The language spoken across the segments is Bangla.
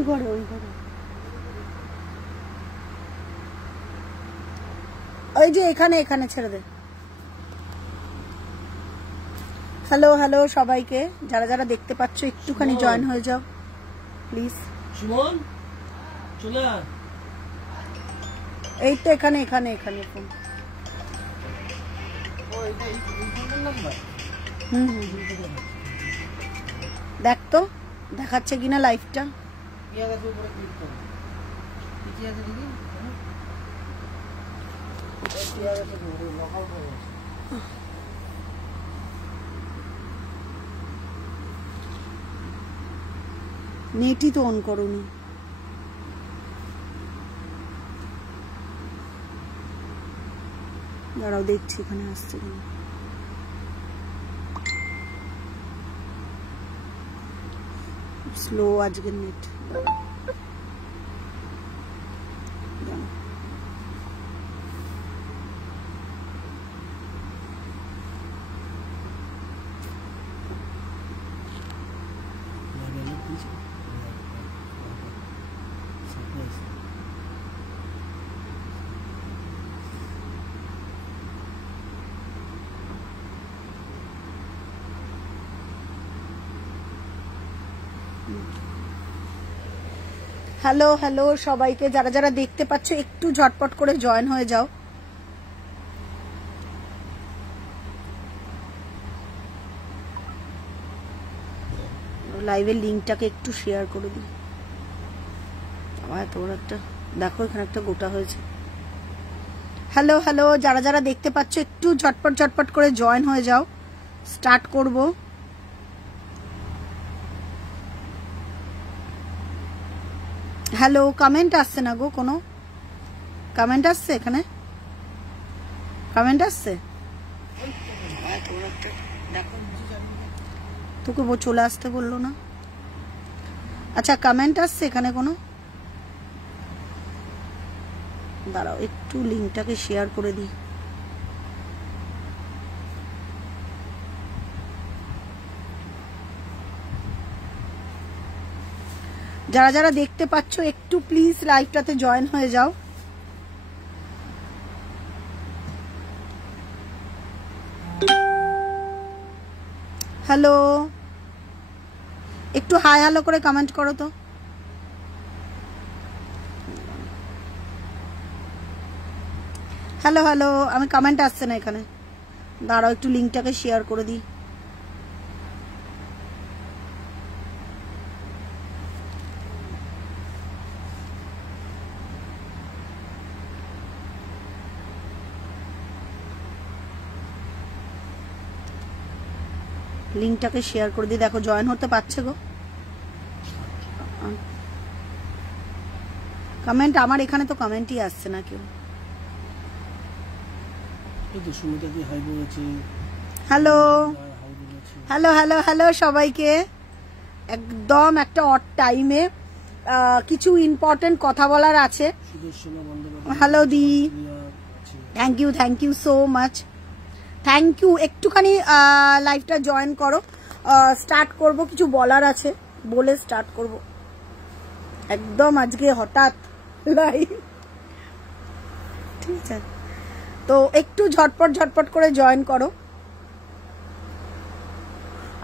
ওই ঘরে ওই ঘরে ওই যে এখানে এখানে ছেড়ে দে। হ্যালো হ্যালো সবাইকে, যারা যারা দেখতে পাচ্ছ একটুখানি জয়েন হয়ে যাও প্লিজ। সুমন চলে আয়। এই তো এখানে এখানে এখানে ফোন। দেখ তো দেখাচ্ছে কিনা লাইভটা। নেটই তো অন করোনি। দাঁড়াও দেখছি এখানে আসছে কিনা। স্লো আজকের নেট। হ্যালো হ্যালো সবাইকে, যারা যারা দেখতে পাচ্ছ একটু ঝটপট করে জয়েন হয়ে যাও। লাইভের লিঙ্কটাকে একটু শেয়ার করে দিই। এত বড় একটা দেখো, এখানে একটা গোটা হয়েছে। হ্যালো হ্যালো, যারা যারা দেখতে পাচ্ছ একটু ঝটপট ঝটপট করে জয়েন হয়ে যাও, স্টার্ট করব। হ্যালো, কমেন্ট আসছে না গো, কোনো কমেন্ট আসছে? এখানে কমেন্ট আসছে? তোকে চলে আসতে বললো না? আচ্ছা, কমেন্ট আসছে এখানে কোনো? দাঁড়াও একটু লিঙ্কটাকে শেয়ার করে দিই। যারা যারা দেখতে পাচ্ছ একটু প্লিজ লাইভটাতে জয়েন হয়ে যাও। হ্যালো, একটু হাই হ্যালো করে কমেন্ট করো তো। হ্যালো হ্যালো, আমি কমেন্ট আসছে না এখানে। দাঁড়াও একটু লিঙ্কটাকে শেয়ার করে দিই। লিঙ্কটাকে শেয়ার করে দিই। দেখো জয়েন হতে পারছে গো। কমেন্ট আমার এখানে তো কমেন্টই আসছে না কেউ। হ্যালো হ্যালো হ্যালো হ্যালো সবাইকে, একদম একটা অড টাইমে কিছু ইম্পর্টেন্ট কথা বলার আছে। হ্যালো দি, thank you so much, thank you. একটুখানি লাইভটা জয়েন করো, স্টার্ট করব। কিছু বলার আছে, বলে স্টার্ট করব। একদম আজকে হঠাৎ লাইভ, ঠিক আছে? তো একটু ঝটপট ঝটপট করে জয়েন করো।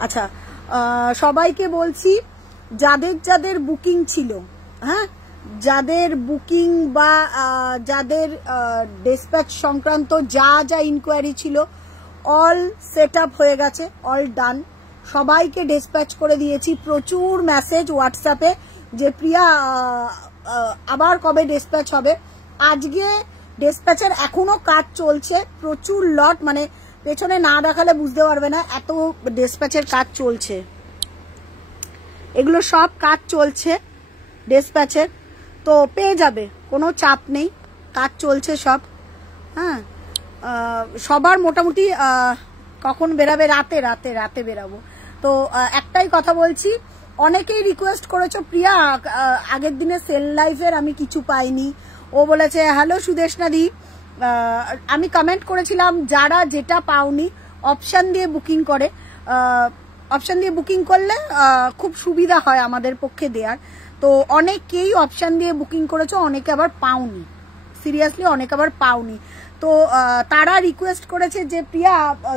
আচ্ছা, সবাইকে বলছি, যাদের যাদের বুকিং ছিল, হ্যাঁ, যাদের বুকিং বা যাদের ডিসপ্যাচ সংক্রান্ত যা যা ইনকোয়ারি ছিল, অল সেট আপ হয়ে গেছে, অল ডান। সবাইকে ডিসপ্যাচ করে দিয়েছি। প্রচুর মেসেজ হোয়াটসঅ্যাপে যে প্রিয়া আবার কবে ডিসপ্যাচ হবে। আজকে ডিসপ্যাচের এখনো কাজ চলছে, প্রচুর লট, মানে পেছনে না দেখালে বুঝতে পারবে না, এত ডিসপ্যাচের কাজ চলছে। এগুলো সব কাজ চলছে ডিসপ্যাচের, তো পেয়ে যাবে, কোনো চাপ নেই, কাজ চলছে সব। হ্যাঁ, সবার মোটামুটি কখন বেরাবে? রাতে রাতে রাতে বেরাবো। তো একটাই কথা বলছি, অনেকেই রিকোয়েস্ট করেছো প্রিয়া আগের দিনে সেল লাইফের আমি কিছু পাইনি। ও বলেছে হ্যালো সুদেশনা দি, আমি কমেন্ট করেছিলাম যারা যেটা পাওনি অপশান দিয়ে বুকিং করে, অপশান দিয়ে বুকিং করলে খুব সুবিধা হয় আমাদের পক্ষে দেওয়ার। তো অনেকেই অপশন দিয়ে বুকিং করেছো, অনেকে আবার পাওনি, সিরিয়াসলি অনেকে আবার পাওনি। তো তারা রিকোয়েস্ট করেছে যে প্রিয়া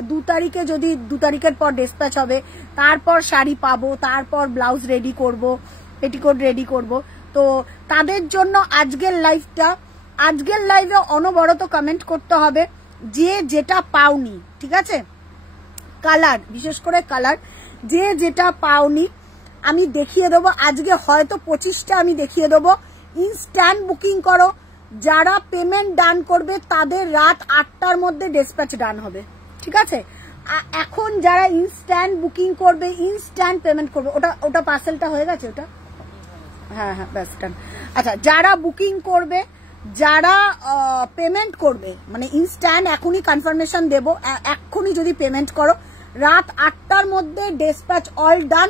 2 তারিখে, যদি 2 তারিখের পর ডিসপ্যাচ হবে, তারপর শাড়ি পাবো, তারপর ব্লাউজ রেডি করব, পেটিকোট রেডি করব। তো তাদের জন্য আজকের লাইভে অনবরত কমেন্ট করতে হবে যে যেটা পাওনি, ঠিক আছে? কালার, বিশেষ করে কালার, যে যেটা পাওনি আমি দেখিয়ে দেবো আজকে, হয়তো 25টা আমি দেখিয়ে দেবো। ইনস্ট্যান্ট বুকিং করো, যারা পেমেন্ট ডান করবে তাদের রাত 8টার মধ্যে ডিসপ্যাচ ডান হবে, ঠিক আছে? এখন যারা ইনস্ট্যান্ট বুকিং করবে, ইনস্ট্যান্ট পেমেন্ট করবে, ওটা পার্সেলটা হয়ে গেছে, ওটা হ্যাঁ ব্যাস ডান। আচ্ছা, যারা বুকিং করবে, যারা পেমেন্ট করবে, মানে ইনস্ট্যান্ট এখনই কনফার্মেশন দেব, এখনই যদি পেমেন্ট করো রাত 8টার মধ্যে ডিসপ্যাচ অল ডান।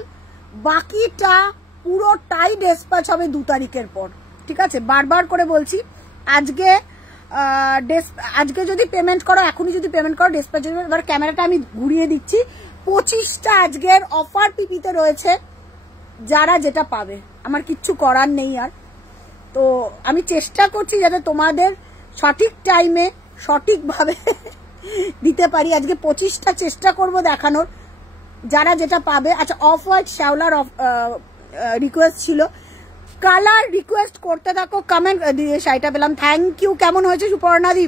বাকিটা পুরোটাই ডিসপ্যাচ হবে 2 তারিখের পর, ঠিক আছে? বারবার করে বলছি, আজকে যদি পেমেন্ট করো, এখনই যদি পেমেন্ট করো ডিসপ্যাচ। এবার ক্যামেরাটা আমি ঘুরিয়ে দিচ্ছি। 25টা আজকের অফার পিপিতে রয়েছে, যারা যেটা পাবে, আমার কিচ্ছু করার নেই আর। তো আমি চেষ্টা করছি যাতে তোমাদের সঠিক টাইমে সঠিকভাবে দিতে পারি। আজকে 25টা চেষ্টা করব দেখানোর, যারা যেটা পাবে। আচ্ছা, অফ হোয়াইট শ্যাওলার রিকোয়েস্ট ছিল, কালার রিকোয়েস্ট করতে থাকো, কমেন্ট দিয়ে শাড়িটা পেলাম, থ্যাংক ইউ। কেমন হয়েছে সুপর্ণাদি?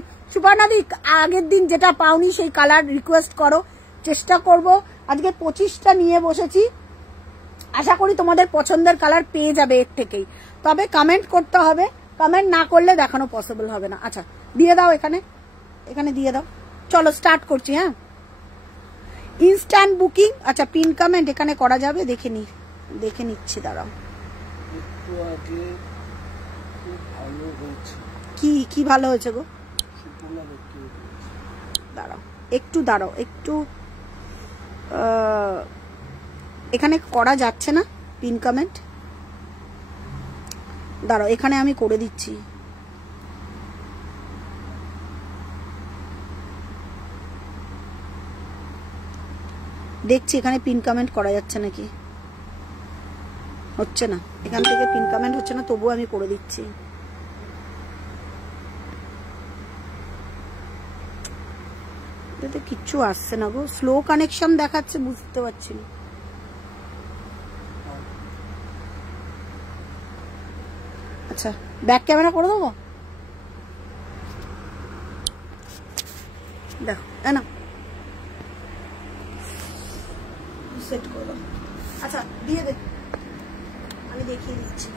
আগের দিন যেটা পাওনি সেই কালার রিকোয়েস্ট করো, চেষ্টা করব। আজকে 25টা নিয়ে বসেছি, আশা করি তোমাদের পছন্দের কালার পেয়ে যাবে এর থেকেই। তবে কমেন্ট করতে হবে, কমেন্ট না করলে দেখানো পসিবল হবে না। আচ্ছা, দিয়ে দাও, এখানে দিয়ে দাও। চলো স্টার্ট করছি। হ্যাঁ, ইনস্ট্যান্ট বুকিং। আচ্ছা, পিন কমেন্ট এখানে করা যাবে, দেখে নিচ্ছি, দাঁড়াও। কি ভালো হয়েছে গো? দাঁড়াও একটু এখানে করা যাচ্ছে না পিন কমেন্ট, দাঁড়াও এখানে আমি করে দিচ্ছি। দেখছি এখানে পিন কমেন্ট করা যাচ্ছে নাকি, হচ্ছে না, এখান থেকে পিন কমেন্ট হচ্ছে না, তবুও আমি করে দিচ্ছি। এতে কিচ্ছু আসছে না গো, স্লো কানেকশন দেখাচ্ছে, বুঝতে পারছি না। আচ্ছা, ব্যাক ক্যামেরা করে দেবো, দেখো না, সেট করে দাও। আচ্ছা, দিয়ে দে, আমি দেখিয়ে দিচ্ছি।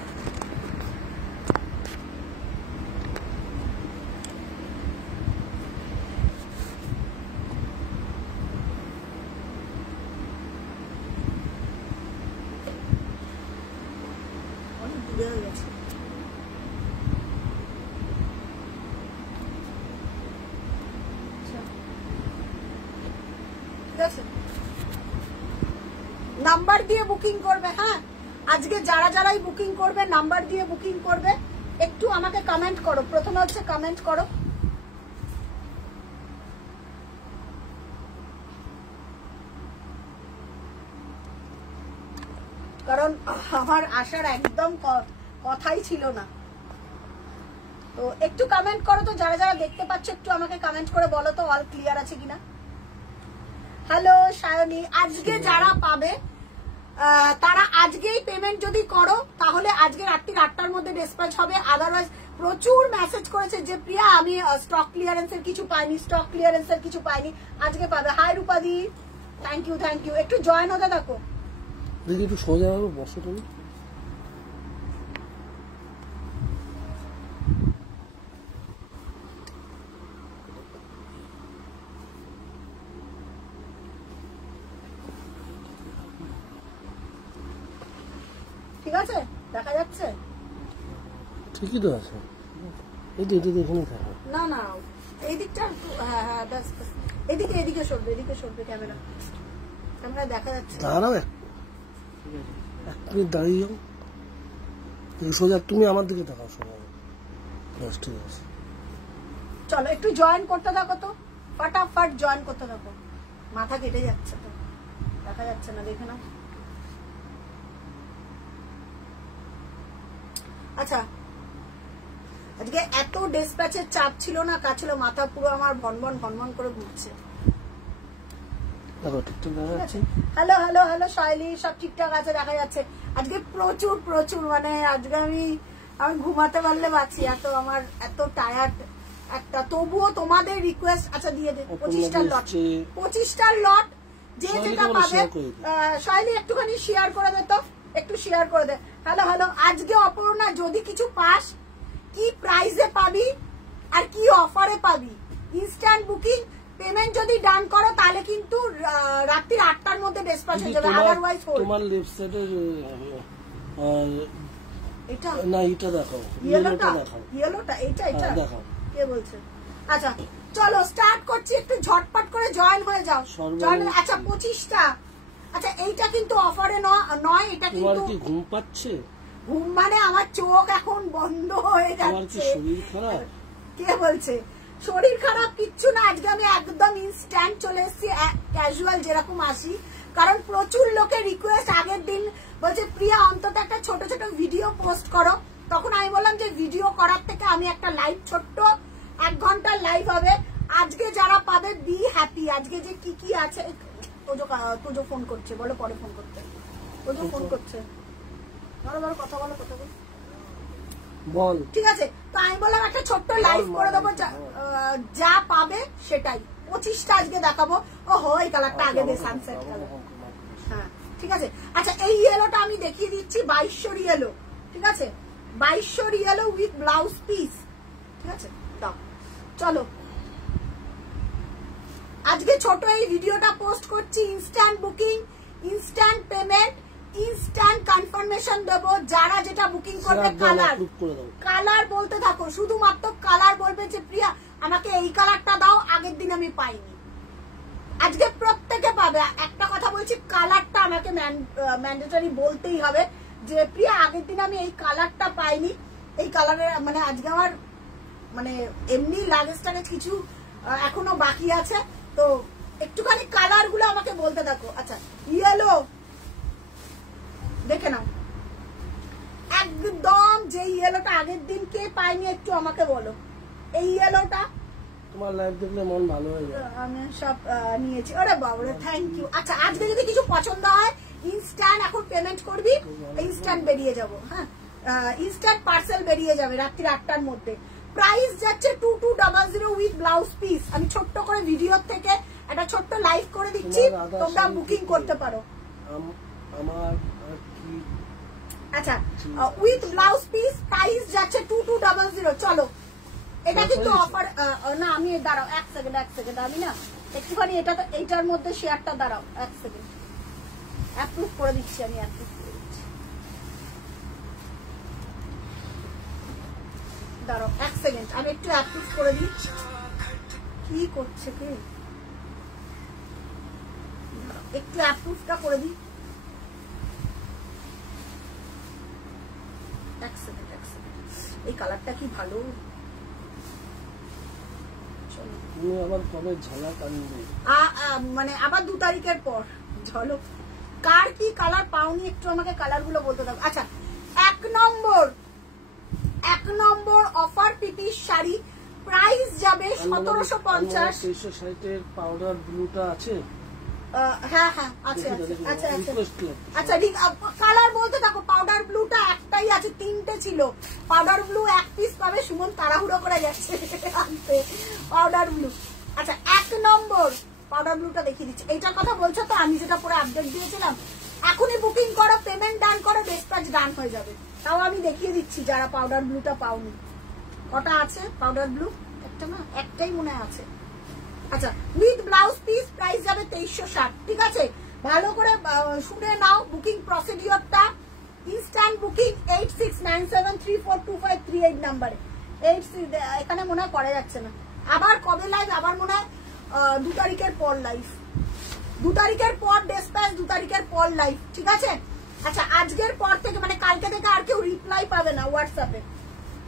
অনেক দূরে হয়ে গেছে। ঠিক আছে, নাম্বার দিয়ে বুকিং করবে। হ্যাঁ, আজকে যারাই বুকিং করবে নাম্বার দিয়ে বুকিং করবে। একটু আমাকে কমেন্ট করো, প্রথমে হচ্ছে কমেন্ট করো। কারণ আমার আসার একদম কথাই ছিল না। তো একটু কমেন্ট করো তো, যারা দেখতে পাচ্ছ একটু আমাকে কমেন্ট করে বলো তো অল ক্লিয়ার আছে কিনা। হ্যালো সায়নী, আজকে যারা পাবে তারা আজকেই পেমেন্ট যদি করো তাহলে আজকে রাত্রি 8টার মধ্যে ডিসপ্যাচ হবে। আদারওয়াইজ প্রচুর মেসেজ করেছে যে প্রিয়া আমি স্টক ক্লিয়ারেন্সের কিছু পাইনি, আজকে পাবে। হাই রূপাদি, থ্যাংক ইউ। একটু জয়েন হতে থাকো, দেখি একটু সোজা হবে, বসো তুমি। ঠিক আছে, দেখা যাচ্ছে? ঠিকই তো আছে, এটা এখানে থাকে না এই দিকটা। হ্যাঁ ব্যাস, এদিকে সরবে ক্যামেরা দেখা যাচ্ছে। দাঁড়াও এক মিনিট, দাঁড়িয়ে যাও সোজা, তুমি আমার দিকে দেখাও সোজা, ব্যাস ঠিক আছে। চলো একটু জয়েন করতে থাকো তো, ফটাফট জয়েন করতে থাকো, মাথা কেটে যাচ্ছে তো, দেখা যাচ্ছে না, দেখে নাও। আচ্ছা আজকে এত ডিসপ্যাচের চাপ ছিল না, কাজ ছিল, মাথা পুরো আমার ভনভন ভনভন করে ঘুরছে। হ্যালো হ্যালো হ্যালো শৈলী, সব ঠিকঠাক আছে, দেখা যাচ্ছে। আজকে প্রচুর প্রচুর মানে আজকে আমি ঘুমাতে পারলে বাঁচি, এত আমার এত টায়ার্ড একটা। তবুও তোমাদের রিকোয়েস্ট, আচ্ছা দিয়ে দে 25টার লট, 25টার লট যে যেটা পাবে। শৈলী একটুখানি শেয়ার করে দে তো, একটু শেয়ার করে দে। হ্যালো হ্যালো, আজকে অপর্ণা যদি কিছু পাস, কি প্রাইসে পাবি আর কি অফারে পাবি, ইনস্ট্যান্ট বুকিং পেমেন্ট যদি ডান করো তাহলে কিন্তু রাত্রি 8টার মধ্যে ডিসপ্যাচ হয়ে যাবে। আদারওয়াইজ তোমার লেফট সাইডের এটা না, এটা দেখাও, ইয়েলোটা দেখাও, ইয়েলোটা এটা এটা দেখাও, কে বলছে? আচ্ছা চলো স্টার্ট করছি, একটু ঝটপট করে জয়েন হয়ে যাও। আচ্ছা 25টা। আচ্ছা এইটা কিন্তু অফারে নয়, এটা কিন্তু ঘুম পাচ্ছে, ঘুম মানে আমার চোখ এখন বন্ধ হয়ে যাচ্ছে। শরীর খারাপ? কে বলছে শরীর খারাপ? কিচ্ছু না, আজকে আমি একদম ইনস্ট্যান্ট চলে এসেছি, ক্যাজুয়াল যেরকম আসি। কারণ প্রচুর লোকের রিকোয়েস্ট, আগের দিন বলছে প্রিয়া অন্তত একটা ছোট ছোট ভিডিও পোস্ট করো। তখন আমি বললাম যে ভিডিও করার থেকে আমি একটা লাইভ, ছোট্ট 1 ঘন্টার লাইভ হবে। আজকে যারা পাবে বি হ্যাপি। আজকে যে কি কি আছে, তুজো ফোন করছে, বলো পরে ফোন করতে, তুজো ফোন করছে, বলো বলো কথা বলো, কথা বলো বল। ঠিক আছে, তো আমি বললাম একটা ছোট্ট লাইভ করে দেবো, যা পাবে সেটাই। 25টা আজকে দেখাবো। ওহো এই কালারটা আগে দে, সানসেট কালার। হ্যাঁ ঠিক আছে। আচ্ছা এই ইয়েলোটা আমি দেখিয়ে দিচ্ছি, 2200 ইয়েলো। ঠিক আছে 2200 ইয়েলো উইথ ব্লাউজ পিস। ঠিক আছে দাও, চলো আজকে ছোট এই ভিডিওটা পোস্ট করছি। Instant booking, instant payment, instant confirmation দেবো। যারা যেটা বুকিং করবে কালার, কালার বলতে থাকো, শুধুমাত্র কালার বলবে যে প্রিয়া আমাকে এই কালারটা দাও, আগের দিন আমি পাইনি। আজকে প্রত্যেকে পাবে। একটা কথা বলছি, কালারটা আমাকে ম্যান্ডেটরি বলতেই হবে যে প্রিয়া আগের দিন আমি এই কালারটা পাইনি। এই কালারের মানে আজকে আমার মানে এমনি লাগেজ টাগেজ কিছু এখনো বাকি আছে, তো একটুখানি কালার গুলো আমাকে বলতে থাকো। আচ্ছা ইয়েলো দেখে নাও, একদম যে ইয়েলোটা আগের দিন কে পাইনি একটু আমাকে বলো। এই ইয়েলোটা তোমার লাইভ দেখলে মন ভালো হয়ে যায়। আমি সব নিয়েছি। ওরে বাবরে থ্যাংক ইউ। আচ্ছা আজকে যদি কিছু পছন্দ হয় ইনস্ট্যান্ট এখন পেমেন্ট করবি, ইনস্ট্যান্ট বেরিয়ে যাব। হ্যাঁ ইনস্ট্যান্ট পার্সেল বেরিয়ে যাবে রাত্রি 8টার মধ্যে। প্রাইস যাচ্ছে 2200 উইথ ব্লাউজ পিস। আমি ছোট্ট করে ভিডিও থেকে একটা ছোট্ট লাইভ করে দিচ্ছি, তোমরা বুকিং করতে পারো। আমার আচ্ছা উইথ ব্লাউজ পিস প্রাইস যাচ্ছে 2200। চলো এটা কিন্তু অফার না। আমি দাঁড়াও 1 সেকেন্ড, আমি না একটুখানি এটা তো এইটার মধ্যে শেয়ারটা দাঁড়াও 1 সেকেন্ড, অ্যাপ্রুভ করে দিচ্ছি। আমি অ্যাপ্রুভ করে দিচ্ছি, দাঁড়াও 1 সেকেন্ড, আমি একটু অ্যাপ্রুভ করে দিই। কি করছে কে, একটু অ্যাপ্রুভটা করে দিই। 1 সেকেন্ড, এই কালারটা কি ভালো। আবার কবে ঝলক আনবে? মানে আবার 2 তারিখের পর ঝলক। কার কি কালার পাওনি একটু আমাকে কালার গুলো বলতে থাকো। আচ্ছা 1 নম্বর অফার পিটির শাড়ি, প্রাইস যাবে 1750। 360 পাউডার ব্লুটা আছে? হ্যাঁ হ্যাঁ আছে আচ্ছা আচ্ছা ঠিক। কালার বলতে থাকো। পাউডার ব্লুটা একটাই আছে, 3টে ছিল। পাউডার ব্লু 1 পিস পাবে। সুমন তাড়াহুড়ো করে যাচ্ছে আনতে পাউডার ব্লু। আচ্ছা 1 নম্বর পাউডার ব্লুটা দেখিয়ে দিচ্ছি। এইটার কথা বলছো তো, আমি যেটা পুরো আপডেট দিয়েছিলাম। এখনই বুকিং করো, পেমেন্ট ডান করো, ডিসপ্যাচ ডান হয়ে যাবে। তাও আমি দেখিয়ে দিচ্ছি যারা পাউডার ব্লুটা পাওনি। কটা আছে পাউডার ব্লু? একটা না, একটাই মনে আছে। আচ্ছা উইথ ব্লাউজ পিস প্রাইস যাবে 2360। ঠিক আছে ভালো করে শুনে নাও বুকিং প্রসিডিওরটা। ইনস্ট্যান্ট বুকিং 8697342538 নাম্বারে। এখানে মনে হয় করা যাচ্ছে না। আবার কবে লাইভ? আবার মনে হয় 2 তারিখের পর লাইভ, 2 তারিখের পর ডিসপ্যাচ, 2 তারিখের পর লাইভ। ঠিক আছে আচ্ছা আজকের পর থেকে মানে কালকে থেকে আর কেউ রিপ্লাই পাবে না হোয়াটসঅ্যাপে।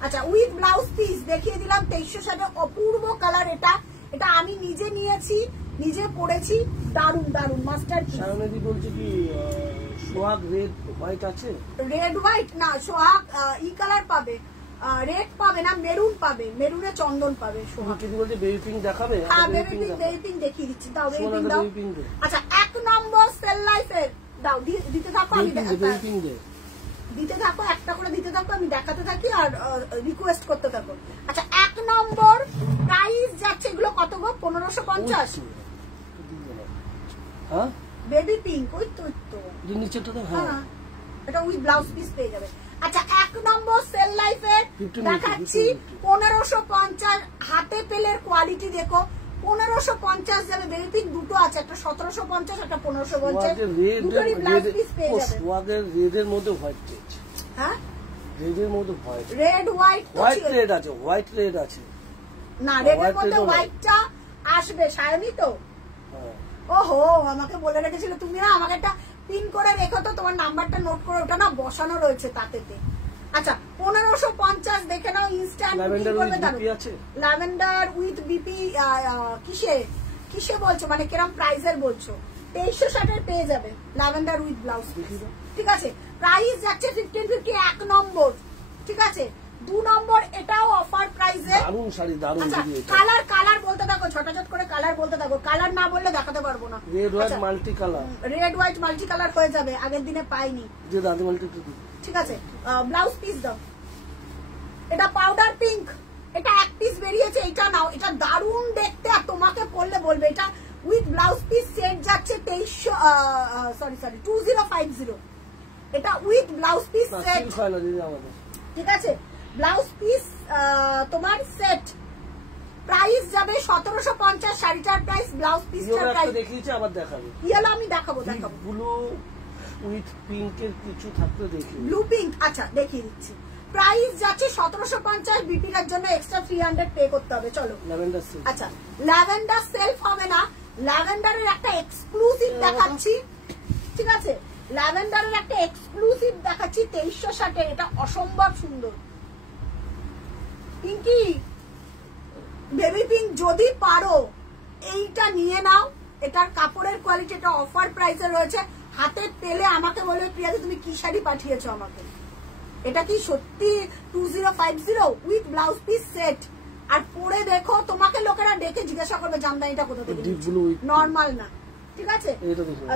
আচ্ছা উইথ ব্লাউজ পিস দেখিয়ে দিলাম 2360। অপূর্ব কালার এটা, এটা আমি নিজে নিয়েছি, নিজে পরেছি, দারুন দারুন মাস্টার। সায়নেদি বলছে কি সোহাগ রেড হোয়াইট আছে? রেড হোয়াইট না, সোহাগ ই কালার পাবে, রেড পাবে না, মেরুন পাবে, মেরুনে চন্দন পাবে সোহাগ। কি বলছে বেবি পিঙ্ক দেখাবে? হ্যাঁ বেবি পিঙ্ক দেখিয়ে দিচ্ছি, দাও বেবি পিঙ্ক দাও। আচ্ছা 1 নম্বর সেল লাইফের দাও, দিতে থাকো, আমি বেবি পিঙ্ক দে, দিতে থাকো, একটা করে দিতে থাকো, আমি দেখাতে থাকি আর রিকোয়েস্ট করতে থাকো। আচ্ছা 1 নম্বর প্রাইস যাচ্ছে, এগুলো কত গো? 1550। হ্যাঁ বেবি পিঙ্ক, ওই তো নিচেটা তো। হ্যাঁ এটা উইথ ব্লাউজ পিস পেয়ে যাবে। আচ্ছা 1 নম্বর সেল লাইফের দেখাচ্ছি 1550, হাতে পেলের কোয়ালিটি দেখো, 1550 যাবে। বেবি পিঙ্ক দুটো আছে, একটা 1750, একটা 1550, দুটোরই ব্লাউজ পিস পেয়ে যাবে। সোয়াগের রেডের মধ্যে হোয়াইট রেড। হ্যাঁ রেডের মধ্যে হোয়াইট, রেড হোয়াইট রেড আছে, হোয়াইট রেড আছে না, রেডের মধ্যে হোয়াইটটা আসবে সায়নী তো। ওহো, আমাকে বলে রেখেছিল তুমি না, আমাকে একটা পিন করে রেখো তো, তোমার নাম্বারটা নোট করে, ওটা না বসানো রয়েছে তাতেতে। আচ্ছা 1550 দেখে নাও, ইনস্ট্যান্ট বুকিং করবে। ল্যাভেন্ডার উইথ বিপি কিসে বলছো, মানে কিরকম প্রাইসের বলছো? 2360 এর পেয়ে যাবে ল্যাভেন্ডার উইথ ব্লাউজ। ঠিক আছে, প্রাইস যাচ্ছে 1550 1 নম্বর। ঠিক আছে 2 নম্বর এটাও অফার প্রাইসে, দারুন শাড়ি, দারুন। কালার বলতে থাকো, ছটাছট করে কালার বলতে থাকো, কালার না বললে দেখাতে পারবো না। Red white multi colour, red white multi colour হয়ে যাবে, আগের দিনে পাইনি। যে দাদি মাল্টি, ঠিক আছে ব্লাউজ পিস দাও। এটা পাউডার পিঙ্ক, এটা এক পিস বেরিয়েছে, এটা নাও, এটা দারুন দেখতে, আর তোমাকে পরলে বলবে। এটা উইথ ব্লাউজ পিস সেট যাচ্ছে 2050। এটা উইথ ব্লাউজ পিস সেট, ঠিক আছে ব্লাউজ পিস তোমার সেট, প্রাইস যাবে 1750, শাড়িটার প্রাইস, ব্লাউজ পিসটার প্রাইস দেখিয়েছি, আবার দেখাবো। ইয়েলো আমি দেখাবো ব্লু উইথ পিঙ্কের কিছু থাকলে দেখি, ব্লু পিঙ্ক। আচ্ছা দেখিয়ে দিচ্ছি, প্রাইস যাচ্ছে 1750, বিপির জন্য এক্সট্রা 300 পে করতে হবে। চলো ল্যাভেন্ডার সেলফ। আচ্ছা ল্যাভেন্ডার সেলফ হবে না, ল্যাভেন্ডারের একটা এক্সক্লুসিভ দেখাচ্ছি। ঠিক আছে ল্যাভেন্ডারের একটা এক্সক্লুসিভ দেখাচ্ছি 2360 এর, এটা অসম্ভব সুন্দর। পিঙ্কি বেবি পিঙ্ক যদি পারো এইটা নিয়ে নাও, এটার কাপড়ের কোয়ালিটি, এটা অফার প্রাইসে রয়েছে। হাতে পেলে আমাকে বলবে প্রিয়াদি তুমি কি শাড়ি পাঠিয়েছো আমাকে, এটা কি সত্যি 2050 উইথ ব্লাউজ পিস সেট। আর পরে দেখো, তোমাকে লোকেরা ডেকে জিজ্ঞাসা করবে জামদানিটা কোথা থেকে, নর্মাল না। ঠিক আছে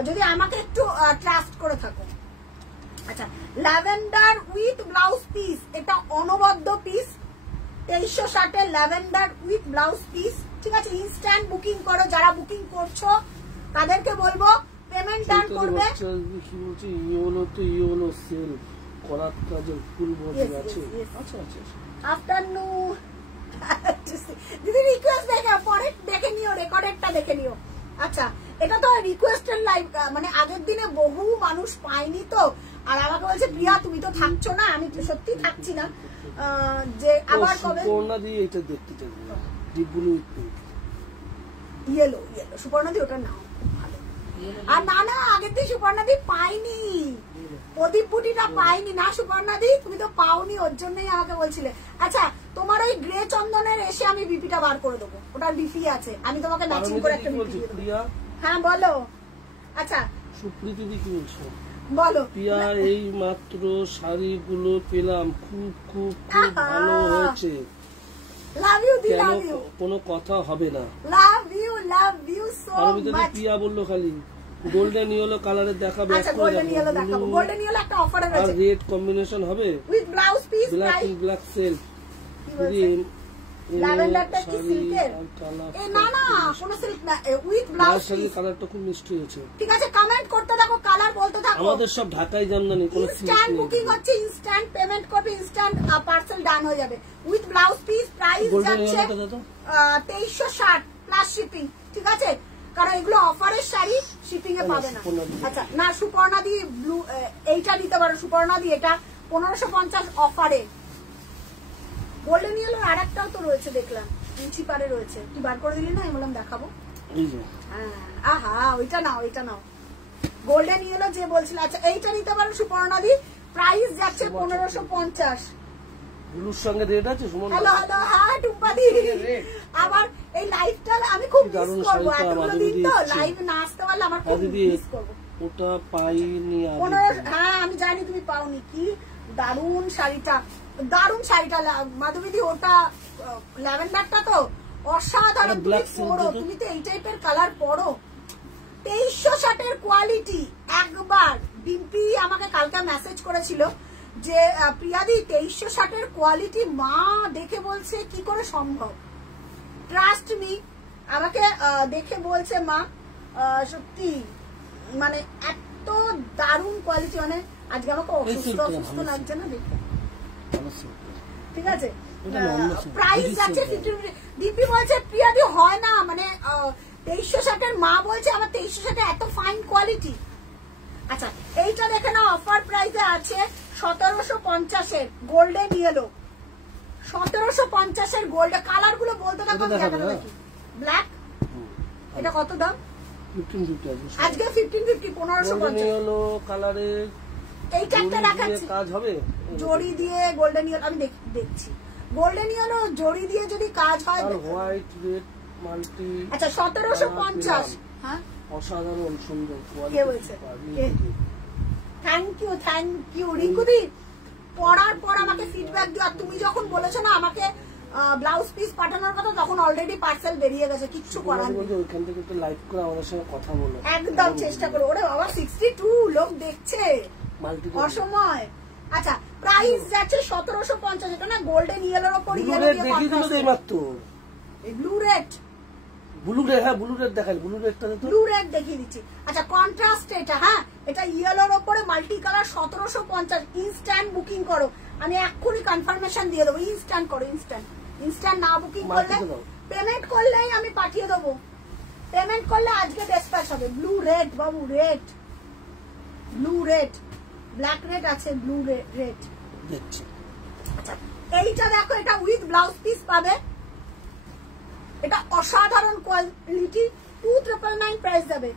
যদি আমাকে একটু ট্রাস্ট করে থাকো। আচ্ছা ল্যাভেন্ডার উইথ ব্লাউজ পিস, এটা অনবদ্য পিস, 2360 এর ল্যাভেন্ডার উইথ ব্লাউজ পিস। ঠিক আছে ইনস্ট্যান্ট বুকিং করো, যারা বুকিং করছো তাদেরকে বলবো পেমেন্ট ডান করবে। কি বলছি, ইয়েলো তো ইয়েলো সেল করার কাজের ফুল বডি আছে। আচ্ছা আচ্ছা আফটারনুন দিদি রিকোয়েস্ট দেখে পরে দেখে নিও, রেকর্ডেডটা দেখে নিও। আচ্ছা এটা তো রিকোয়েস্টের লাইভ, মানে আগের দিনে বহু মানুষ পায়নি তো, আর আমাকে বলছে প্রিয়া তুমি তো থাকছো না, আমি সত্যি থাকছি না, যে আবার কবে সুপর্ণা দি এটা দেখতে চাই, deep blue with pink, yellow Suparna দি ওটা নাও ভালো। আর না আগের দিন সুপর্ণা দি পাইনি, প্রদীপ বুটিটা পাইনি না সুপর্ণা দি, তুমি তো পাওনি, ওর জন্যই আমাকে বলছিলে। আচ্ছা তোমার ওই গ্রে চন্দনের এসে আমি বিপিটা বার করে দেবো, ওটার বিপি আছে, আমি তোমাকে ম্যাচিং করে একটা বিপি দিয়ে দেবো। হ্যাঁ বলো। আচ্ছা সুপ্রীতি দি কি বলছো বলো। প্রিয়া এই মাত্র শাড়িগুলো পেলাম, খুব খুব খুব ভালো হয়েছে, love you the, love you, কোনো কথা হবে না, love you so much. Priya বললো খালি গোল্ডেন ইয়েলো কালারের দেখাবে। আচ্ছা গোল্ডেন ইয়েলো দেখাবো, গোল্ডেন ইয়েলো একটা অফার আছে, আর রেড কম্বিনেশন হবে with blouse piece, black self. ল্যাভেন্ডারটা কি সিল্কের? এ না কোনো সিল্ক না, উইথ ব্লাউজ পিস, কালারটা খুব মিষ্টি হয়েছে। ঠিক আছে কমেন্ট করতে থাকো, কালার বলতে থাকো। আমাদের সব ঢাকাই জামদানি, কোনো ইনস্ট্যান্ট বুকিং হচ্ছে, ইনস্ট্যান্ট পেমেন্ট করবে, ইনস্ট্যান্ট পার্সেল ডান হয়ে যাবে। উইথ ব্লাউজ পিস প্রাইস যাচ্ছে 2360 প্লাস শিপিং। ঠিক আছে কারণ এগুলো অফারের শাড়ি, শিপিং এ পাবে না। আচ্ছা না সুপর্ণা দি ব্লু এইটা দিতে পারো, সুপর্ণা দি এটা 1550 অফারে। গোল্ডেন ইয়েলোর আর একটাও তো রয়েছে দেখলাম, ইঞ্চি পারে রয়েছে, তুই বার করে দিলি না, আমি বললাম দেখাবো। আহা ওইটা নাও গোল্ডেন ইয়েলো যে বলছিল। আচ্ছা এইটা নিতে পারো সুপর্ণা দি, প্রাইস যাচ্ছে 1550। ব্লুর সঙ্গে রেড আছে সুমন। হ্যালো হ্যাঁ টুম্পা দি, আবার এই লাইভটা আমি খুব মিস করব, এতগুলো দিন তো লাইভ না আসতে পারলে আমার খুব মিস করব। ওটা পাইনি আমি। হ্যাঁ আমি জানি তুমি পাওনি। কি দারুণ শাড়িটা, দারুণ শাড়িটা মাধবীদি। ওটা ল্যাভেন্ডারটা তো অসাধারণ। তুমি তো এই টাইপের কালার পরো। 2360 কোয়ালিটি। একবার ডিম্পি আমাকে কালকে মেসেজ করেছিল যে প্রিয়াদি 2360 কোয়ালিটি, মা দেখে বলছে কি করে সম্ভব। ট্রাস্ট মি, আমাকে দেখে বলছে মা সত্যি মানে এত দারুণ কোয়ালিটি। মানে আজকে আমাকে অসুস্থ লাগছে না দেখে, ঠিক আছে। প্রাইস যাচ্ছে 15। দীপি বলছে প্রিয়াদি হয় না, মানে 2360 মা বলছে আমার 2360 এত ফাইন কোয়ালিটি। আচ্ছা এইটা দেখে না, অফার প্রাইসে আছে 1750 গোল্ডেন ইয়েলো। 1750 গোল্ড। কালার গুলো বলতে থাকো নাকি। ব্ল্যাক, এটা কত দাম? 1550 আজকে 1550 1550 ইয়েলো কালারে। এইটা একটা দেখাচ্ছি কাজ হবে জড়ি দিয়ে গোল্ডেন ইয়েলো। আমি দেখছি গোল্ডেন ইয়েলো জড়ি দিয়ে যদি কাজ হয়। আর হোয়াইট রেড মাল্টি। আচ্ছা 1750। হ্যাঁ অসাধারণ সুন্দর কোয়ালিটি। কে বলছে? থ্যাংক ইউ রিকুদি। পড়ার পর আমাকে ফিডব্যাক দিও। আর তুমি যখন বলেছো না আমাকে ব্লাউজ পিস পাঠানোর কথা, তখন অলরেডি পার্সেল বেরিয়ে গেছে, কিচ্ছু করার নেই। ওইখান থেকে একটু লাইভ করে আমাদের সঙ্গে কথা বলো। একদম চেষ্টা করো। ওরে বাবা 62 লোক দেখছে, অসময়। আচ্ছা প্রাইস যাচ্ছে 1750। এটা না গোল্ডেন ইয়েলোর উপর ইয়েলো দিয়ে কন্ট্রাস্ট। এই ব্লু রেড, ব্লু রেড। হ্যাঁ ব্লু রেড দেখাই, ব্লু রেডটা তো ব্লু রেড দেখিয়ে দিচ্ছি। আচ্ছা কন্ট্রাস্ট এটা। হ্যাঁ এটা ইয়েলোর উপরে মাল্টি কালার। 1750। ইনস্ট্যান্ট বুকিং করো, আমি এক্ষুনি কনফার্মেশন দিয়ে দেবো। ইনস্ট্যান্ট করো, ইনস্ট্যান্ট না বুকিং করলে, পেমেন্ট করলেই আমি পাঠিয়ে দেবো। পেমেন্ট করলে আজকে ডিসপ্যাচ হবে। ব্লু রেড বাবু, red, blue red, black red আছে, ব্লু রেড দেখছি। আচ্ছা এইটা দেখো, এটা উইথ ব্লাউজ পিস পাবে। এটা অসাধারণ কোয়ালিটি। 2999 প্রাইস যাবে।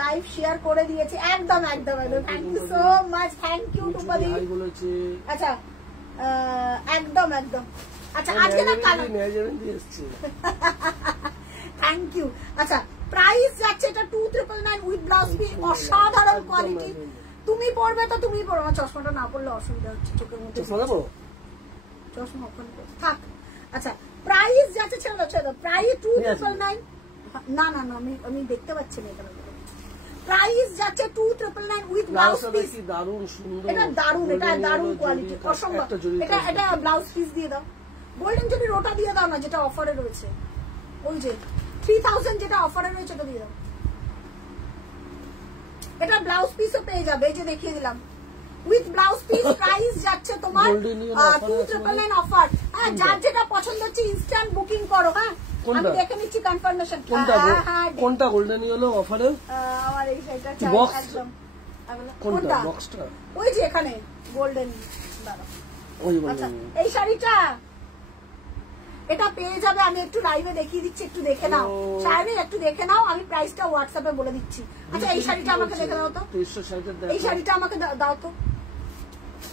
লাইভ শেয়ার করে দিয়েছি। একদম একদম একদম। Thank you so much. Thank you টুপাদি। আচ্ছা একদম একদম। আচ্ছা আজকে না কালার থ্যাংক ইউ। আচ্ছা প্রাইস যাচ্ছে এটা 2999 উইথ ব্লাউজ পিস। অসাধারণ কোয়ালিটি। তুমি পড়বে তো তুমি পড়ো, আমার চশমাটা না পড়লে অসুবিধা হচ্ছে চোখের মধ্যে। চশমা ওখানে থাক। আচ্ছা প্রাইস যাচ্ছে ছেড়ে প্রাইস 2999। না না না আমি দেখতে পাচ্ছি না এখানে। প্রাইস যাচ্ছে 2999 উইথ ব্লাউজ পিস। দারুণ সুন্দর, এটা দারুণ, এটা দারুণ কোয়ালিটি, অসম্ভব। এটা ব্লাউজ পিস দিয়ে দাও। গোল্ডেন যদি রোটা দিয়ে দাও না, যেটা অফারে রয়েছে, ওই যে 3000 যেটা অফারে রয়েছে ওটা দিয়ে দাও। এটা ব্লাউজ পিসও পেয়ে যাবে, এই যে দেখিয়ে দিলাম উইথ ব্লাউজ পিস। প্রাইস যাচ্ছে তোমার 2999 অফার। হ্যাঁ যার যেটা পছন্দ হচ্ছে ইনস্ট্যান্ট বুকিং করো। হ্যাঁ আমি দেখে নিচ্ছি কনফার্মেশন। কোনটা গোল্ডেন ইয়েলো অফারে? আমার এই শাড়িটা চাই একদম। কোনটা বক্সটা? ওই যে এখানে গোল্ডেন। দাঁড়াও, আচ্ছা এই শাড়িটা এটা পেয়ে যাবে। আমি একটু লাইভে দেখিয়ে দিচ্ছি, একটু দেখে নাও। শাড়ি একটু দেখে নাও, আমি প্রাইসটা হোয়াটসঅ্যাপে বলে দিচ্ছি। আচ্ছা এই শাড়িটা আমাকে দেখে দাও তো। এই শাড়িটা আমাকে দাও তো।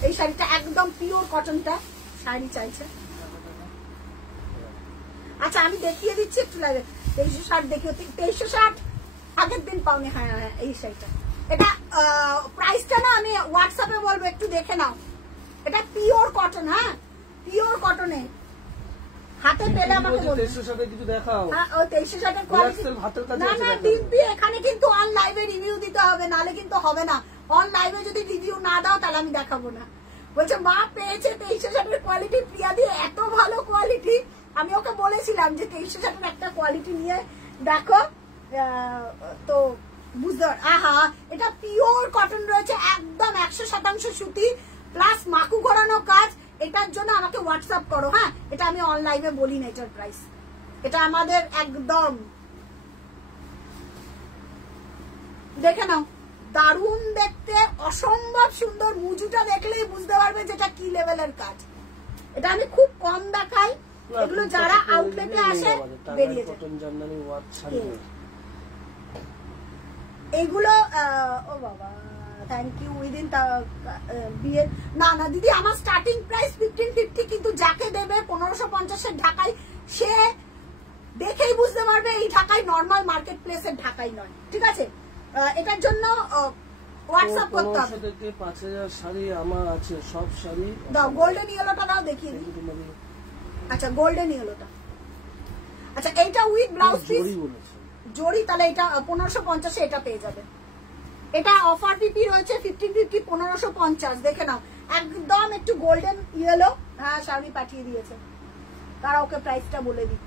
এই শাড়িটা একদম পিওর কটনটা শাড়ি চাইছে। আচ্ছা আমি দেখিয়ে দিচ্ছি একটু লাইভে। 2360 দেখিও। 2360 আগের দিন পাওনি। হ্যাঁ হ্যাঁ এই শাড়িটা। এটা প্রাইসটা না আমি হোয়াটসঅ্যাপে বলবো, একটু দেখে নাও। এটা পিওর কটন। হ্যাঁ পিওর কটনে। হাতে পেলে আমাকে বলবে। 2360 কিছু দেখাও। হ্যাঁ ওই 2360 কোয়ালিটি। না না ডিম্পি, এখানে কিন্তু অন লাইভে রিভিউ দিতে হবে, নালে কিন্তু হবে না। অন লাইভে যদি রিভিউ না দাও তাহলে আমি দেখাবো না। বলছে মা পেয়েছে 2360 কোয়ালিটি। প্রিয়া দিয়ে এত ভালো কোয়ালিটি। আমি ওকে বলেছিলাম যে 2360 একটা কোয়ালিটি নিয়ে দেখো, তো বুঝতে। আহা এটা পিওর কটন রয়েছে, একদম 100% সুতি প্লাস মাকু ঘোরানো কাজ। এটার জন্য আমাকে হোয়াটসঅ্যাপ করো। হ্যাঁ এটা আমি অনলাইনে বলি না এটার প্রাইস। এটা আমাদের একদম দেখে নাও। দারুণ দেখতে, অসম্ভব সুন্দর। মুজুটা দেখলেই বুঝতে পারবে যেটা কি লেভেলের কাজ। এটা আমি খুব কম দেখাই, এগুলো যারা আউটলেটে আসে বেরিয়ে যায়। এগুলো ও বাবা থ্যাংক ইউ। উইদিন বিয়ের না না দিদি, আমার স্টার্টিং প্রাইস 1550, কিন্তু যাকে দেবে 1550 ঢাকায় সে দেখেই বুঝতে পারবে এই ঢাকায় নর্মাল মার্কেট প্লেসের ঢাকায় নয়। ঠিক আছে এটার জন্য হোয়াটসঅ্যাপ করতে হবে। 1500 থেকে 5000 শাড়ি আমার আছে, সব শাড়ি দাও গোল্ডেন ইয়েলোটা দাও দেখিয়ে দিই। আচ্ছা গোল্ডেন ইয়েলোটা, আচ্ছা এইটা উইথ ব্লাউজ পিস জড়ি, তাহলে এটা 1550 এটা পেয়ে যাবে। এটা অফার পিপি রয়েছে 1550 1550, দেখে নাও একদম একটু গোল্ডেন ইয়েলো। হ্যাঁ শাড়ি পাঠিয়ে দিয়েছে, তারা ওকে প্রাইসটা বলে দিই।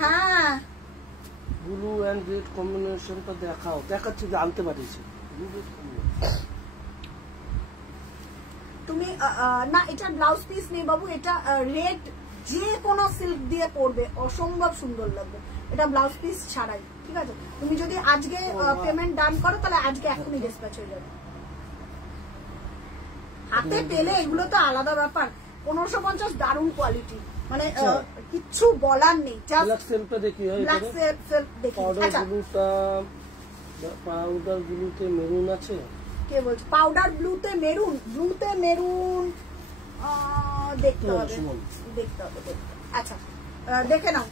হ্যাঁ ব্লু এন্ড রেড কম্বিনেশনটা দেখাও, দেখাচ্ছি যে আনতে পারিস তুমি না, এটা ব্লাউজ পিস নেই বাবু, এটা রেড যে কোনো সিল্ক দিয়ে পরবে অসম্ভব সুন্দর লাগবে, এটা ব্লাউজ পিস ছাড়াই। ঠিক আছে, তুমি যদি আজকে পেমেন্ট ডান করো তাহলে আজকে এখনই ডিসপ্যাচ হয়ে যাবে। হাতে পেলে এগুলো তো আলাদা ব্যাপার। 1550 দারুণ কোয়ালিটি, মানে কিচ্ছু বলার নেই। পাউডার ব্লুতে মেরুন আছে, কে বলছে পাউডার ব্লুতে মেরুন? ব্লুতে মেরুন দেখতে হবে, দেখতে হবে। আচ্ছা দেখে নাও।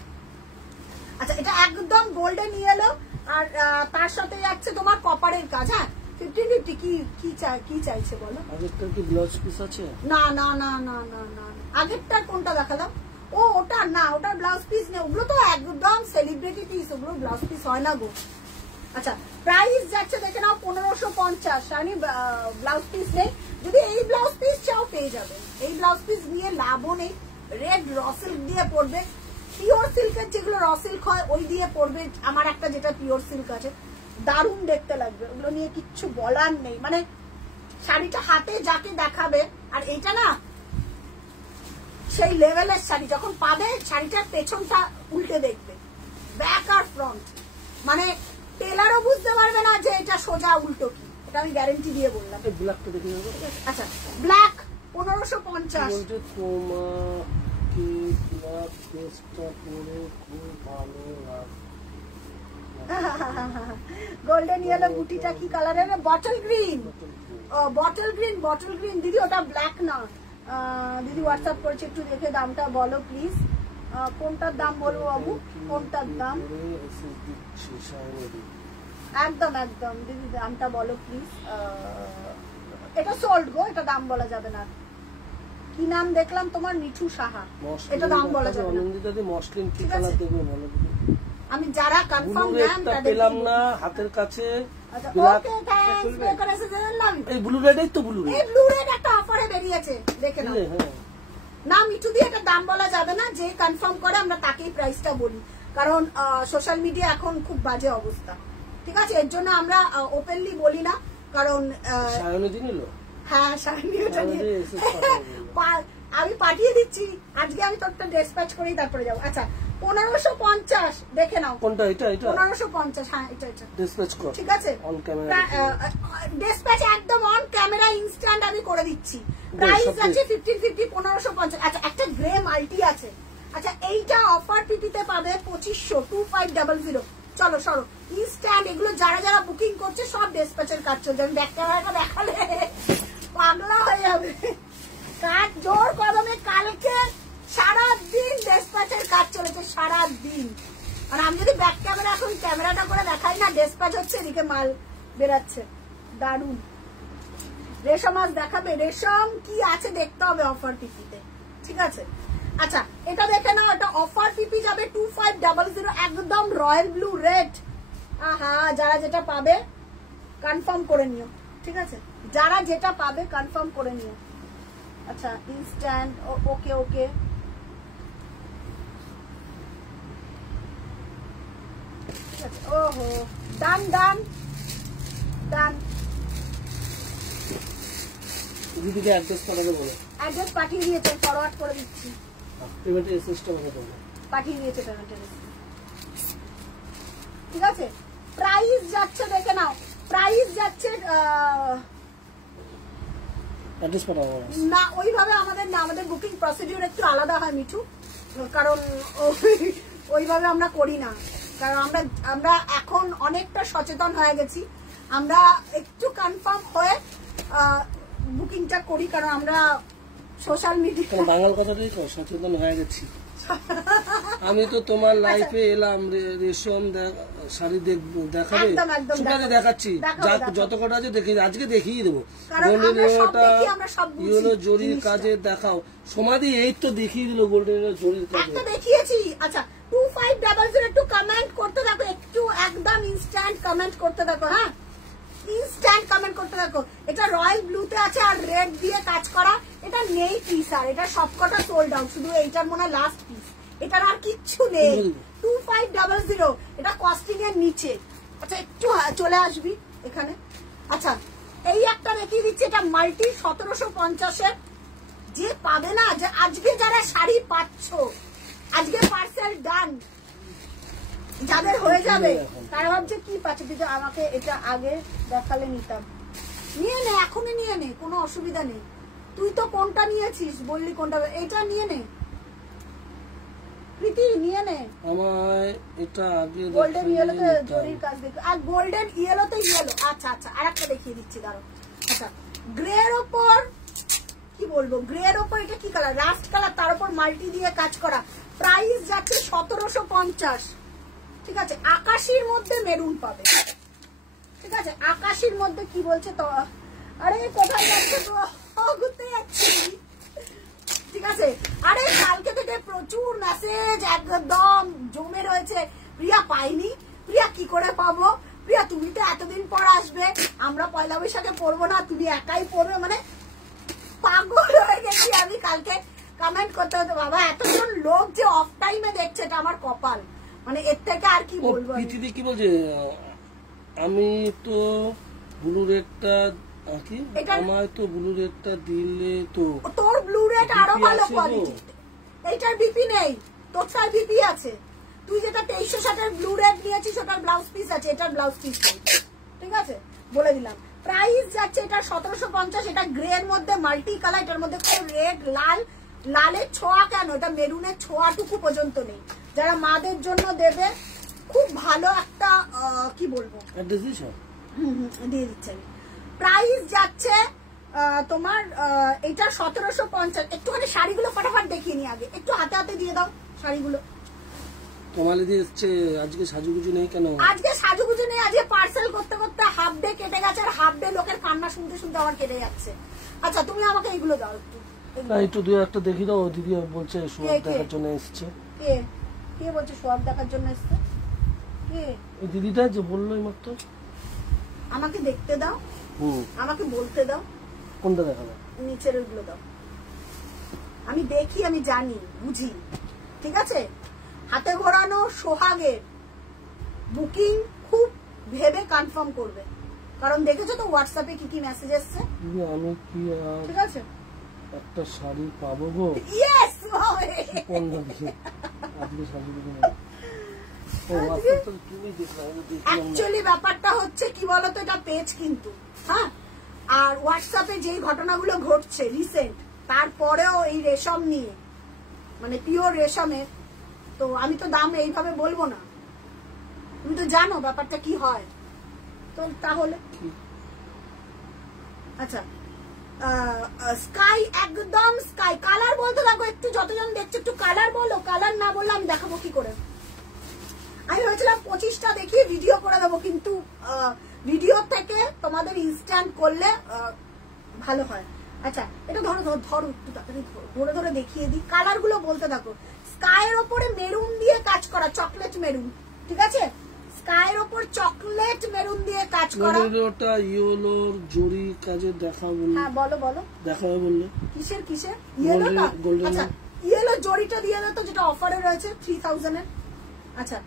আচ্ছা এটা একদম গোল্ডেন ইয়েলো, আর তার সাথে যাচ্ছে তোমার কপারের কাজ। হ্যাঁ 1550 কি চাইছে বলো? আগেরটার কি ব্লাউজ পিস আছে? না না না না না না, আগেরটার কোনটা দেখালাম? ও ওটা না, ওটার ব্লাউজ পিস নেই, ওগুলো তো একদম সেলিব্রিটি পিস, ওগুলো ব্লাউজ পিস হয় না গো। আচ্ছা প্রাইস যাচ্ছে দেখে নাও 1550, শানি ব্লাউজ পিস নেই। যদি এই ব্লাউজ পিস চাও পেয়ে যাবে, এই ব্লাউজ পিস নিয়ে লাভও নেই। রেড র সিল্ক দিয়ে পরবে, পিওর সিল্কের যেগুলো র সিল্ক হয় ওই দিয়ে পরবে। আমার একটা যেটা পিওর সিল্ক আছে, দারুণ দেখতে লাগবে, ওগুলো নিয়ে কিচ্ছু বলার নেই। মানে শাড়িটা হাতে যাকে দেখাবে, আর এইটা না সেই লেভেলের শাড়ি, যখন পাবে শাড়িটার পেছনটা উল্টে দেখবে, ব্যাক আর ফ্রন্ট, মানে টেলারও বুঝতে পারবে না যে এটা সোজা উল্টো কি, এটা আমি গ্যারান্টি দিয়ে বললাম। ব্ল্যাকটা দেখে নেব। আচ্ছা ব্ল্যাক 1550। তোমাকে ব্ল্যাক ড্রেসটা পরে খুব ভালো লাগে। গোল্ডেন ইয়েলো বুটিটা কি কালারের? Bottle green. Bottle green, bottle green দিদি, ওটা ব্ল্যাক না। দিদি হোয়াটসঅ্যাপ করেছে, একটু দেখে দামটা বলো প্লিজ। কোনটার দাম বলবো বাবু, কোনটার দাম? একদম একদম দিদি দামটা বলো প্লিজ। এটা সোল্ড গো, এটা দাম বলা যাবে না। কি নাম দেখলাম তোমার? মিঠু সাহা, এটা দাম বলা যাবে না। আমি যারা কনফার্ম নাম পেলাম না হাতের কাছে। ওকে থ্যাঙ্কস, পে করেছে জানলাম। এই ব্লু রেডই তো, ব্লু রেড, এই ব্লু রেড একটা অফারে বেরিয়েছে, দেখে নাও। না মিঠু দিয়ে এটা দাম বলা যাবে না, যে কনফার্ম করে আমরা তাকেই প্রাইসটা বলি, কারণ সোশ্যাল মিডিয়া এখন খুব বাজে অবস্থা। ঠিক আছে, এর জন্য আমরা ওপেনলি বলি না, কারণ সায়নদি নিল। হ্যাঁ সায়নী, ওটা নিয়ে আমি পাঠিয়ে দিচ্ছি আজকে, আমি তোরটা ডিসপ্যাচ করেই তারপরে যাবো। আচ্ছা 1550 দেখে নাও। কোনটা? এটা 1550। হ্যাঁ এটা ডিসপ্যাচ কর, ঠিক আছে। অন ক্যামেরা ডিসপ্যাচ একদম অন ক্যামেরা ইনস্ট্যান্ট আমি করে দিচ্ছি। প্রাইস আছে 1550 1550। আচ্ছা একটা গ্রে মাল্টি আছে। আচ্ছা এইটা অফার পিপিতে পাবে 2500 2500। চলো সরো ইনস্ট্যান্ট, এগুলো যারা যারা বুকিং করছে সব ডিসপ্যাচের কাজ চলছে। আমি ব্যাক ক্যামেরাটা দেখালে পাগলা হয়ে যাবে। কাজ জোর কদমে কালকে সারা দিন ডিসপ্যাচের কাজ চলেছে, সারা দিন। আর আমি যদি ব্যাক ক্যামেরা এখন ক্যামেরাটা করে দেখাই না, ডিসপ্যাচ হচ্ছে, এদিকে মাল বেরাচ্ছে। দারুন। রেশম আজ দেখাবে, রেশম কি আছে দেখতে হবে অফার পিপিতে। ঠিক আছে, আচ্ছা এটা দেখে নাও, এটা অফার পিপি যাবে 2500, একদম রয়্যাল ব্লু রেড। আহা, যারা যেটা পাবে কনফার্ম করে নিও। ঠিক আছে, যারা যেটা পাবে কনফার্ম করে নিও। আচ্ছা ইনস্ট্যান্ট, ওকে ওকে। ওহো, ডান ডান ডান। দিদিকে অ্যাড্রেস পাঠাতে বলো। অ্যাড্রেস পাঠিয়ে দিয়েছে, ফরওয়ার্ড করে দিচ্ছি। পেমেন্টের এসএসটা বলে দেবো, পাঠিয়ে দিয়েছে পেমেন্টের। ঠিক আছে, প্রাইস যাচ্ছে দেখে নাও, প্রাইস যাচ্ছে অ্যাড্রেস পাঠাবো না ওইভাবে আমাদের না, আমাদের বুকিং প্রসিডিউর একটু আলাদা হয় মিঠু, কারণ ওইভাবে আমরা করি না। কারণ আমরা এখন অনেকটা সচেতন হয়ে গেছি, আমরা একটু কনফার্ম হয়ে বুকিংটা করি, কারণ আমরা সোশ্যাল মিডিয়া বাঙাল কথাটাই সচেতন হয়ে গেছি। আমি তো তোমার লাইফে এলাম, রেশম শাড়ি দেখাবে, সুপারে দেখাচ্ছি, যত কটা আছে দেখিয়ে, আজকে দেখিয়ে দেবো। গোল্ডেন ইয়েলো জরির কাজে দেখাও। সমাধি এই তো দেখিয়ে দিল গোল্ডেন ইয়েলো জরির কাজে দেখিয়েছি। আচ্ছা 2500 একটু কমেন্ট করতে থাকো, একটু একদম ইনস্ট্যান্ট কমেন্ট করতে থাকো। হ্যাঁ ইনস্ট্যান্ট কমেন্ট করতে থাকো। এটা রয়্যাল ব্লুতে আছে আর রেড দিয়ে কাজ করা। এটা নেই পিস, আর এটা সবকটা সোল্ড আউট, শুধু এইটার মনে হয় লাস্ট পিস, এটার আর কিচ্ছু নেই। 2500 এটা কস্টিং এর নিচে। আচ্ছা একটু চলে আসবি এখানে। আচ্ছা এই একটা দেখিয়ে দিচ্ছি, এটা মাল্টি 1750-এর। যে পাবে না, যে আজকে যারা শাড়ি পাচ্ছ, আজকে পার্সেল ডান, যাদের হয়ে যাবে তারা ভাবছে কি পাচ্ছে, কিন্তু আমাকে এটা আগে দেখালে নিতাম। নিয়ে নে, এখনই নিয়ে নে, কোনো অসুবিধা নেই। তুই তো কোনটা নিয়েছিস বললি, কোনটা? এটা নিয়ে নে প্রীতি, নিয়ে নে। আমায় এটা আগে গোল্ডেন ইয়েলোতে জরির কাজ দেখো, আর গোল্ডেন ইয়েলোতে ইয়েলো। আচ্ছা আচ্ছা আরেকটা দেখিয়ে দিচ্ছি, দাঁড়াও। আচ্ছা গ্রে এর ওপর কি বলবো, গ্রে এর ওপর এটা কি কালার, রাস্ট কালার, তার উপর মাল্টি দিয়ে কাজ করা। প্রাইস যাচ্ছে 1750। ঠিক আছে, আকাশির মধ্যে মেরুন পাবে। ঠিক আছে, আকাশির মধ্যে কি বলছে তো, আরে কোথায় যাচ্ছে তো, ঘুরতে যাচ্ছি। ঠিক আছে, আরে কালকে থেকে প্রচুর মেসেজ একদম জমে রয়েছে। প্রিয়া পাইনি, প্রিয়া কি করে পাবো, প্রিয়া তুমি তো এতদিন পর আসবে, আমরা পয়লা বৈশাখে পড়বো না, তুমি একাই পড়বে। মানে পাগল হয়ে গেছি আমি। কালকে কমেন্ট করতে হতো, বাবা এতজন লোক যে অফ টাইমে দেখছে, এটা আমার কপাল। মানে এর থেকে আর কি বলবো। পৃথিবী কি বলছে, আমি তো ব্লু রেডটা কি, আমার তো ব্লু রেডটা দিলে তো, তোর ব্লু রেড আরো ভালো কোয়ালিটি। এইটার বিপি নেই, তোরটার বিপি আছে। তুই যেটা 2360-এর ব্লু রেড নিয়েছিস ওটার ব্লাউজ পিস আছে, এটার ব্লাউজ পিস নেই। ঠিক আছে, বলে দিলাম। প্রাইস যাচ্ছে এটা 1750। এটা গ্রে এর মধ্যে মাল্টি কালার, এটার মধ্যে কোনো রেড লাল, লালের ছোঁয়া কেন, এটা মেরুনের ছোঁয়াটুকু পর্যন্ত নেই। যারা মাদের জন্য দেবে, খুব ভালো একটা কি বলবো, দিয়ে দিচ্ছে। প্রাইস যাচ্ছে তোমার এটা 1750। একটুখানি শাড়িগুলো ফটাফট দেখিয়ে নি আগে, একটু হাতে হাতে দিয়ে দাও শাড়িগুলো। তোমালে দিচ্ছে আজকে সাজুগুজু নেই কেন? আজকে সাজুগুজু নেই, আজকে পার্সেল করতে করতে হাফ ডে কেটে গেছে, আর হাফ ডে লোকের কান্না শুনতে শুনতে আমার কেটে যাচ্ছে। আচ্ছা তুমি আমাকে এইগুলো দাও একটু, একটু দুই একটা দেখি দাও। দিদি বলছে সোয়াব দেখার জন্য এসছে। কে কে বলছে সোয়াব দেখার জন্য এসছে? কে? ওই দিদিটা যে বললো মাত্র। আমাকে দেখতে দাও, আমাকে বলতে দাও। কোনটা দেখাবে? নিচের ওইগুলো দাও, আমি দেখি, আমি জানি, বুঝি। ঠিক আছে, হাতে ঘোরানো সোহাগের বুকিং খুব ভেবে কনফার্ম করবে, কারণ দেখেছো তো হোয়াটসঅ্যাপে কি কি মেসেজ এসছে। আমি কি ঠিক আছে একটা শাড়ি পাবো গো? ইয়েস, আজকে শাড়ি অ্যাকচুয়ালি ব্যাপারটা হচ্ছে কি বলতো, এটা পেজ কিন্তু, হ্যাঁ, আর হোয়াটসঅ্যাপে যেই ঘটনাগুলো ঘটছে রিসেন্ট, তারপরেও এই রেশম নিয়ে, মানে পিওর রেশমের, তো আমি তো দাম এইভাবে বলবো না। তুমি তো জানো ব্যাপারটা কি হয়, তো তাহলে আচ্ছা স্কাই, একদম স্কাই কালার বলতে থাকো। একটু যতজন দেখছো একটু কালার বলো, কালার না বললে আমি দেখাবো কি করে। আমি ভেবেছিলাম 25টা দেখিয়ে ভিডিও করে দেবো, কিন্তু ভিডিও থেকে তোমাদের ইনস্ট্যান্ট করলে ভালো হয়। আচ্ছা এটা ধরো ধরো ধরো, একটু তাড়াতাড়ি ধরে ধরে দেখিয়ে দিই। কালার গুলো বলতে থাকো। স্কাইয়ের ওপরে মেরুন দিয়ে কাজ করা, চকলেট মেরুন। ঠিক আছে, স্কাইয়ের ওপর চকলেট মেরুন দিয়ে কাজ করা। ওটা ইয়েলোর জরি কাজে দেখাবো। হ্যাঁ বলো বলো, দেখাবে বললে কিসের কিসের? ইয়েলোটা? আচ্ছা ইয়েলো জরিটা দিয়ে দাও তো, যেটা অফারে রয়েছে 3000 এর। আচ্ছা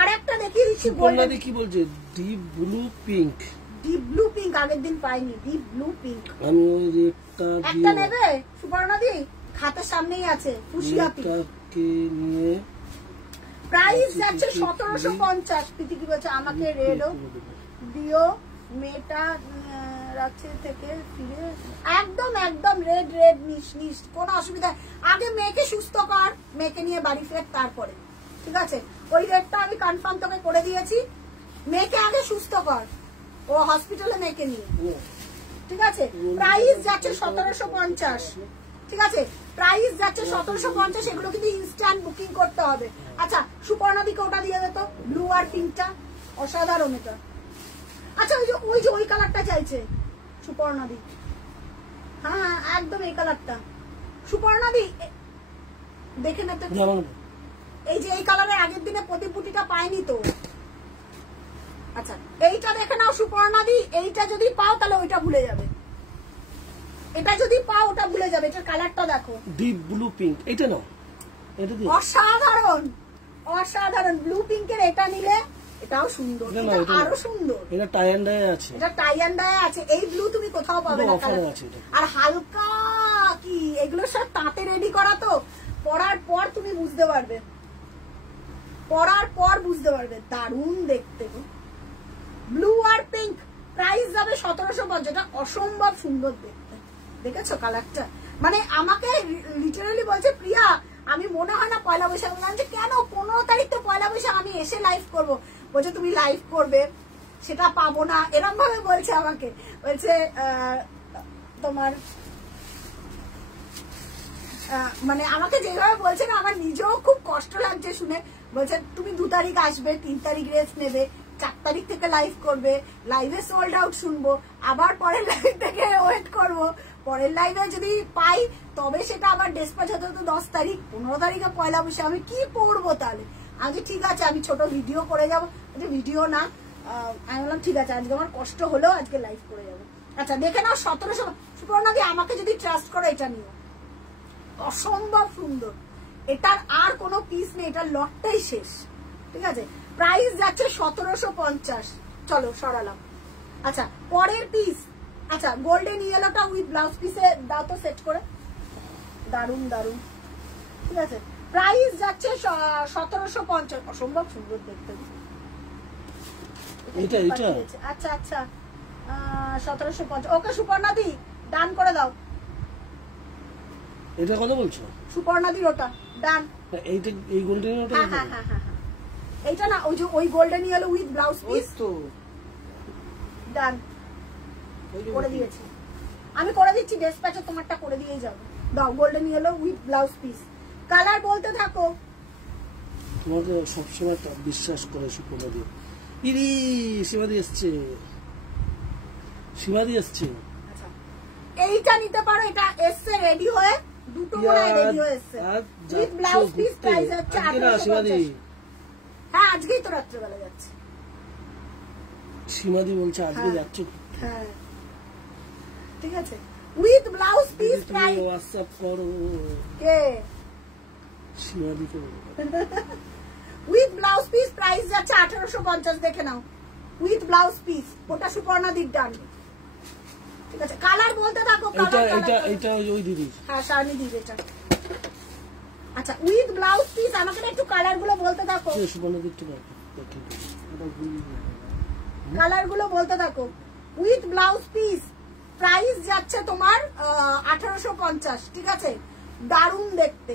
আর একটা দেখিয়ে দিচ্ছি। গোল্ডেন কি বলছে, deep blue pink. Deep blue pink আগের দিন পাইনি, ডিপ ব্লু পিঙ্ক। আমি ওই রেডটা একটা নেবে সুবর্ণা দি, খাতার সামনেই আছে, ফুশিয়া পিঙ্ক নিয়ে। প্রাইস যাচ্ছে 1750। প্রীতি কি বলছে, আমাকে রেডও দিও, মেয়েটা রাখছে থেকে ফিরে। একদম একদম রেড রেড নিস নিস, কোনো অসুবিধা। আগে মেয়েকে সুস্থ কর, মেয়েকে নিয়ে বাড়ি ফের, তারপরে। ঠিক আছে, ওই রেটটা আমি কনফার্ম তোকে করে দিয়েছি। মেয়েকে আগে সুস্থ কর, ও হসপিটালে মেয়েকে নিয়ে। ঠিক আছে, প্রাইস যাচ্ছে 1750। ঠিক আছে, প্রাইস যাচ্ছে 1750, এগুলো কিন্তু ইনস্ট্যান্ট বুকিং করতে হবে। আচ্ছা সুপর্ণাদিকে ওটা দিয়ে দে তো, ব্লু আর পিঙ্কটা, অসাধারণ এটা। আচ্ছা ওই কালারটা চাইছে সুপর্ণাদি, হ্যাঁ একদম এই কালারটা। সুপর্ণাদি দেখে না তো, এই যে এই কালারের আগের দিনে প্রদীপ বুটিটা পায়নি তো। আচ্ছা এইটা দেখে নাও সুপর্ণাদি, এইটা যদি পাও তাহলে ওইটা ভুলে যাবে, এটা যদি পাও ওটা ভুলে যাবে। এটার কালারটা দেখো, ডিপ ব্লু পিঙ্ক, এটা নাও, এটা দি অসাধারণ অসাধারণ। ব্লু পিঙ্কের এটা নিলে এটাও সুন্দর, আরো সুন্দর। এটা টাই এন্ড ডাই আছে, এটা টাই এন্ড ডাই আছে। এই ব্লু তুমি কোথাও পাবে না। আর হালকা কি এগুলো সব তাঁতে রেডি করা তো, পরার পর তুমি বুঝতে পারবে, পরার পর বুঝতে পারবে, দারুণ দেখতে। ব্লু আর পিঙ্ক, প্রাইস যাবে 1750, এটা অসম্ভব সুন্দর দেখতে। দেখেছো কালারটা? মানে আমাকে লিটারালি বলছে প্রিয়া আমি মনে হয় না পয়লা বৈশাখ, কেন 15 তারিখ তো পয়লা বৈশাখ, আমি এসে লাইভ করব। বলছে তুমি লাইভ করবে সেটা পাবো না, এরকম ভাবে বলছে আমাকে। বলছে তোমার মানে আমাকে যেভাবে বলছে না, আমার নিজেও খুব কষ্ট লাগছে শুনে। বলছে তুমি 2 তারিখ আসবে, 3 তারিখ রেস্ট নেবে, 4 তারিখ থেকে লাইভ করবে, লাইভে সোল্ড আউট শুনবো, আবার পরের লাইভ থেকে ওয়েট করব, পরের লাইভে যদি পাই তবে সেটা আবার ডিসপ্যাচ হতে হতো 10 তারিখ, 15 তারিখে পয়লা বৈশাখ, আমি কি পড়বো তাহলে? আমি ঠিক আছে আমি ছোট ভিডিও করে যাবো, ভিডিও না, আমি বললাম ঠিক আছে আজকে আমার কষ্ট হলেও আজকে লাইভ করে যাবো। আচ্ছা দেখে নাও 1700। সুপর্ণাদি আমাকে যদি ট্রাস্ট করো এটা নিও, অসম্ভব সুন্দর। এটার আর কোনো পিস নেই, এটার লটটাই শেষ, ঠিক আছে? প্রাইস যাচ্ছে 1750। চলো সরালাম। আচ্ছা পরের পিস, আচ্ছা গোল্ডেন ইয়েলোটা উইথ ব্লাউজ পিসে দাও তো সেট করে, দারুন দারুন, ঠিক আছে? প্রাইস যাচ্ছে 1750, অসম্ভব সুন্দর দেখতে। আচ্ছা আচ্ছা 1750, ওকে সুপর্ণাদি ডান করে দাও। এটা কথা বলছো? সুপর্ণাদির ওটা ডান, এইটা এই গোল্ডেন ইয়েলোটা, হ্যাঁ হ্যাঁ হ্যাঁ এইটা না, ওই যে ওই golden yellow with blouse piece তো ডান করে দিয়েছি আমি, করে দিচ্ছি ডেসপ্যাচে, তোমারটা করে দিয়েই যাবো। দাও golden yellow with blouse piece, colour বলতে থাকো। তোমাকে সবসময় বিশ্বাস করে সুপর্ণাদি। ইরি সীমাদি এসছে, সীমাদি এসছে। আচ্ছা এইটা নিতে পারো, এটা এসছে রেডি হয়ে, দুটো মনে হয় রেডি হয়ে এসছে উইথ ব্লাউজ পিস। প্রাইস হচ্ছে 1850। হ্যাঁ আজকেই তো রাত্রেবেলা যাচ্ছে, সীমাদি বলছে আজকে যাচ্ছে। হ্যাঁ ঠিক আছে, with blouse piece. Price WhatsApp করো, কে সীমাদি কে উইথ ব্লাউজ পিস, প্রাইস যাচ্ছে 1850। দেখে নাও উইথ ব্লাউজ পিস, ওটা সুপর্ণাদির ডান, ঠিক আছে? কালার বলতে থাকো। এটা ওই দিদি, হ্যাঁ শার্নি দিদি এটা। আচ্ছা উইথ ব্লাউজ পিস, আমাকে একটু কালার গুলো বলতে থাকো। কালার গুলো বলতে থাকো। উইথ ব্লাউজ পিস, প্রাইস যাচ্ছে তোমার 1850, ঠিক আছে? দারুণ দেখতে,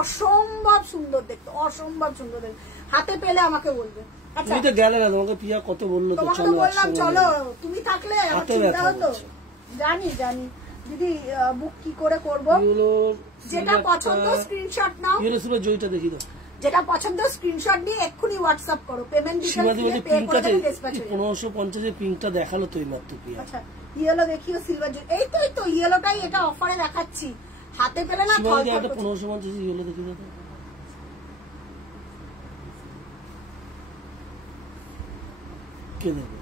অসম্ভব সুন্দর দেখতে, অসম্ভব সুন্দর দেখতে। হাতে পেলে আমাকে বলবে। আচ্ছা তুমি তো গেলে না, তোমাকে প্রিয়া কত বললো তো, চলো বললাম চলো, তুমি থাকলে আমার চিন্তা হতো। জানি জানি দিদি, বুক কি করে করব, যেটা পছন্দ স্ক্রিনশট নাও। জয়টা দেখি দাও, যেটা পছন্দ স্ক্রিনশট নিয়ে এক্ষুনি হোয়াটসঅ্যাপ করো, পেমেন্ট ডিটেইলস দিয়ে পে করে দেবে, ডিসপ্যাচ হয়ে যাবে। 1550 এর পিঙ্কটা দেখালো তো এই মাত্র প্রিয়া। আচ্ছা ইয়েলো দেখিও, সিলভার, এই তো ইয়েলোটাই এটা অফারে দেখাচ্ছি, হাতে পেলে না। 1550 ইয়েলো দেখি দাও, কে দেবে?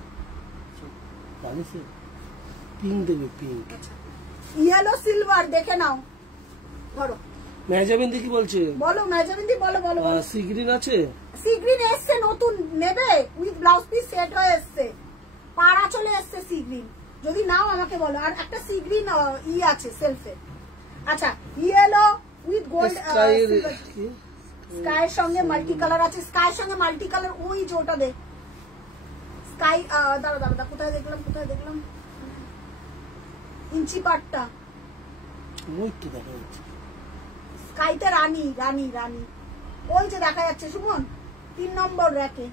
পিঙ্ক দেবে, পিঙ্ক। ইয়েলো সিলভার দেখে নাও, ধরো। মেজাবিন্দি কি বলছে বলো, মেজাবিন্দি বলো বলো। সি গ্রিন আছে, সি গ্রিন এসছে নতুন, নেবে উইথ ব্লাউজ পিস সেট হয়ে এসছে, পাড়া চলে এসছে সি গ্রিন, যদি নাও আমাকে বলো। আর একটা সি গ্রিন ই আছে সেলফে। আচ্ছা ইয়েলো উইথ গোল্ড, স্কাই এর সঙ্গে মাল্টি কালার আছে, স্কাই এর সঙ্গে মাল্টি কালার, ওই যে ওটা দেখ স্কাই, দাঁড়া দাঁড়া কোথায় দেখলাম ইঞ্চি পাটটা, ওই তো দেখা যাচ্ছে স্কাইতে রানী রানী রানী, ওই যে দেখা যাচ্ছে সুমন 3 নম্বর র্যাকে,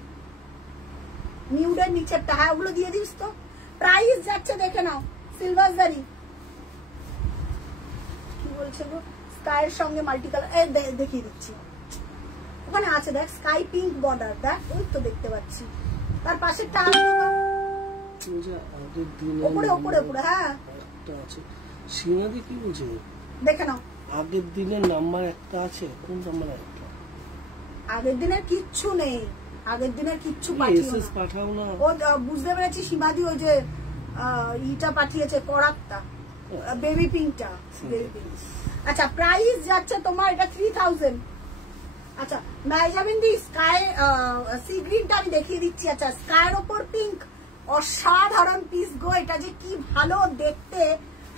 নিউডের নিচেরটা। হ্যাঁ ওগুলো দিয়ে দিস তো। প্রাইস যাচ্ছে দেখে নাও, সিলভার জারি কি বলছে গো, স্কাইয়ের সঙ্গে মাল্টি কালার, দেখিয়ে দিচ্ছি, ওখানে আছে দেখ, স্কাই পিঙ্ক বর্ডার, দেখ ওই তো দেখতে পাচ্ছি, তার পাশে উপরে উপরে উপরে, হ্যাঁ সীমাদি কি বলছে দেখে নাও। আগের দিনের নাম্বার একটা আছে, কোন নাম্বার একটা? আগের দিনের কিচ্ছু নেই, আগের দিনের কিচ্ছু পাঠাও না। ও বুঝতে পেরেছি, সীমাদি ওই যে ইটা পাঠিয়েছে, করাকটা বেবি পিঙ্কটা, বেবি পিঙ্ক। আচ্ছা প্রাইস যাচ্ছে তোমার এটা 3000। আচ্ছা মেজাবিন্দি স্কাই সি গ্রিনটা আমি দেখিয়ে দিচ্ছি। আচ্ছা স্কাইয়ের ওপর পিঙ্ক, অসাধারণ পিস গো, এটা যে কি ভালো দেখতে।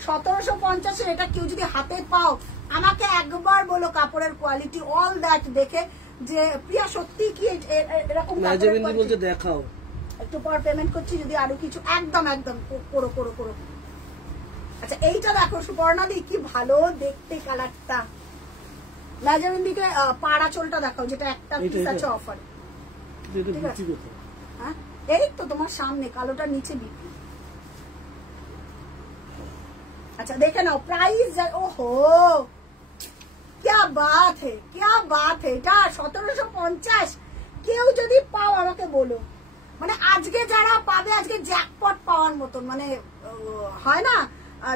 1750 এটা কেউ যদি হাতে পাও আমাকে একবার বলো কাপড়ের কোয়ালিটি অল দ্যাট দেখে যে প্রিয়া সত্যি কি এরকম মেজাবিন্দি বলতে দেখাও। একটু পর পেমেন্ট করছি, যদি আরো কিছু একদম একদম করো করো করো। আচ্ছা এইটা দেখো সুপর্ণাদি কি ভালো দেখতে কালারটা। মেজাবিন্দিকে পাড়া চোলটা দেখাও, যেটা একটা পিস আছে অফারে। হ্যাঁ এই তো তোমার সামনে কালোটার নিচে বিক্রি। अच्छा देखे ना प्राइस, ओहो क्या बात है, क्या बात है। এটা 1750 কেউ যদি পাও আমাকে বলো, মানে আজকে যারা পাবে আজকে জ্যাকপট পাওয়ার মতন, মানে হয় না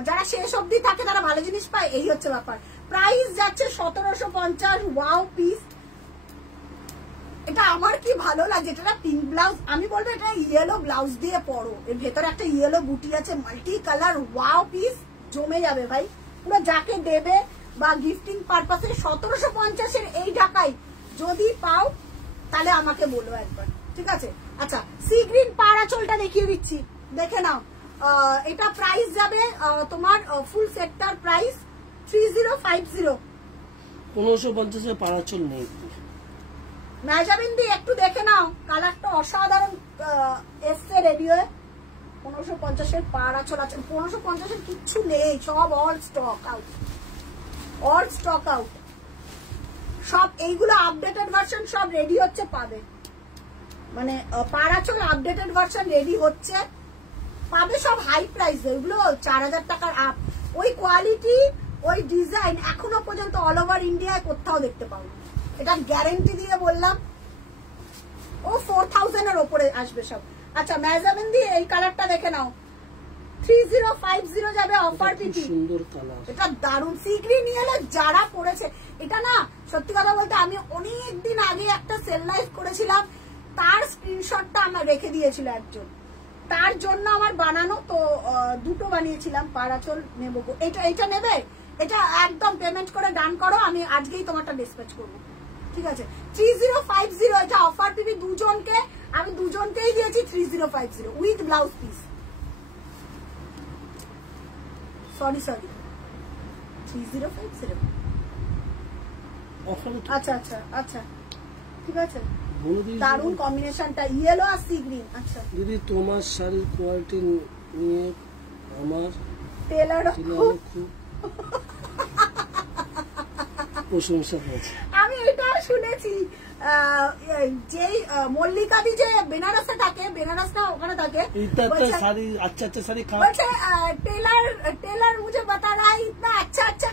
যারা শেষ অবধি থাকে তারা ভালো জিনিস পায়, এই হচ্ছে ব্যাপার। প্রাইস যাচ্ছে 1750। ওয়াও পিস, এটা আমার কি ভালো লাগে। এটা পিঙ্ক ব্লাউজ, আমি বলবো এটা ইয়েলো ব্লাউজ দিয়ে পরো, এর ভেতরে একটা ইয়েলো বুটি আছে, মাল্টি কালার। ওয়াও পিস জমে যাবে ভাই, পুরো যাকে দেবে বা গিফটিং পারপাসে। 1750 এই ঢাকায় যদি পাও তাহলে আমাকে বলো একবার, ঠিক আছে। আচ্ছা সি গ্রিন পাড়া চোলটা দেখিয়ে দিচ্ছি, দেখে নাও। এটা প্রাইস যাবে তোমার ফুল সেক্টর প্রাইস 3050। 1550 পাড়া চোল নেই। মেজাবিন্দি একটু দেখে নাও, কালারটা অসাধারণ এসছে রেডিও। 1550 পাড়া চোল আছে, 1550 কিচ্ছু নেই, সব all stock out, all stock out সব। এইগুলো আপডেটেড ভার্সন সব রেডি হচ্ছে, পাবে মানে পাড়া চোল আপডেটেড ভার্সন রেডি হচ্ছে, পাবে সব হাই প্রাইস। ওইগুলো 4000 টাকার আপ, ওই কোয়ালিটি ওই ডিজাইন এখনো পর্যন্ত অল ওভার ইন্ডিয়ায় কোথাও দেখতে পাবো, এটা গ্যারেন্টি দিয়ে বললাম। ও 4000 এর উপরে আসবে সব। আচ্ছা মেজাবিন্দি এই কালারটা দেখে নাও, 3050 যাবে অফার পিটি, সুন্দর কালার, এটা দারুন। সি গ্রিন নিয়ে এলে যারা পড়েছে, এটা না সত্যি কথা বলতে আমি অনেকদিন আগে একটা সেল লাইভ করেছিলাম, তার স্ক্রিনশটটা আমার রেখে দিয়েছিল একজন, তার জন্য আমার বানানো, তো দুটো বানিয়েছিলাম। পাড়াচল নেবো, এটা নেবে, এটা একদম পেমেন্ট করে ডান করো, আমি আজকেই তোমারটা ডিসপ্যাচ করবো, ঠিক আছে। 3050 এটা অফার পিবি দুজনকে, আমি দুজনকেই দিয়েছি 3050 with blouse piece. Sorry 3050 offer. আচ্ছা আচ্ছা আচ্ছা ঠিক আছে, দারুন কম্বিনেশনটা ইয়েলো আর সি গ্রিন। আচ্ছা দিদি তোমার শাড়ির কোয়ালিটি নিয়ে আমার টেলার খুব প্রশংসা করেছে। আমি এটা শুনেছি, যেই মল্লিকাদি যে বেনারসে থাকে, বেনারস না ওখানে থাকে, শাড়ি আচ্ছা আচ্ছা শাড়ি বলছে टेलर मुझे बता रहा है इतना अच्छा अच्छा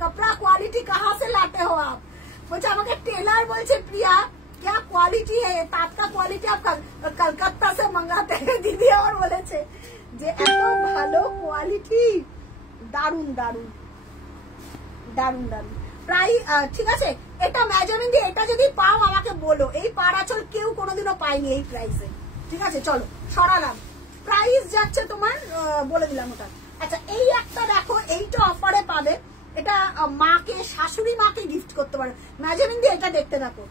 कपड़ा क्वालिटी कहाँ से लाते हो आप। বলছে আমাকে টেলার বলছে প্রিয়া क्या क्वालिटी है, तात का क्वालिटी आप कलकत्ता से मंगाते हैं दीदी। और বলেছে যে এত ভালো কোয়ালিটি, দারুন দারুন দারুন দারুন। প্রায় ঠিক আছে, এটা মেজারমেন্ট দিয়ে এটা যদি পাও আমাকে বলো, এই পাড়াচল কেউ কোনোদিনও পায়নি এই প্রাইসে, ঠিক আছে। চলো সরালাম, প্রাইস যাচ্ছে তোমার বলে দিলাম ওটা। আচ্ছা এই একটা দেখো, এইটা অফারে পাবে, এটা মাকে শাশুড়ি মাকে গিফট করতে পারো। মেজারমেন্ট দিয়ে এটা দেখতে থাকো,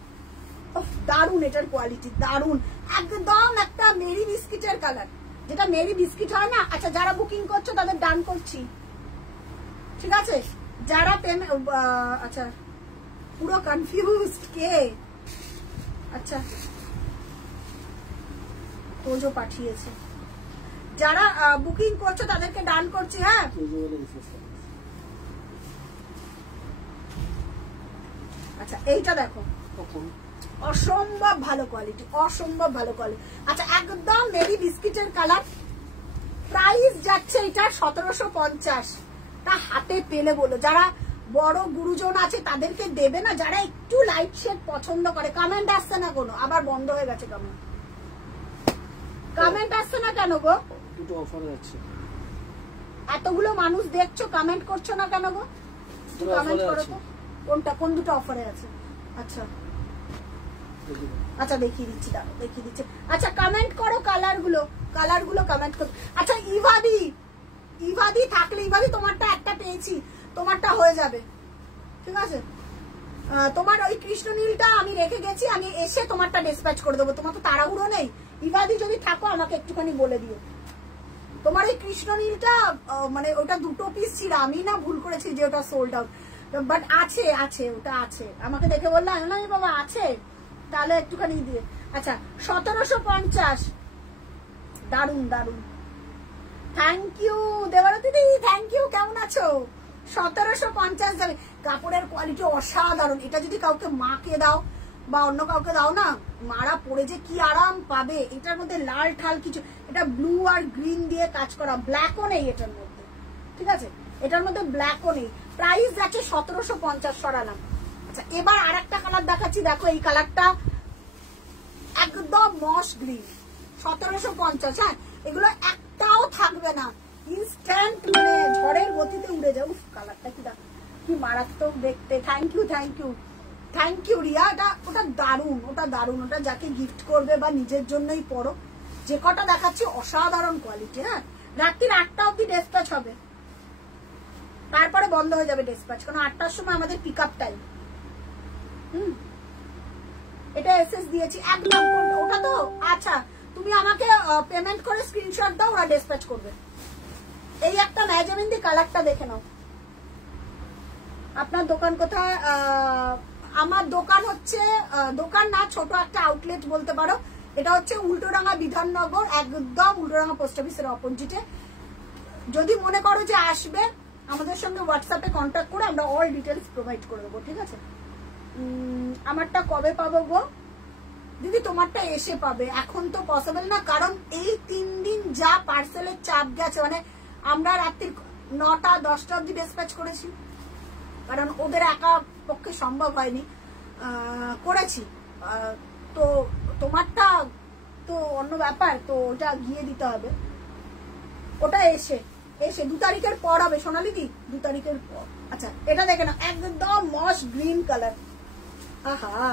দারুন, এটার কোয়ালিটি দারুন, একদম একটা মেরি বিস্কিটের কালার, যেটা মেরি বিস্কিট হয় না। আচ্ছা যারা বুকিং করছো তাদের ডান করছি, ঠিক আছে। যারা আচ্ছা পুরো কনফিউজড কে, আচ্ছা তোজো পাঠিয়েছে, যারা বুকিং করছো তাদেরকে ডান করছি। হ্যাঁ আচ্ছা এইটা দেখো, অসম্ভব ভালো কোয়ালিটি, অসম্ভব ভালো কোয়ালিটি। আচ্ছা একদম মেরি বিস্কিটের কালার, প্রাইস যাচ্ছে এটা 1750। তা হাতে পেলে বলো, যারা বড় গুরুজন আছে তাদেরকে দেবে না, যারা একটু লাইট শেড পছন্দ করে। কমেন্ট আসছে না কোনো, আবার বন্ধ হয়ে গেছে কমেন্ট আসছে না কেন গো? দুটো অফার আছে, এতগুলো মানুষ দেখছো, কমেন্ট করছো না কেন গো? কমেন্ট করো তো কোনটা, কোন দুটো অফারে আছে? আচ্ছা আচ্ছা দেখিয়ে দিচ্ছি, দাঁড়াও দেখিয়ে দিচ্ছি। আচ্ছা কমেন্ট করো কালার গুলো কমেন্ট করো। আচ্ছা ইভাদি থাকলে, ইভাদি তোমারটা একটা পেয়েছি, তোমারটা হয়ে যাবে, ঠিক আছে? তোমার ওই কৃষ্ণনীলটা আমি রেখে গেছি, আমি এসে তোমারটা ডিসপ্যাচ করে দেবো। তোমার তো তাড়াহুড়ো নেই। ইভাদি যদি থাকো আমাকে একটুখানি বলে দিও। তোমার ওই কৃষ্ণনীলটা মানে ওটা দুটো পিস ছিল, আমি না ভুল করেছি যে ওটা সোল্ড আউট, বাট আছে ওটা আছে। আমাকে দেখে বললো না বাবা আছে, তাহলে একটুখানি দিয়ে। আচ্ছা 1750, দারুন থ্যাংক ইউ দেবারতী দিদি, থ্যাংক ইউ। কেমন আছো? 1750 যাবে। কাপড়ের কোয়ালিটি অসাধারণ। এটা যদি কাউকে মাকে দাও বা অন্য কাউকে দাও না, মারা পরে যে কি আরাম পাবে। এটার মধ্যে লাল ঠাল কিছু, এটা ব্লু আর গ্রিন দিয়ে কাজ করা, ব্ল্যাকও নেই এটার মধ্যে, ঠিক আছে? এটার মধ্যে ব্ল্যাকও নেই। প্রাইস যাচ্ছে 1750, সরালাম। আচ্ছা এবার আর একটা কালার দেখাচ্ছি, দেখো এই কালারটা একদম মস গ্রিন, 1750। হ্যাঁ এগুলো একটাও থাকবে না, ইনস্ট্যান্ট মানে ঝড়ের গতিতে উড়ে যাও। কালারটা কি মারাত্মক দেখতে। Thank you Riya. ওটা দারুন, ওটা যাকে গিফট করবে বা নিজের জন্যই পরো। যে কটা দেখাচ্ছি অসাধারণ কোয়ালিটি। হ্যাঁ রাত্রির 8টা অব্দি ডিসপ্যাচ হবে, তারপরে বন্ধ হয়ে যাবে ডিসপ্যাচ, কারণ 8টার সময় আমাদের পিক আপ টাইম। এটা এসএস দিয়েছি একদম। ওটা তো আচ্ছা, তুমি আমাকে পেমেন্ট করে স্ক্রিনশট দাও, ওরা ডিসপ্যাচ করবে। এই একটা ম্যাজেমেন্দি কালারটা দেখে নাও। আপনার দোকান কোথায়? আমার দোকান হচ্ছে, দোকান না, ছোট একটা আউটলেট বলতে পারো। এটা হচ্ছে উল্টোডাঙ্গা বিধাননগর, একদম উল্টোডাঙ্গা পোস্ট অফিসের অপোজিটে। যদি মনে করো যে আসবে, আমাদের সঙ্গে হোয়াটসঅ্যাপে কন্ট্যাক্ট করে আমরা অল ডিটেলস প্রোভাইড করে দেবো, ঠিক আছে? আমারটা কবে পাবো গো দিদি? তোমারটা এসে পাবে, এখন তো পসিবল না, কারণ এই 3 দিন যা পার্সেলের চাপ গেছে, মানে আমরা রাত্রি 9টা 10টা অব্দি ডিসপ্যাচ করেছি, কারণ ওদের একা পক্ষে সম্ভব হয়নি, করেছি। তো তোমারটা তো অন্য ব্যাপার, তো ওটা গিয়ে দিতে হবে। ওটা এসে 2 তারিখের পর হবে সোনালি দি, 2 তারিখের পর। আচ্ছা এটা দেখে না, একদম মস গ্রিন কালার। আহা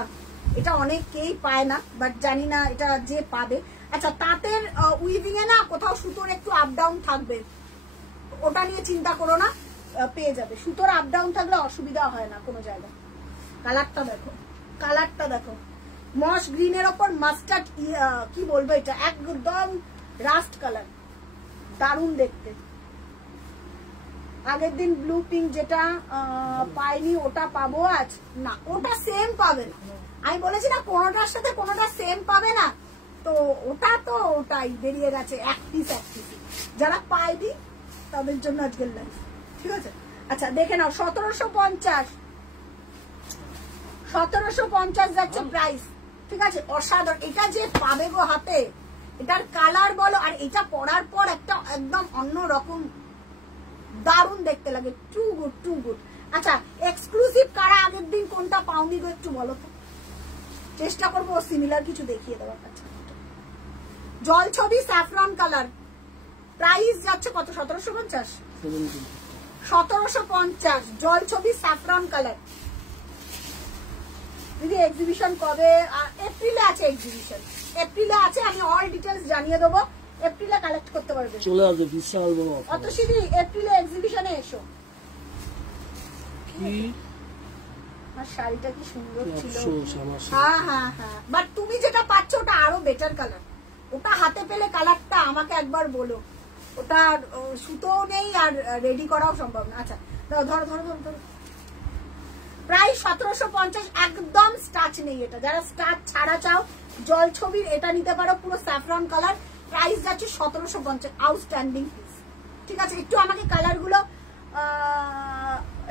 এটা অনেকেই পায় না, বাট জানি না এটা যে পাবে। আচ্ছা তাঁতের উইভিং এ না কোথাও সুতোর একটু আপ ডাউন থাকবে, ওটা নিয়ে চিন্তা করো না, পেয়ে যাবে। সুতোর আপ ডাউন থাকলে অসুবিধা হয় না কোনো জায়গায়। কালারটা দেখো মস গ্রিনের ওপর মাস্টার্ড, কি বলবো, এটা একদম রাস্ট কালার, দারুণ দেখতে। আগের দিন ব্লু পিঙ্ক যেটা পাইনি ওটা পাবো আজ না, ওটা সেম পাবে না। আমি বলেছি না কোনোটার সাথে কোনোটা সেম পাবে না, তো ওটা তো ওটাই বেরিয়ে গেছে এক পিস। যারা পাইনি তাদের জন্য আজকের লাইভ, ঠিক আছে? আচ্ছা দেখে নাও 1750 যাচ্ছে প্রাইস, ঠিক আছে? অসাধারণ। এটা যে পাবে গো হাতে, এটার কালার বলো, আর এটা পরার পর একটা একদম অন্য রকম দারুণ দেখতে লাগে। Two good. আচ্ছা এক্সক্লুসিভ কারা আগের দিন কোনটা পাওনি গো একটু বলো তো, চেষ্টা করবো সিমিলার কিছু দেখিয়ে দেওয়ার। আচ্ছা জল ছবি স্যাফরন কালার, প্রাইস যাচ্ছে কত? 1750 জল ছবি স্যাফরন কালার। দিদি এক্সিবিশন কবে? এপ্রিলে আছে এক্সিবিশন, এপ্রিলে আছে। আমি অল ডিটেলস জানিয়ে দেবো, এপ্রিলে কালেক্ট করতে পারবে। চলে আসবে বিশাল বড় অফার। অত সিধি এপ্রিলে এক্সিবিশনে এসো। কি আর শাড়িটা কি সুন্দর ছিল। হ্যাঁ, বাট তুমি যেটা পাচ্ছ ওটা আরো বেটার কালার। ওটা হাতে পেলে কালারটা আমাকে একবার বলো। ওটা সুতো নেই আর রেডি করাও সম্ভব না। আচ্ছা ধরো। প্রায় 1750, একদম স্টাচ নেই এটা। যারা স্টাচ ছাড়া চাও জল ছবির এটা নিতে পারো, পুরো স্যাফরন কালার। প্রাইস যাচ্ছে 1750, আউটস্ট্যান্ডিং পিস, ঠিক আছে? একটু আমাকে কালার গুলো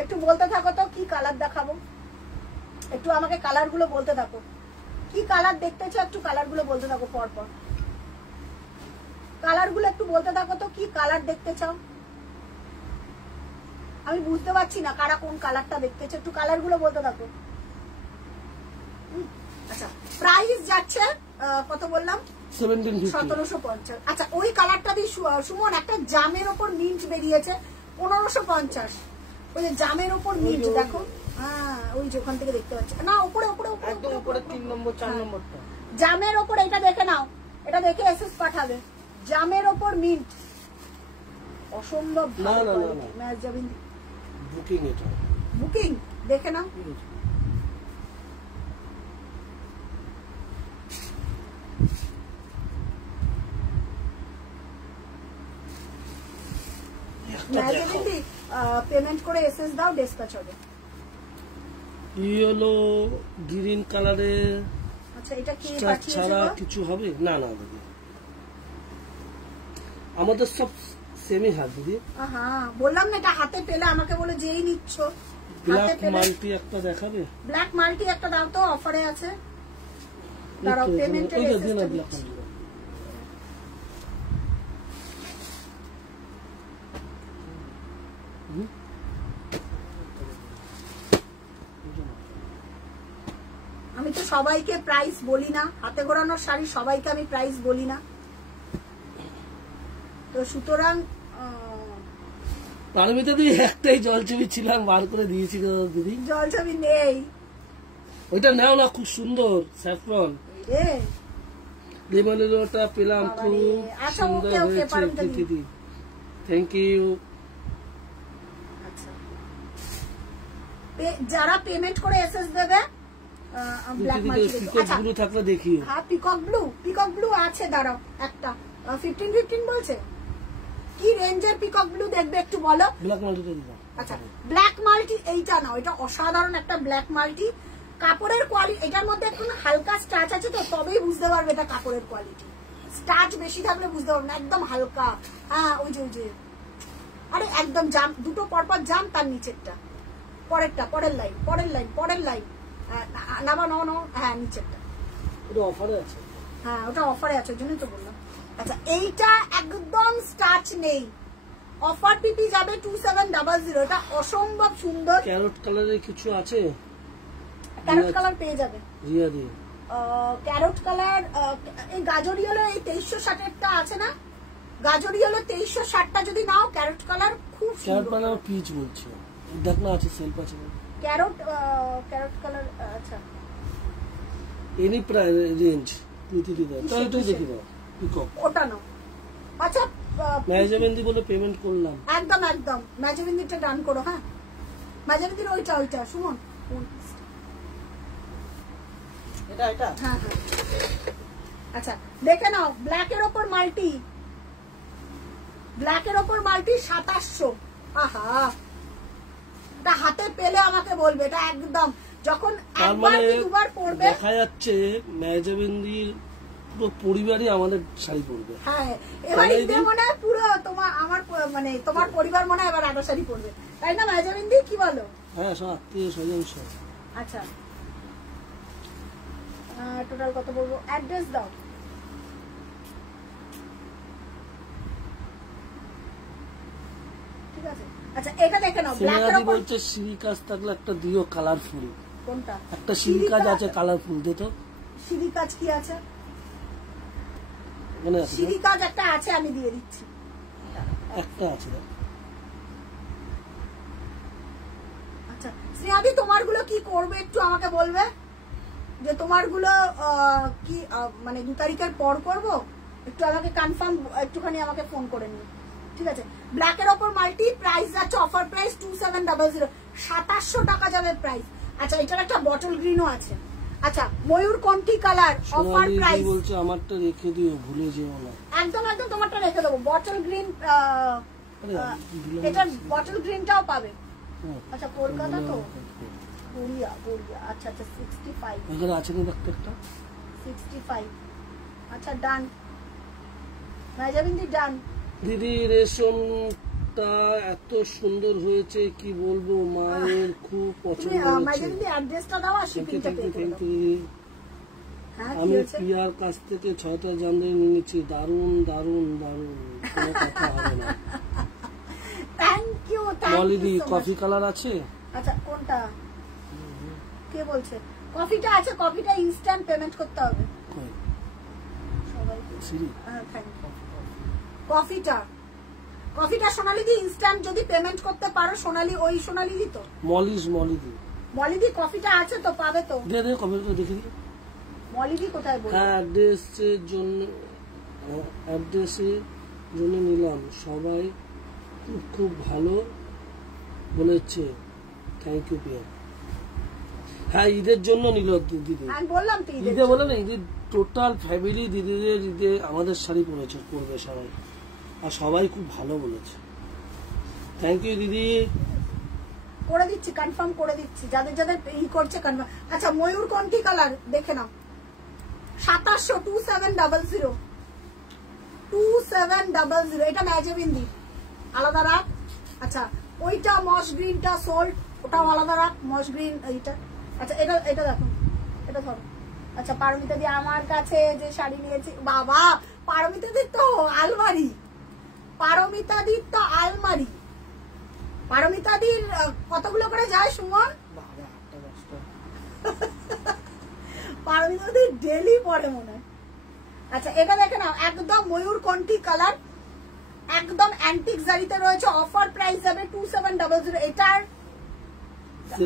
একটু বলতে থাকো তো, কি কালার দেখাবো, একটু আমাকে কালার গুলো বলতে থাকো, কি কালার দেখতে চাও, একটু কালার গুলো বলতে থাকো পরপর। কালার গুলো একটু বলতে থাকো তো, কি কালার দেখতে চাও। আমি বুঝতে পারছি না কারা কোন কালারটা দেখতেছে, একটু কালার গুলো বলতে থাকো। আচ্ছা প্রাইস যাচ্ছে কত বললাম, 1750। আচ্ছা ওই কালারটা দিয়ে সুমন একটা জামের ওপর মিন্ট বেরিয়েছে 1550, ওই যে জামের ওপর মিন্ট দেখো, হ্যাঁ ওই যে ওখান থেকে দেখতে পাচ্ছি না, উপরে উপরে একদম উপরে 3 নম্বর 4 নম্বরটা জামের ওপর। এটা দেখে নাও, এটা দেখে এসএস পাঠাবে, জামের ওপর মিন্ট, অসম্ভব ভালো ম্যাচ যাবেন। বুকিং, এটা বুকিং দেখে নাও। পেমেন্ট করে এসএস দাও, ডিসপ্যাচ হবে। ইয়েলো গ্রিন কালারের। আচ্ছা এটা কি ছাড়া কিছু হবে না? না দিদি আমাদের সব সেমই হাত দিদি। হ্যাঁ বললাম না, এটা হাতে পেলে আমাকে বলে যেই নিচ্ছ। ব্ল্যাক মাল্টি একটা দেখাবে? ব্ল্যাক মাল্টি একটা দাও তো, অফারে আছে। দাঁড়াও পেমেন্টের এসএসটা দিচ্ছি। আমি তো সবাইকে প্রাইস বলি না, হাতে গোড়ানোর শাড়ি সবাইকে আমি প্রাইস বলি না, তো সুতরাং তার ভিতরে একটাই জলছবি ছিলাম, বার করে দিয়েছি দিদি। জলছবি নেই, ওইটা নাও না, খুব সুন্দর স্যাফরন লেমনেরটা পেলাম, খুব সুন্দর হয়েছে দিদি, থ্যাংক ইউ। আচ্ছা যারা পেমেন্ট করে এসএস দেবে ব্ল্যাক মার্কেট ব্লু থাকলে দেখি। হ্যাঁ পিকক ব্লু আছে, দাঁড়াও একটা 15 বলছে। কি রেঞ্জের পিকক ব্লু দেখবে একটু বলো? ব্ল্যাক মাল্টিটা দিবা। আচ্ছা ব্ল্যাক মাল্টি এইটা নাও, এটা অসাধারণ একটা ব্ল্যাক মাল্টি। কাপড়ের কোয়ালিটি, এটার মধ্যে একটু হালকা স্টাচ আছে তো, তবেই বুঝতে পারবে এটা কাপড়ের কোয়ালিটি। স্টাচ বেশি থাকলে বুঝতে পারবে না, একদম হালকা। হ্যাঁ ওই যে আরে একদম জাম, দুটো পরপর জাম, তার নিচেরটা পরেরটা, পরের লাইন নামা নাও, হ্যাঁ নিচেরটা। ওটা অফারে আছে? হ্যাঁ ওটা অফারে আছে, ওই জন্যই তো বললাম। আচ্ছা এইটা একদম স্টাচ নেই, অফার পিপি যাবে 2700। এটা অসম্ভব সুন্দর। ক্যারট কালারের কিছু আছে? ক্যারট কালার পেয়ে যাবে রিয়া দিয়ে। ক্যারট কালার এই গাজরি হলো এই 2360 আছে না, গাজরি হলো 2360টা যদি নাও, ক্যারট কালার খুব সুন্দর। ক্যারট কালার পিচ বলছো, দেখ না আছে, সেলফ আছে ক্যারট কালার। আচ্ছা এনি প্রাইস রেঞ্জ প্রতিটি দাও, তাহলে তুই দেখি দাও পিকক ওটা নাও। আচ্ছা ম্যাজেমেন্দি বলে পেমেন্ট করলাম, একদম ম্যাজেমেন্দিটা ডান করো। হ্যাঁ ম্যাজেমেন্দির ওইটা সুমন, এটা হ্যাঁ। আচ্ছা দেখে নাও, ব্ল্যাকের ওপর মাল্টি 2700। আহা এটা হাতে পেলে আমাকে বলবে, এটা একদম যখন একবার দুবার পরবে দেখা যাচ্ছে ম্যাজেমেন্দির পুরো পরিবারই আমাদের শাড়ি পরবে। হ্যাঁ এবার ঈদে মনে হয় পুরো তোমার পরিবার মনে হয় এবার আটা শাড়ি পরবে, তাই না ম্যাজেমেন্দি? কি বলো? হ্যাঁ সব আত্মীয় স্বজন সব। আচ্ছা টোটাল কত বলবো, অ্যাড্রেস দাও। ঠিক আছে আচ্ছা এটা দেখে নাও, ব্ল্যাকের উপর বলছে সিঁড়ি কাজ থাকলে একটা দিও কালারফুল। কোনটা? একটা সিঁড়ি কাজ আছে কালারফুল, দে তো। সিঁড়ি কাজ কি আছে? মানে সিঁড়ি কাজ একটা আছে, আমি দিয়ে দিচ্ছি। একটা আছে। আচ্ছা স্নেহাদি তোমারগুলো কি করবে একটু আমাকে বলবে, যে তোমারগুলো কি মানে 2 তারিখের পর করব, একটু আমাকে কনফার্ম, একটুখানি আমাকে ফোন করে নিও। ঠিক আছে ব্ল্যাকের ওপর মাল্টি, প্রাইস যাচ্ছে অফার প্রাইস 2700, 2700 টাকা যাবে প্রাইস। আচ্ছা এটার একটা বটল গ্রিনও আছে। আচ্ছা ময়ূর কণ্ঠী কালার, অফার প্রাইস বলছে আমারটা রেখে দিও, ভুলে যেও না। একদম তোমারটা রেখে দেবো, বটল গ্রিন। এটা বটল গ্রিনটাও পাবে। আচ্ছা কলকাতা তো গড়িয়া। আচ্ছা 65 এখানে আছে না দেখতে একটা 65। আচ্ছা ডান ম্যাজেমেন্দি, ডান। দিদি রেশমটা এত সুন্দর হয়েছে কি বলবো, মায়ের খুব পছন্দ হয়েছে। ম্যাজেমেন্দি অ্যাড্রেসটা দাও আর শিপিংটা পে করে দাও। আমি প্রিয়ার কাছ থেকে 6টা জামদানি নিয়েছি, দারুন কোনো কথা হবে না। মলিদি কফি কালার আছে? আচ্ছা কোনটা কে বলছে? কফিটা আছে, কফিটা ইনস্ট্যান্ট পেমেন্ট করতে হবে সবাইকে। কফিটা সোনালি দি ইনস্ট্যান্ট যদি পেমেন্ট করতে পারো, সোনালি ওই সোনালি দি তো মলিদি কফিটা আছে তো, পাবে তো। দে কফিটা দেখে দিই। মলিদি কোথায় বল? অ্যাড্রেসের জন্য নিলাম, সবাই খুব ভালো বলেছে, থ্যাংক ইউ প্রিয়া। হ্যাঁ ঈদের জন্য নিল দিদি, আমি বললাম তো ঈদে বলে না, ঈদের টোটাল ফ্যামিলি দিদিদের ঈদে আমাদের শাড়ি পরবে সবাই, আর সবাই খুব ভালো বলেছে, থ্যাংক ইউ দিদি। করে দিচ্ছি, কনফার্ম করে দিচ্ছি, যাদের যাদের ই করছে কনফার্ম। আচ্ছা ময়ূর কোনটি কালার দেখে নাও, 2700 2700 এটা ম্যাজেবিন্দি আলাদা রাখ। আচ্ছা ওইটা মস গ্রিনটা সোল্ড, ওটাও আলাদা রাখ, মস গ্রিন এইটা। আচ্ছা এটা দেখো, এটা ধরো। আচ্ছা পারমিতা দি আমার কাছে যে শাড়ি নিয়েছি, বাবা পারমিতা দির তো আলমারি, পারমিতা দির কতগুলো করে যায় সুমন? পারমিতা দি ডেলি পরে মনে হয়। আচ্ছা এটা দেখে নাও, একদম ময়ূর কন্টি কালার, একদম অ্যান্টিক জারিতে রয়েছে, অফার প্রাইস যাবে 2700। এটার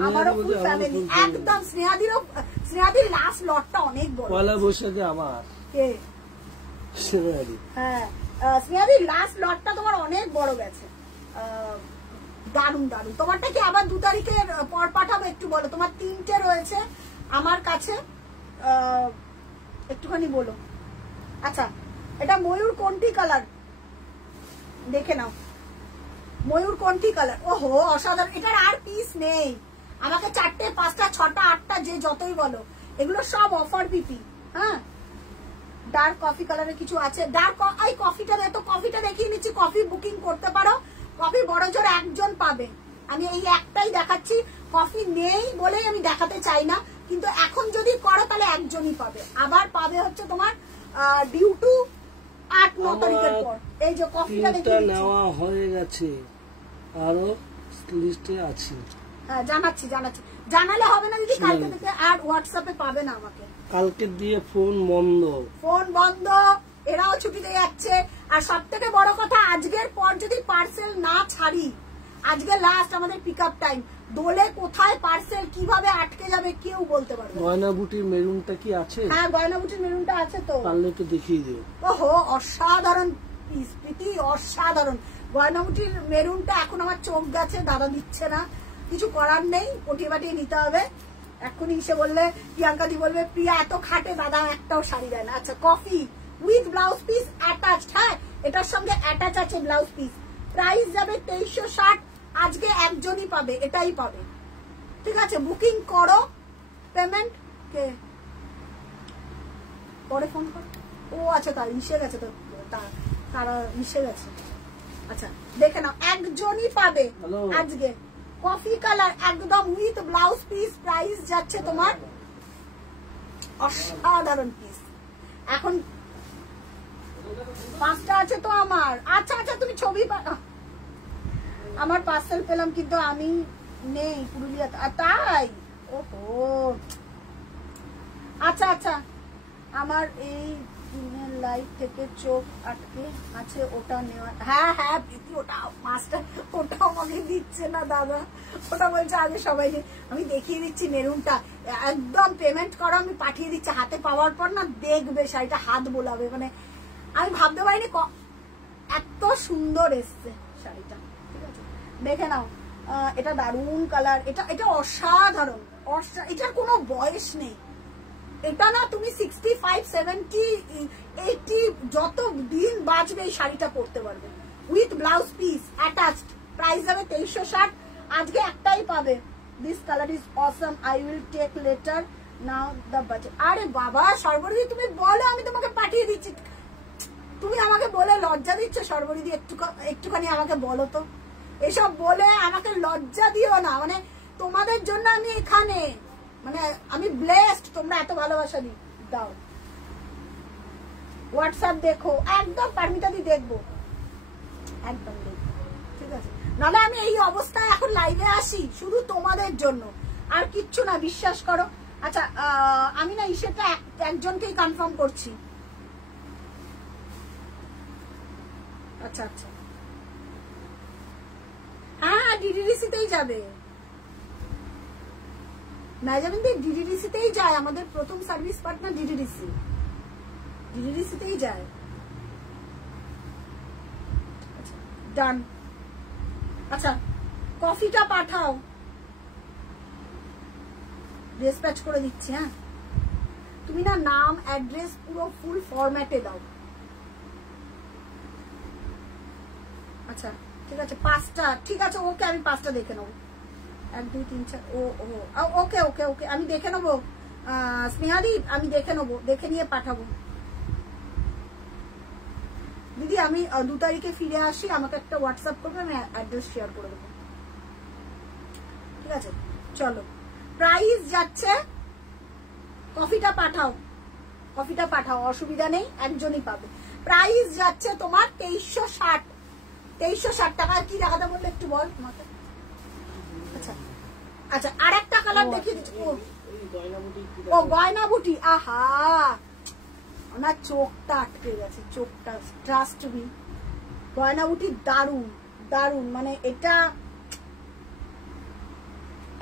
আমারও ফুল ফ্যামিলি, একদম স্নেহাদির লাস্ট লটটা অনেক বড়, পয়লা বৈশাখে আমার কে হ্যাঁ স্নেহাদির লাস্ট লটটা তোমার অনেক বড় গেছে, দারুন দারুন। তোমারটা কি আবার 2 তারিখের পর পাঠাবো? একটু বলো, তোমার 3টে রয়েছে আমার কাছে, একটুখানি বলো। আচ্ছা এটা ময়ূর কোনটি কালার দেখে নাও, ময়ূর কোনটি কালার, ওহো অসাধারণ। এটার আর পিস নেই, আমাকে 4টে 5টা 6টা 8টা যে যতই বলো, এগুলো সব অফার পিপি। হ্যাঁ ডার্ক কফি কালারের কিছু আছে, ডার্ক এই কফিটা দেখো, কফিটা দেখিয়ে নিচ্ছি, কফি বুকিং করতে পারো, কফি বড় জোর একজন পাবে, আমি এই একটাই দেখাচ্ছি, কফি নেই বলেই আমি দেখাতে চাই না, কিন্তু এখন যদি করো তাহলে একজনই পাবে, আবার পাবে হচ্ছে তোমার ডিউ টু 8-9 তারিখের পর। এই যে কফিটা দেখে নেওয়া হয়ে গেছে, আরো লিস্টে আছে। হ্যাঁ জানাচ্ছি, জানালে হবে না দিদি, কালকে থেকে আর হোয়াটসঅ্যাপে পাবে না আমাকে, কালকে দিয়ে ফোন বন্ধ, এরাও ছুটিতে যাচ্ছে। আর সব থেকে বড় কথা, আজকের পর যদি পার্সেল না ছাড়ি, আজকে লাস্ট আমাদের পিক আপ টাইম, দোলে কোথায় পার্সেল কিভাবে আটকে যাবে কেউ বলতে পারবে না। গয়না বুটির মেরুনটা কি আছে? হ্যাঁ গয়না বুটির মেরুনটা আছে তো, পারলে একটু দেখিয়ে দিও। ওহো অসাধারণ পিস, প্রীতি অসাধারণ। গয়না বুটির মেরুনটা এখন আমার চোখ গেছে, দাদা দিচ্ছে না, কিছু করার নেই, পটিয়ে পাটিয়ে নিতে হবে। এখনই এসে বললে প্রিয়াঙ্কা দি বলবে প্রিয়া এত খাটে, দাদা একটাও শাড়ি দেয় না। আচ্ছা coffee with blouse piece attached, হ্যাঁ এটার সঙ্গে অ্যাটাচ আছে ব্লাউজ পিস, প্রাইস যাবে 2360, আজকে একজনই পাবে, এটাই পাবে, ঠিক আছে? বুকিং করো, পেমেন্ট কে পরে ফোন করো। ও আচ্ছা তার মিশে গেছে তো, তারা মিশে গেছে। আচ্ছা দেখে নাও, একজনই পাবে আজকে, কফি কালার একদম উইথ ব্লাউজ পিস, প্রাইস যাচ্ছে তোমার অসাধারণ পিস। এখন 5টা আছে তো আমার। আচ্ছা তুমি ছবি আমার পার্সেল পেলাম কিন্তু আমি নেই পুরুলিয়া, তাই ওহো আচ্ছা আমার এই দিনের লাইফ থেকে চোখ আটকে আছে, ওটা নেওয়া। হ্যাঁ প্রীতি ওটা মাস্টার, ওটাও আমাকে দিচ্ছে না দাদা, ওটা বলছে আগে সবাইকে। আমি দেখিয়ে দিচ্ছি মেরুনটা, একদম পেমেন্ট করো, আমি পাঠিয়ে দিচ্ছি, হাতে পাওয়ার পর না দেখবে শাড়িটা, হাত বোলাবে, মানে আমি ভাবতে পারিনি এত সুন্দর এসছে শাড়িটা, ঠিক আছে? দেখে নাও, এটা দারুন কালার, এটা অসাধারণ, এটার কোনো বয়স নেই, এটা না তুমি 65, 70, 80 যত দিন বাঁচবে এই শাড়িটা পরতে পারবে, with blouse piece attached, price যাবে 2360, আজকে একটাই পাবে। This colour is awesome, I will take later now the budget. আরে বাবা সর্বরিদি তুমি বলো, আমি তোমাকে পাঠিয়ে দিচ্ছি, তুমি আমাকে বলে লজ্জা দিচ্ছ সর্বরিদি, একটুখানি আমাকে বলো তো, এসব বলে আমাকে লজ্জা দিও না, মানে তোমাদের জন্য আমি এখানে, মানে আমি ব্লেসড, তোমরা এত ভালোবাসা দাও। হোয়াটসঅ্যাপ দেখো, একদম পারমিতা দি দেখবো, একদম দেখবো, ঠিক আছে? নাহলে আমি এই অবস্থায় এখন লাইভে আসি শুধু তোমাদের জন্য, আর কিচ্ছু না, বিশ্বাস করো। আচ্ছা আমি না সেটা একজনকেই কনফার্ম করছি। আচ্ছা আচ্ছা, হ্যাঁ ডিডিডিসিতেই যাবে, নাইজাবিন্দি ডিডিডিসিতেই যায়, আমাদের প্রথম সার্ভিস পার্টনার ডিডিডিসিতেই যায়। ডান। আচ্ছা কফিটা পাঠাও, ডিসপ্যাচ করে দিচ্ছি। হ্যাঁ তুমি না নাম অ্যাড্রেস পুরো ফুল ফরম্যাটে দাও। আচ্ছা ঠিক আছে, 5টা, ঠিক আছে ওকে, আমি 5টা দেখে নেবো। 1 2 3 4, ওকে ওকে ওকে, আমি দেখে নেবো স্নেহাদি, আমি দেখে নেবো, দেখে নিয়ে পাঠাবো। দিদি আমি 2 তারিখে ফিরে আসি, আমাকে একটা হোয়াটসঅ্যাপ করবে, আমি অ্যাড্রেস শেয়ার করে দেবো। ঠিক আছে চলো, প্রাইস যাচ্ছে, কফিটা পাঠাও, কফিটা পাঠাও, অসুবিধা নেই, একজনই পাবে। প্রাইস যাচ্ছে তোমার 2360, 2360 টাকা। কি দেখাতে বললে একটু বল তোমাকে। আচ্ছা আচ্ছা, আর একটা কালার দেখিয়ে দিচ্ছি। ও গয়না বুটি, আহা আমার চোখটা আটকে গেছে, চোখটা, ট্রাস্ট মি, গয়না বুটি দারুন দারুন, মানে এটা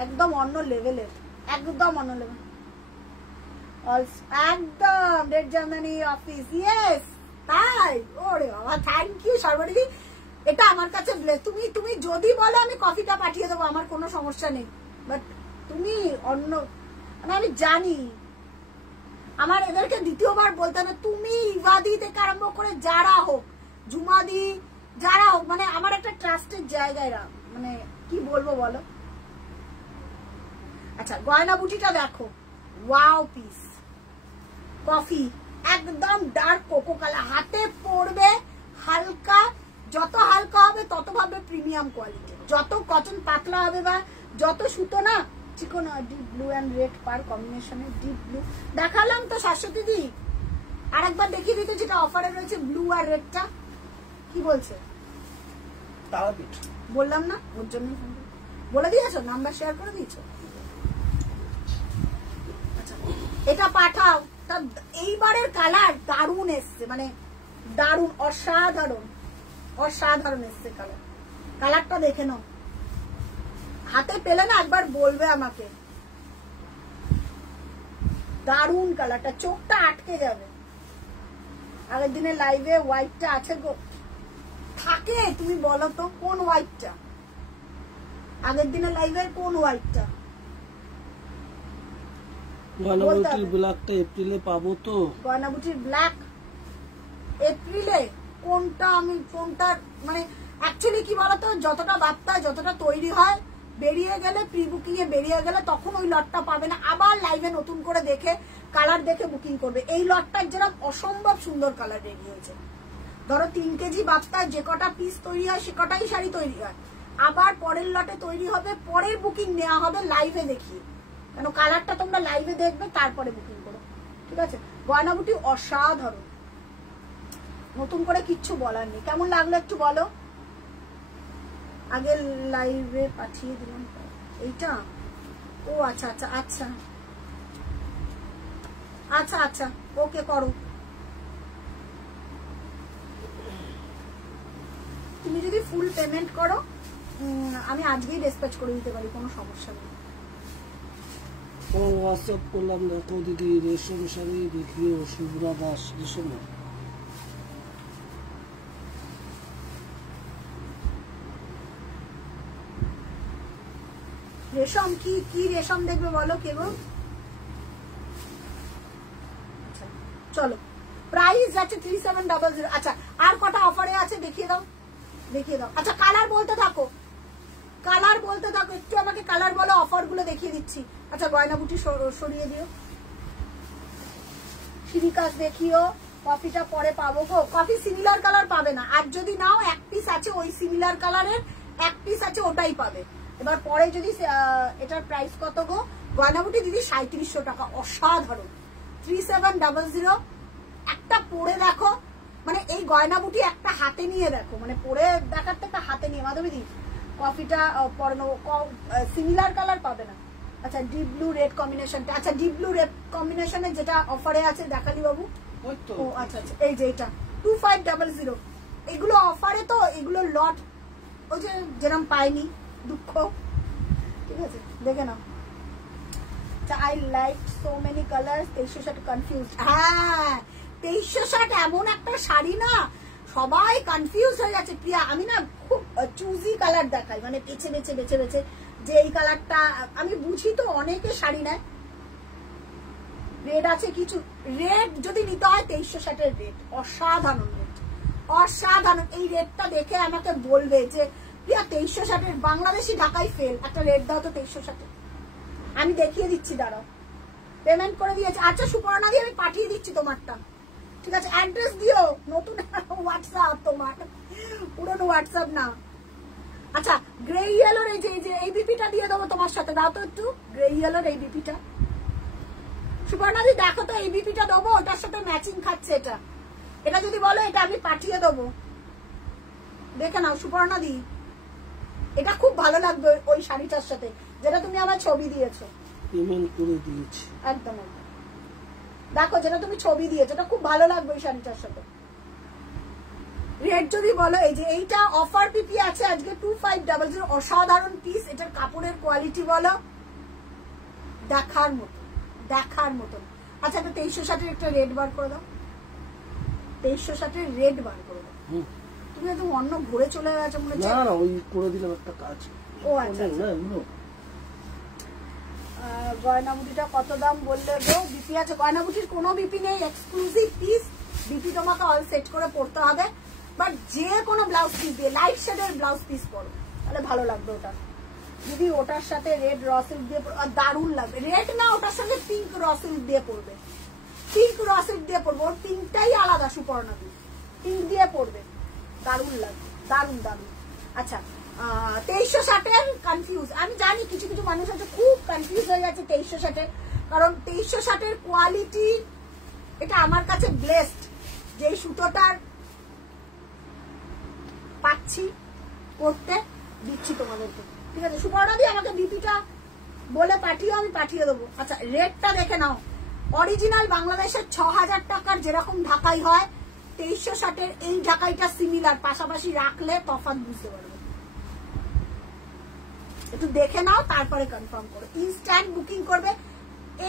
একদম অন্য লেভেলের, একদম অন্য লেভেল, একদম রেড জার্মানি অফিস, ইয়েস তাই। ওরে বাবা, থ্যাংক ইউ সর্বদিদি, এটা আমার কাছে তুমি তুমি যদি বলো আমি কফিটা পাঠিয়ে দেবো, আমার কোনো সমস্যা নেই, বাট তুমি অন্য, মানে আমি জানি আমার এদেরকে দ্বিতীয়বার বলতে না, তুমি ইভাদি থেকে আরম্ভ করে যারা হোক, জুমাদি যারা হোক, মানে আমার একটা ট্রাস্টের জায়গায়, মানে কি বলবো বলো। আচ্ছা গয়না বুটিটা দেখো, ওয়াও পিস, কফি একদম ডার্ক কোকো কালার, হাতে পড়বে হালকা, যত হালকা হবে তত ভাবে প্রিমিয়াম কোয়ালিটি, যত কটন পাতলা হবে বা যত সুতো না চিকন, ডিপ ব্লু এন্ড রেড পার কম্বিনেশনে, ডিপ ব্লু দেখালাম তো শাশ্বতী দি, আরেকবার দেখিয়ে দিতে যেটা অফারে রয়েছে, ব্লু আর রেডটা। কি বলছে বললাম না, ওর জন্য বলে দিয়েছো, নাম্বার শেয়ার করে দিয়েছো। আচ্ছা এটা পাঠাও, এইবারের কালার দারুণ এসছে, মানে দারুণ, অসাধারণ অসাধারণ এসছে কালার, কালারটা দেখে নাও, হাতে পেলে না একবার বলবে আমাকে, দারুণ কালারটা, চোখটা আটকে যাবে। আগের দিনে লাইভে হোয়াইটটা আছে গো, থাকে তুমি বলো তো কোন হোয়াইটটা, আগের দিনে লাইভে কোন হোয়াইটটা? গয়নাবুটির ব্ল্যাকটা এপ্রিলে পাবো তো? গয়নাবুটির ব্ল্যাক এপ্রিলে কোনটা, আমি কোনটা, মানে অ্যাকচুয়ালি কি বলতো, যতটা বার্তা যতটা তৈরি হয়, বেরিয়ে গেলে প্রি বুকিং এ বেরিয়ে গেলে তখন ওই লটটা পাবে না, আবার লাইভে নতুন করে দেখে কালার দেখে বুকিং করবে। এই লটটার যেরকম অসম্ভব সুন্দর কালার রেডি হয়েছে, ধরো 3 কেজি বার্তা যে কটা পিস তৈরি হয় সে কটাই শাড়ি তৈরি হয়, আবার পরের লটে তৈরি হবে, পরের বুকিং নেওয়া হবে লাইভে দেখিয়ে, কেন কালারটা তোমরা লাইভে দেখবে তারপরে বুকিং করো। ঠিক আছে, গয়নাবুটি অসাধারণ, নতুন করে কিচ্ছু বলার নেই। কেমন লাগলো একটু বলো, আগে লাইভে পাঠিয়ে দিলাম এইটা। ও আচ্ছা আচ্ছা আচ্ছা আচ্ছা আচ্ছা, ওকে করো। তুমি যদি ফুল পেমেন্ট করো আমি আজকেই ডিসপ্যাচ করে দিতে পারি, কোনো সমস্যা নেই। ও হোয়াটসঅ্যাপ করলাম, দেখো দিদি রেশম শাড়ি দেখিও, শুভ্রা দাস, রেশম রেশম কি কি রেশম দেখবে বলো কেবল। চলো প্রাইস আছে 3700। আচ্ছা আর কটা অফারে আছে দেখিয়ে দাও, দেখিয়ে দাও। আচ্ছা কালার বলতে থাকো, কালার বলতে থাকো, একটু আমাকে কালার বলো, অফার গুলো দেখিয়ে দিচ্ছি। আচ্ছা গয়নাবুটি সরিয়ে দিও, সিরিকাস দেখিও, কফিটা পরে পাবো গো, কফি সিমিলার কালার পাবে না, আর যদি নাও এক পিস আছে ওই সিমিলার কালারের, এক পিস আছে ওটাই পাবে। এবার পরে যদি এটার প্রাইস কত গো, গয়নাবুটি দিদি 3700 টাকা, অসাধারণ 3700। একটা পরে দেখো, মানে এই গয়নাবুটি একটা হাতে নিয়ে দেখো, মানে পরে দেখার থেকে হাতে নিয়ে, মাধবী দি কফিটা সিমিলার কালার পাবে না। আচ্ছা ডিপ ব্লু রেড কম্বিনেশনটা, আচ্ছা ডিপ ব্লু রেড কম্বিনেশনে যেটা অফারে আছে দেখালি বাবু। ও আচ্ছা আচ্ছা এই যে এটা 2500, এগুলো অফারে তো, এগুলো লট ওই যে যেরকম পাইনি, দুঃখ। ঠিক আছে দেখে নাও। I like so many colors. 2360 confused. হ্যাঁ 2360 এমন একটা শাড়ি না, সবাই কনফিউজ হয়ে যাচ্ছে। প্রিয়া আমি না খুব চুজি কালার দেখাই, মানে বেছে বেছে বেছে বেছে যে এই কালারটা আমি বুঝি তো, অনেকে শাড়ি নেয়। রেড আছে কিছু, রেড যদি নিতে হয় 2360 এর রেড অসাধারণ, রেড অসাধারণ। এই রেডটা দেখে আমাকে বলবে যে প্রিয়া 2360 এর বাংলাদেশি ঢাকায় ফেল, একটা রেড দাও তো 2360। আমি দেখিয়ে দিচ্ছি, দাঁড়াও পেমেন্ট করে দিয়েছি। আচ্ছা সুপর্ণা দিয়ে আমি পাঠিয়ে দিচ্ছি তোমারটা, ঠিক আছে? অ্যাড্রেস দিও, নতুন হোয়াটসঅ্যাপ তোমার, পুরনো হোয়াটসঅ্যাপ না। আচ্ছা গ্রে ইয়েলোর এই যে এই বিপিটা দিয়ে দেবো তোমার সাথে, দাও তো একটু গ্রে ইয়েলোর এই বিপিটা। সুপর্ণা দি দেখো তো এই বিপিটা দেবো, ওটার সাথে ম্যাচিং খাচ্ছে এটা, এটা যদি বলো এটা আমি পাঠিয়ে দেবো, দেখে নাও সুপর্ণা দি। এটা খুব ভালো লাগবে ওই শাড়িটার সাথে, যেটা তুমি আমার ছবি দিয়েছো, পেমেন্ট করে দিয়েছি একদম একদম। দেখো যেটা তুমি ছবি দিয়েছো, এটা খুব ভালো লাগবে ওই শাড়িটার সাথে। রেট যদি বলো, এই যে এইটা অফার পিপি আছে আজকে 2500, অসাধারণ পিস। এটার কাপড়ের কোয়ালিটি বলো দেখার মতো, দেখার মতন। আচ্ছা তো 2360 একটা রেড বার করে দাও, 2360 রেড বার করে দাও। তুমি একদম অন্য ঘুরে চলে গেছো মনে হচ্ছে। না না ওই করে দিলাম একটা কাজ। ও আচ্ছা গয়নাবুটিটা কত দাম বললে গো? বিপি আছে, গয়নাবুটির কোনো বিপি নেই, এক্সক্লুসিভ পিস। বিপি তোমাকে অল সেট করে পড়তে হবে, বাট যে কোনো ব্লাউজ পিস দিয়ে লাইট শেডের ব্লাউজ পিস পরো তাহলে ভালো লাগবে ওটা। যদি ওটার সাথে রেড র সিল্ক দিয়ে দারুণ লাগবে। রেড না, ওটার সাথে পিঙ্ক র সিল্ক দিয়ে পড়বে, পিঙ্ক র সিল্ক দিয়ে পড়বে, ওর পিঙ্কটাই আলাদা। সুপর্ণা দিয়ে পিঙ্ক দিয়ে পড়বে, দারুণ লাগবে, দারুণ দারুণ। আচ্ছা 2360 কনফিউজ, আমি জানি কিছু কিছু মানুষ আছে খুব কনফিউজ হয়ে গেছে 2360, কারণ 2360 কোয়ালিটি এটা আমার কাছে ব্লেসড, যে সুতোটার পাচ্ছি করতে দিচ্ছি তোমাদেরকে, ঠিক আছে? সুপর্ণা দিয়ে আমাকে বিপিটা বলে পাঠিয়ে, আমি পাঠিয়ে দেবো। আচ্ছা রেটটা দেখে নাও, অরিজিনাল বাংলাদেশের 6000 টাকার যেরকম ঢাকাই হয় 2360 এই ঢাকাইটা সিমিলার, পাশাপাশি রাখলে তফাৎ বুঝতে পারবে। একটু দেখে নাও তারপরে কনফার্ম করো, ইনস্ট্যান্ট বুকিং করবে।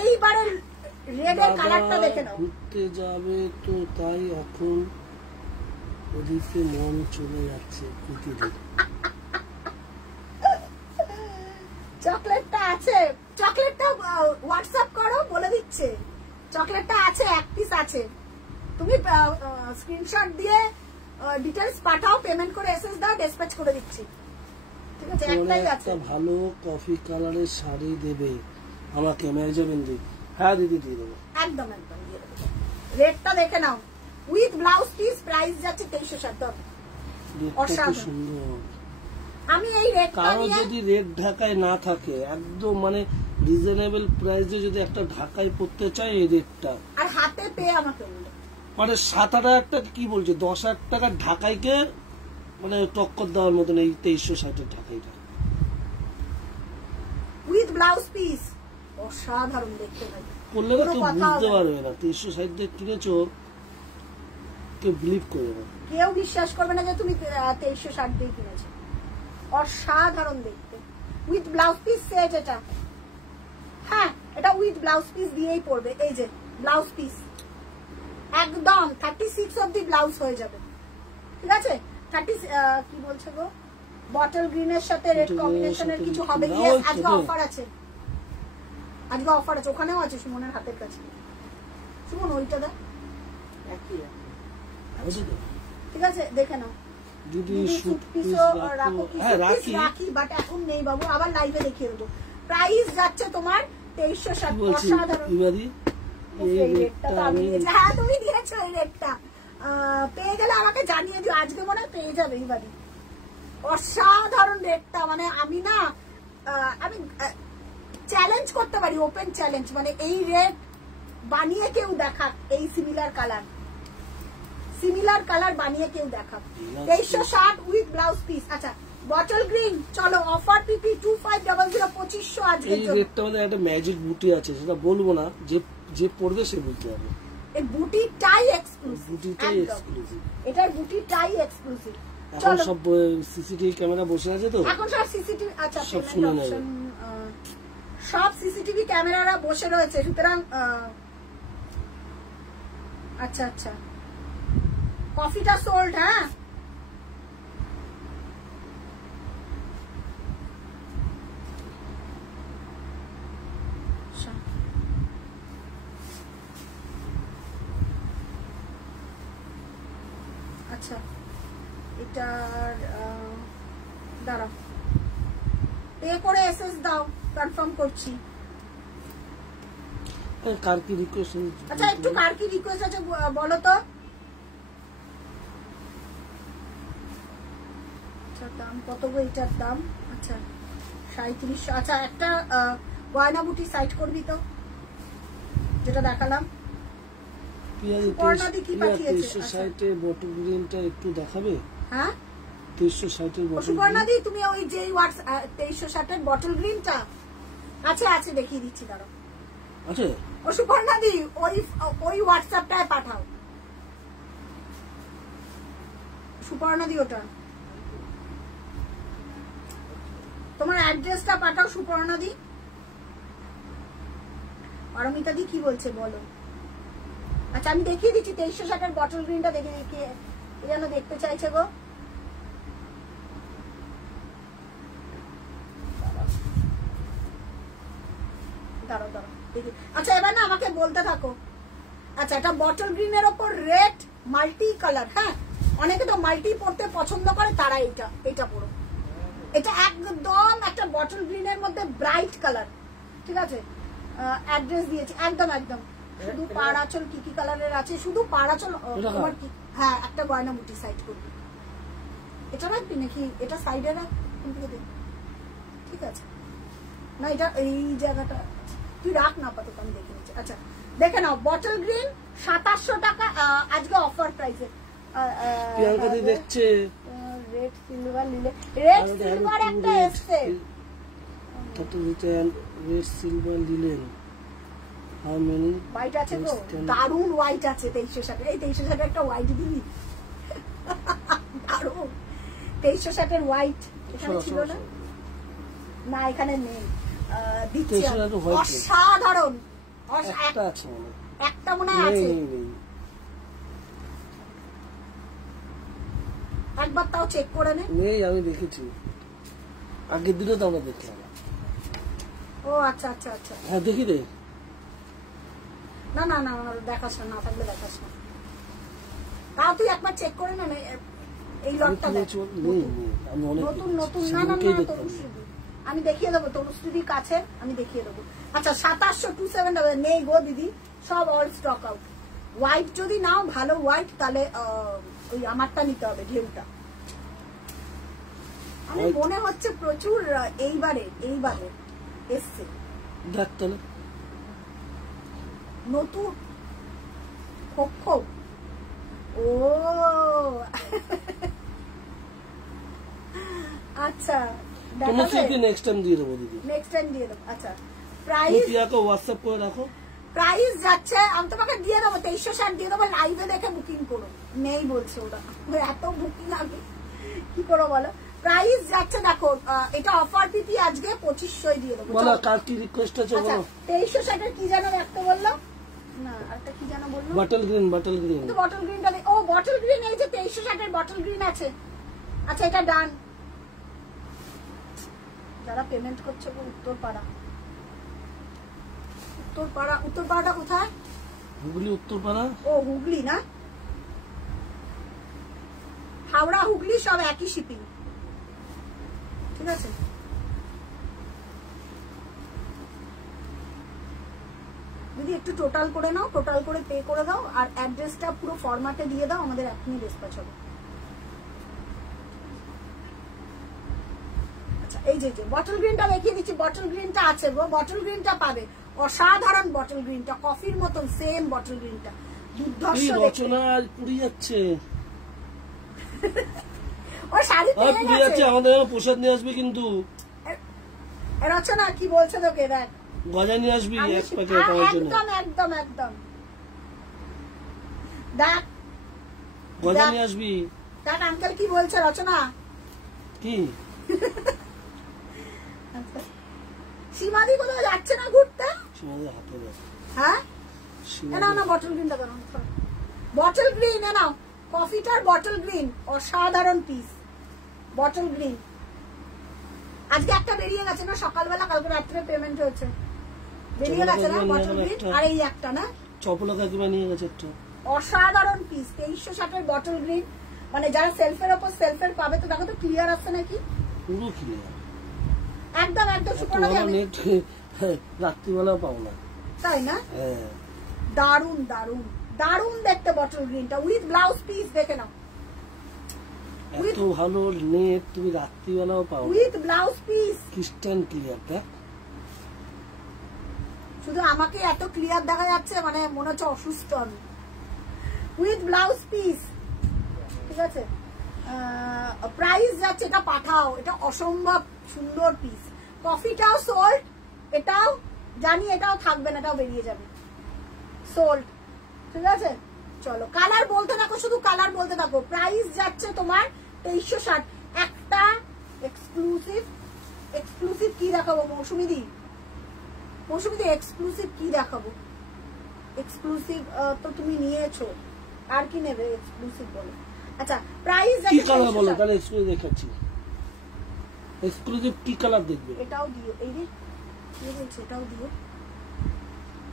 এইবারে রেডের কালারটা দেখে নাও। ঘুরতে যাবে তো তাই এখন ওদিকে মন চলে যাচ্ছে। চকলেটটা আছে, চকলেটটা হোয়াটসঅ্যাপ করো, বলে দিচ্ছে চকলেটটা আছে, এক পিস আছে। তুমি স্ক্রিনশট দিয়ে ডিটেইলস পাঠাও, পেমেন্ট করে এসএস দাও, ডিসপ্যাচ করে দিচ্ছি, ঠিক আছে? একটাই আছে। ভালো কফি কালারের শাড়ি দেবে আমাকে, মেজারমেন্ট দিই। হ্যাঁ দিদি দিয়ে দেবো, একদম একদম দিয়ে দেবো। রেটটা দেখে নাও, উইথ ব্লাউজ পিস, প্রাইস যাচ্ছে 2360। সুন্দর। আমি এই রেটটা কারো যদি রেট ঢাকায় না থাকে, একদম মানে রিজনেবল প্রাইসে যদি একটা ঢাকায় পড়তে চায় এই রেটটা, আর হাতে পেয়ে আমাকে বলো, মানে 7000 টাকা কি বলছে, 10,000 টাকা ঢাকাইকে মানে টক্কর দেওয়ার মতন এই 2360 ঢাকাইটা উইথ ব্লাউজ পিস, অসাধারণ দেখতে ভাই। করলে তো কেউ বুঝতে পারবে না 2360 দিয়ে কিনেছো, কেউ বিলিভ করবে না, কেউ বিশ্বাস করবে না যে তুমি 2360 দিয়ে কিনেছো। অসাধারণ দেখতে, উইথ ব্লাউজ পিস সেট এটা। হ্যাঁ এটা উইথ ব্লাউজ পিস দিয়েই পড়বে, এই যে ব্লাউজ পিস একদম 36 অবধি ব্লাউজ হয়ে যাবে, ঠিক আছে? 30 কি বলছো গো, বটল গ্রিনের সাথে রেড কম্বিনেশনের কিছু হবে। আজকে অফার আছে, আজকে অফার আছে, ওখানেও আছে সুমনের হাতের কাছে। সুমন ওইটা দা ঠিক আছে, দেখে নাও। যদি রাখি বাট এখন নেই বাবু, আবার লাইভে দেখিয়ে দেবো। প্রাইস যাচ্ছে তোমার 2360। অসাধারণ। হ্যাঁ তুমি দিয়েছো এই রেটটা, পেয়ে গেলে আমাকে জানিয়ে দিও, আজকে মনে হয় পেয়ে যাবে এইবারই। অসাধারণ রেটটা, মানে আমি না আমি চ্যালেঞ্জ করতে পারি, ওপেন চ্যালেঞ্জ, মানে এই রেট বানিয়ে কেউ দেখাক, এই সিমিলার কালার বানিয়ে কেউ দেখাক। 2360 উইথ ব্লাউজ পিস। আচ্ছা বটল গ্রিন চলো অফার পিপি 2500 2500 আজকে এই রেটটা মধ্যে একটা ম্যাজিক বুটি আছে, সেটা বলবো না, যে পড়বে সে বলতে পারবে। এই বুটিটাই এক্সক্লুসিভ, বুটিটাই এক্সক্লুসিভ, এটার বুটিটাই এক্সক্লুসিভ। এখন সব সিসিটিভি ক্যামেরা বসে আছে তো, এখন সব সিসিটিভি, আচ্ছা সব শুনে নেবে, সব সিসিটিভি ক্যামেরারা বসে রয়েছে, সুতরাং আচ্ছা আচ্ছা কফিটা সোল্ড। হ্যাঁ আচ্ছা এটার দাঁড়াও, পে করে এসএস দাও, কনফার্ম করছি। কার কি রিকোয়েস্ট? আচ্ছা একটু কার কি রিকোয়েস্ট আছে বলো তো। আচ্ছা দাম কত গো এটার দাম? আচ্ছা 3700। আচ্ছা একটা গয়না বুটি সাইড করবি তো, যেটা দেখালাম। সুপর্ণাদি কি পাঠিয়েছে? 2360 এর বটল গ্রিনটা একটু দেখাবে? হ্যাঁ 2360 এর বটল। সুপর্ণাদি তুমি ওই যে 2360 এর বটল গ্রিনটা আছে আছে দেখিয়ে দিচ্ছি, দাঁড়াও। আচ্ছা ও সুপর্ণাদি ওই হোয়াটসঅ্যাপটায় পাঠাও সুপর্ণাদি, ওটা তোমার অ্যাড্রেসটা পাঠাও সুপর্ণাদি। পারমিতাদি কি বলছে বলো। আচ্ছা আমি দেখিয়ে দিচ্ছি 2360 এর বটল গ্রিনটা, দেখিয়ে যেন দেখতে চাইছে গো। দাঁড়াও দাঁড়াও দেখি। আচ্ছা এবার না আমাকে বলতে থাকো। আচ্ছা এটা বটল গ্রিনের ওপর রেড মাল্টি কালার। হ্যাঁ অনেকে তো মাল্টি পড়তে পছন্দ করে, তারা এটা পড়ো। এটা একদম একটা বটল গ্রিনের মধ্যে ব্রাইট কালার, ঠিক আছে। অ্যাড্রেস দিয়েছি একদম একদম। শুধু পাড় আঁচল কি কি কালারের আছে, শুধু পাড় আঁচল তোমার কি। হ্যাঁ একটা গয়না মুটি সাইড করবি, এটা রাখবি নাকি এটা সাইডে রাখ, ঠিক আছে না এটা এই জায়গাটা তুই রাখ না, আপাতত আমি দেখে নিচ্ছি। আচ্ছা দেখে নাও বটল গ্রিন 2700 টাকা আজকে অফার প্রাইসে। প্রিয়াঙ্কাদি দেখছে রেড সিলভার লিলে, রেড সিলভার একটা এসছে, কত return red silver linen. How many white আছে গো, দারুন হোয়াইট আছে 2360। এই 2360 একটা হোয়াইট দিবি, দারুন 2360 এর হোয়াইট এখানে ছিল না, না এখানে নেই, দিচ্ছি অসাধারণ। একটা মনে আছে, একবার তাও চেক করে নে। নেই আমি দেখেছি আগের দিনে, তো আমরা দেখলাম। ও আচ্ছা আচ্ছা আচ্ছা হ্যাঁ দেখি রে। না না না দেখাস না, না থাকলে দেখাস না, তাও তুই একবার চেক করে না। এই লটটা নতুন নতুন। না না না তনুশ্রী আমি দেখিয়ে দেবো, তনুশ্রীর কাছে আমি দেখিয়ে দেবো। আচ্ছা 2727 নেই গো দিদি, সব অল স্টক আউট। হোয়াইট যদি নাও ভালো হোয়াইট, তাহলে ওই আমারটা নিতে হবে, ঢেউটা। আমি মনে হচ্ছে প্রচুর এইবারে এসছে নতুন খোপ। ও আচ্ছা নেক্সট টাইম দিয়ে দেবো দিদি, নেক্সট টাইম দিয়ে দেবো। আচ্ছা প্রাইস হোয়াটসঅ্যাপ করে রাখো, প্রাইস যাচ্ছে আমি তোমাকে দিয়ে দেবো 2360 দিয়ে দেবো, লাইভে দেখে বুকিং করো। নেই বলছে ওরা, এত বুকিং আগে কি করো বলো। প্রাইস যাচ্ছে দেখো, এটা অফার পিপি আজকে 2500 দিয়ে দেবো। বলো কার কি রিকোয়েস্ট আছে বলো। 2360 এর কি যেন রাখতে বললো না, আরেকটা কি যেন বললো, বটল গ্রিন। বটল গ্রিন তো বটল গ্রিনটা, ও বটল গ্রিন এই যে 2360 এর বটল গ্রিন আছে। আচ্ছা এটা ডান। যারা পেমেন্ট করছে উত্তরপাড়া। উত্তরপাড়াটা কোথায়? হুগলি উত্তরপাড়া। ও হুগলি না, হাওড়া হুগলি সব একই শিপিং, ঠিক আছে। দিদি একটু টোটাল করে নাও, টোটাল করে পে করে দাও, আর অ্যাড্রেসটা পুরো ফরম্যাটে দিয়ে দাও, আমাদের এখনই ডিসপ্যাচ হবে। আচ্ছা এই যে বটল গ্রিনটা দেখিয়ে দিচ্ছি, বটল গ্রিনটা আছে গো, বটল গ্রিনটা পাবে, অসাধারণ বটল গ্রিনটা, কফির মতন সেম বটল গ্রিনটা, দুর্ধর্ষ। রচনা পুরি যাচ্ছে ও শাড়ি পেয়ে গেছে। আমাদের প্রসাদ নিয়ে আসবে কিন্তু। রচনা কি বলছে তোকে? দেখ গজা নিয়ে আসবি এক প্যাকেট আমার জন্য। একদম একদম একদম দেখ গজা নিয়ে আসবি। দেখ আঙ্কেল কি বলছে রচনা। কি সীমাদি কোথাও যাচ্ছে না ঘুরতে? সীমাদি হাতে দেখ। হ্যাঁ নাও না বটল গ্রিনটা দাও। বটল গ্রিন নাও, কফিটার বটল গ্রিন অসাধারণ পিস। বটল গ্রিন আজকে একটা বেরিয়ে গেছে না সকালবেলা, কালকে রাত্রে পেমেন্ট হয়েছে, বেরিয়ে গেছে না বটল গ্রিন। আর এই একটা না চপলা কাকিমা নিয়ে গেছে একটা অসাধারণ পিস 2360 বটল গ্রিন। মানে যারা সেলফের ওপর সেলফের পাবে, তো দেখো তো ক্লিয়ার আসছে নাকি? পুরো ক্লিয়ার একদম একদম সুপার। রাত্রিবেলাও পাবো না, তাই না? দারুন দারুন দারুন দেখতে বটল গ্রিনটা উইথ ব্লাউজ পিস। দেখে নাও এত ভালো নেট, তুমি রাত্রিবেলাও পাও with blouse piece. Crystal clear. দেখ শুধু আমাকে এত ক্লিয়ার দেখা যাচ্ছে, মানে মনে হচ্ছে অসুস্থ আমি। উইথ ব্লাউজ পিস, ঠিক আছে। প্রাইস যাচ্ছে, এটা পাঠাও, এটা অসম্ভব সুন্দর পিস। কফিটাও সোল্ড, এটাও জানি এটাও থাকবে না, এটাও বেরিয়ে যাবে, সোল্ড, ঠিক আছে। চলো কালার বলতে থাকো, শুধু কালার বলতে থাকো। প্রাইস যাচ্ছে তোমার 2360। একটা এক্সক্লুসিভ, এক্সক্লুসিভ কি দেখাবো মৌসুমীদি? মৌসুমীদি এক্সক্লুসিভ কি দেখাবো? এক্সক্লুসিভ তো তুমি নিয়েছো, আর কি নেবে এক্সক্লুসিভ বলো। আচ্ছা প্রাইস কি কালার বলো তাহলে এক্সক্লুসিভ দেখাচ্ছি। এক্সক্লুসিভ কি কালার দেখবে? এটাও দিও, এই রে কি বলছো, এটাও দিও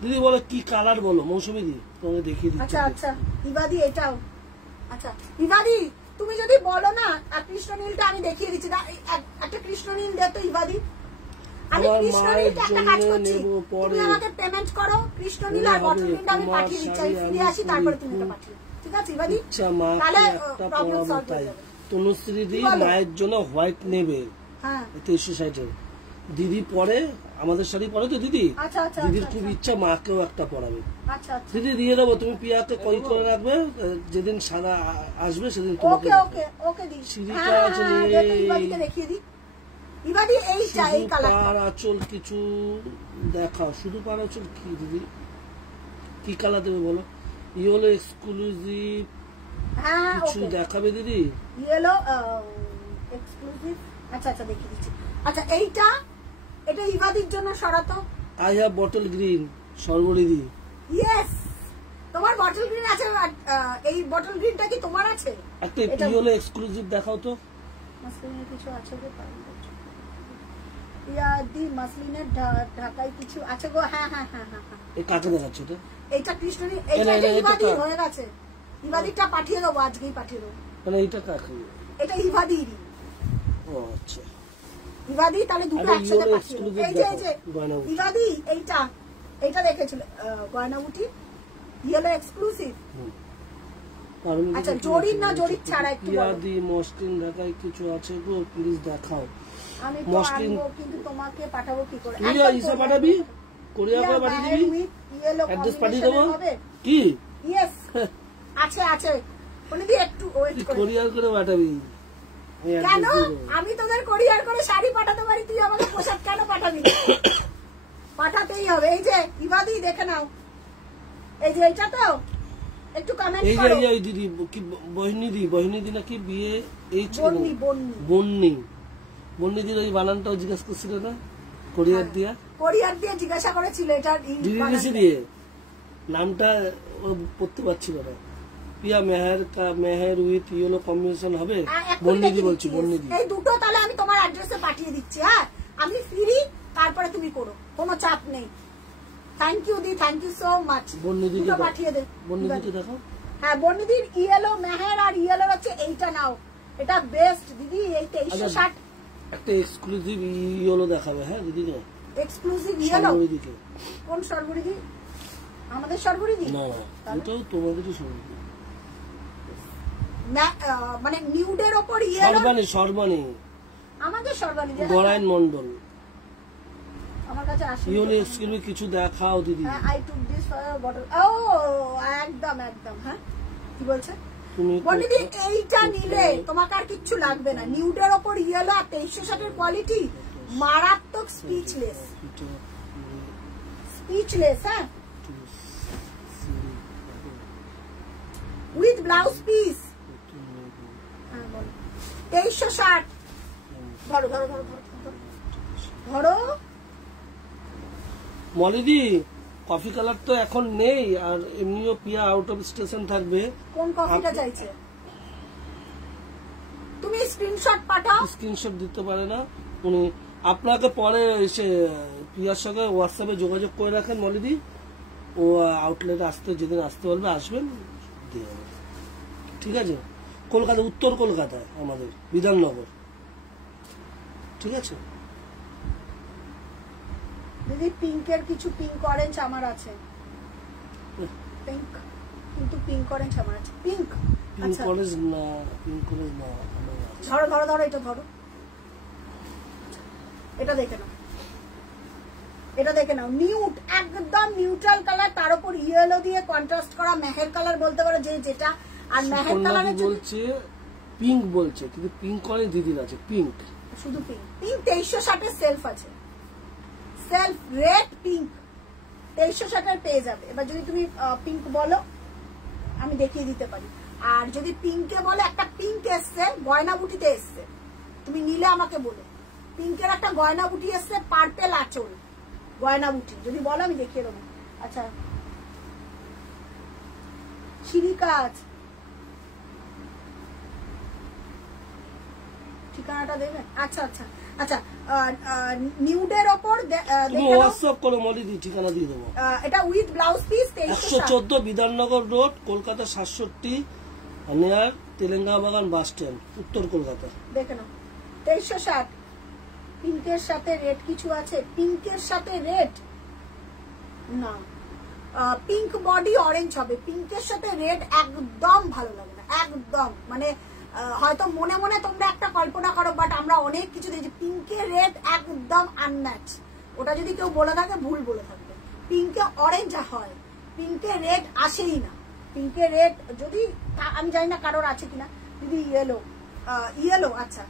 দিদি। বলো কি কালার বলো মৌসুমী দি, তোমাকে দেখিয়ে দিচ্ছি। আচ্ছা আচ্ছা ইবাদি এটাও। আচ্ছা ইবাদি তুমি যদি বলো না কৃষ্ণ নীলটা আমি দেখিয়ে দিচ্ছি। একটা কৃষ্ণ নীল দে তো ইবাদি। আমি কৃষ্ণ নীলটা একটা কাজ করছি, তুমি আমাকে পেমেন্ট করো, কৃষ্ণ নীল আর বটল নীলটা আমি পাঠিয়ে দিচ্ছি। আমি ফিরে আসি, তারপরে তুমি এটা পাঠিয়ে, ঠিক আছে ইবাদি? তাহলে প্রবলেম সলভ হয়ে যাবে। তনুশ্রী দি মায়ের জন্য হোয়াইট নেবে, হ্যাঁ 2360। দিদি পরে আমাদের শাড়ি পরে তো দিদি। আচ্ছা আচ্ছা দিদির খুব ইচ্ছা মাকেও একটা পরাবে। আচ্ছা আচ্ছা দিদি দিয়ে দেবো, তুমি পিয়াকে কই করে রাখবে, যেদিন সাদা আসবে সেদিন ওকে ওকে ওকে দি। সিঁড়িটা আছে ইবাদিকে দেখিয়ে দি। ইবাদি এইটা এই কালারটা। পার আঁচল কিছু দেখাও, শুধু পার আঁচল কি দিদি, কি কালার দেবে বলো? ইয়েলো এক্সক্লুসিভ হ্যাঁ কিছু দেখাবে দিদি? ইয়েলো এক্সক্লুসিভ, আচ্ছা আচ্ছা দেখিয়ে দিচ্ছি। আচ্ছা এইটা, এটা ইবাদির জন্য সরাতো। আই হ্যাভ বটল গ্রিন সর্বরিদি। ইয়েস তোমার বটল গ্রিন আছে। এই বটল গ্রিনটা কি তোমার আছে? একটা ইয়েলো এক্সক্লুসিভ দেখাও তো। মাসলিনের কিছু আছে গো, দি মাসলিনের ঢাকায় কিছু আছে গো। হ্যাঁ হ্যাঁ হ্যাঁ হ্যাঁ হ্যাঁ। এই কাকে দেখাচ্ছ এটা? এইটা কৃষ্ণনী, এইটা ইবাদি হয়ে গেছে। ইবাদিটা পাঠিয়ে দেবো, আজকেই পাঠিয়ে দেবো। মানে এইটা কাকে? এটা ইবাদিরই। ও আচ্ছা ইবাদি, তাহলে দুটো একসাথে পাঠিয়ে দেবো। এই যে এই যে ইবাদি, এইটা এইটা দেখেছিল গয়না বুটি ইয়েলো এক্সক্লুসিভ। আচ্ছা জরির না জরির ছাড়া একটু বলো। ইবাদি মসলিন ঢাকায় কিছু আছে গো, প্লিজ দেখাও। আমি তো আনবো, কিন্তু তোমাকে পাঠাবো কি করে? কোরিয়া ইসা পাঠাবি, কোরিয়া করে পাঠিয়ে দিবি, অ্যাড্রেস পাঠিয়ে দেবো। কি ইয়েস আছে আছে, বলে দি একটু ওয়েট করে। কোরিয়ার করে পাঠাবি কেন? আমি তোদের কোরিয়ার করে শাড়ি পাঠাতে পারি, তুই আমাকে পোশাক কেন পাঠাবি? পাঠাতেই হবে। এই যে ইবাদি দেখে নাও, এই যে এইটা তো একটু কমেন্ট করো। এই যে এই দিদি কি বহিনী নাকি বিয়ে, এই বন্নি বন্নি বন্নি বন্নিদির ওই বানানটাও জিজ্ঞাসা করছিল না, কোরিয়ার দিয়া জিজ্ঞাসা করেছিল। এটা দিয়ে নামটা ও পড়তে পারছিল না। পিয়া মেহের উইথ ইয়েলো কম্বিনেশন হবে। বন্নিদি বলছি, বন্নিদি। এই দুটো তাহলে আমি তোমার অ্যাড্রেসে পাঠিয়ে দিচ্ছি। হ্যাঁ আমি ফ্রি, তারপরে তুমি করো, কোনো চাপ নেই। থ্যাংক ইউ দি, থ্যাংক ইউ সো মাচ। বন্নিদিকে পাঠিয়ে দে। বন্নিদিকে দেখো। হ্যাঁ বন্নিদির ইয়েলো মেহের আর ইয়েলো হচ্ছে এইটা নাও, এটা বেস্ট দিদি। এই 2360 একটা এক্সক্লুসিভ ইয়েলো দেখাবে। হ্যাঁ দিদিকে এক্সক্লুসিভ ইয়েলো। কোন সর্বরিদি? আমাদের সর্বরিদি না, এটাও তোমাদেরই সর্বরিদি। মানে নিউডের উপর ইয়েলো। সর্বাণী আমাদের সর্বাণী গরায়ন মন্ডল। আমার কাছে আসে ইয়েলো এক্সক্লুসিভ কিছু দেখাও দিদি। I took this bottle. ও একদম একদম। হ্যাঁ কি বলছে? বন্ডিদি এইটা নিলে তোমাকে আর কিচ্ছু লাগবে না। নিউডের ওপর ইয়েলো আর 2360 কোয়ালিটি মারাত্মক, স্পিচলেস স্পিচলেস। হ্যাঁ, উইথ ব্লাউজ পিস 2360। ধরো ধরো ধরো ধরো মলিদি। কফি কালার তো এখন নেই, আর এমনিও পিয়া আউট অফ স্টেশন থাকবে। কোন কফিটা চাইছে? তুমি স্ক্রিনশট পাঠাও। স্ক্রিনশট দিতে পারে না উনি, আপনাকে পরে এসে পিয়ার সঙ্গে হোয়াটসঅ্যাপে যোগাযোগ করে রাখেন মলিদি। ও আউটলেটে আসতে, যেদিন আসতে বলবে আসবেন, দিয়ে দেবে। ঠিক আছে? কলকাতা, উত্তর কলকাতায় আমাদের বিধাননগর। ঠিক আছে দিদি? পিঙ্কের কিছু পিঙ্ক অরেঞ্জ আমার আছে, পিঙ্ক, কিন্তু পিঙ্ক অরেঞ্জ আমার আছে। পিঙ্ক পিঙ্ক অরেঞ্জ না, পিঙ্ক অরেঞ্জ না। ধরো ধরো ধরো, এটা ধরো, এটা দেখে নাও, এটা দেখে নাও। নিউট, একদম নিউট্রাল কালার, তার উপর ইয়েলো দিয়ে কন্ট্রাস্ট করা, মেহের কালার বলতে পারো যে যেটা। আর মেহের কালারে বলছে পিঙ্ক বলছে, কিন্তু পিঙ্ক অরেঞ্জ দিদির আছে। পিঙ্ক, শুধু পিঙ্ক। পিঙ্ক 2360 সেলফ আছে, সেলফ রেড পিঙ্ক 2360 পেয়ে যাবে। এবার যদি তুমি পিঙ্ক বলো আমি দেখিয়ে দিতে পারি। আর যদি পিঙ্কে বলে, একটা পিঙ্ক এসছে গয়না বুটিতে এসছে, তুমি নিলে আমাকে বলো। পিঙ্কের একটা গয়না বুটি এসছে, পার্পেল আঁচল গয়না বুটি, যদি বলো আমি দেখিয়ে দেবো। আচ্ছা, সিঁড়ি কাজ, ঠিকানাটা দেবেন? আচ্ছা আচ্ছা আচ্ছা। নিউডের ওপর হোয়াটসঅ্যাপ করো মলিদি, ঠিকানা দিয়ে দেবো। এটা with blouse piece 114 Bidhannagar road, Kolkata 67, near Telangana বাগান বাস স্ট্যান্ড, উত্তর কলকাতা। দেখে নাও 2360। পিঙ্কের সাথে রেড কিছু আছে? পিঙ্কের সাথে রেড না, পিঙ্ক বডি অরেঞ্জ হবে। পিঙ্কের সাথে রেড একদম ভালো লাগে না, একদম। মানে হয়তো মনে মনে তোমরা একটা কল্পনা করো, বাট আমরা অনেক কিছু দেখছি। পিঙ্কে রেড একদম আনম্যাচ। ওটা যদি কেউ বলে থাকে ভুল বলে থাকবে। পিঙ্কে অরেঞ্জ হয়, পিঙ্কে রেড আসেই না। পিঙ্কে রেড যদি, আমি জানি না কারোর আছে কিনা। যদি ইয়েলো, ইয়েলো, আচ্ছা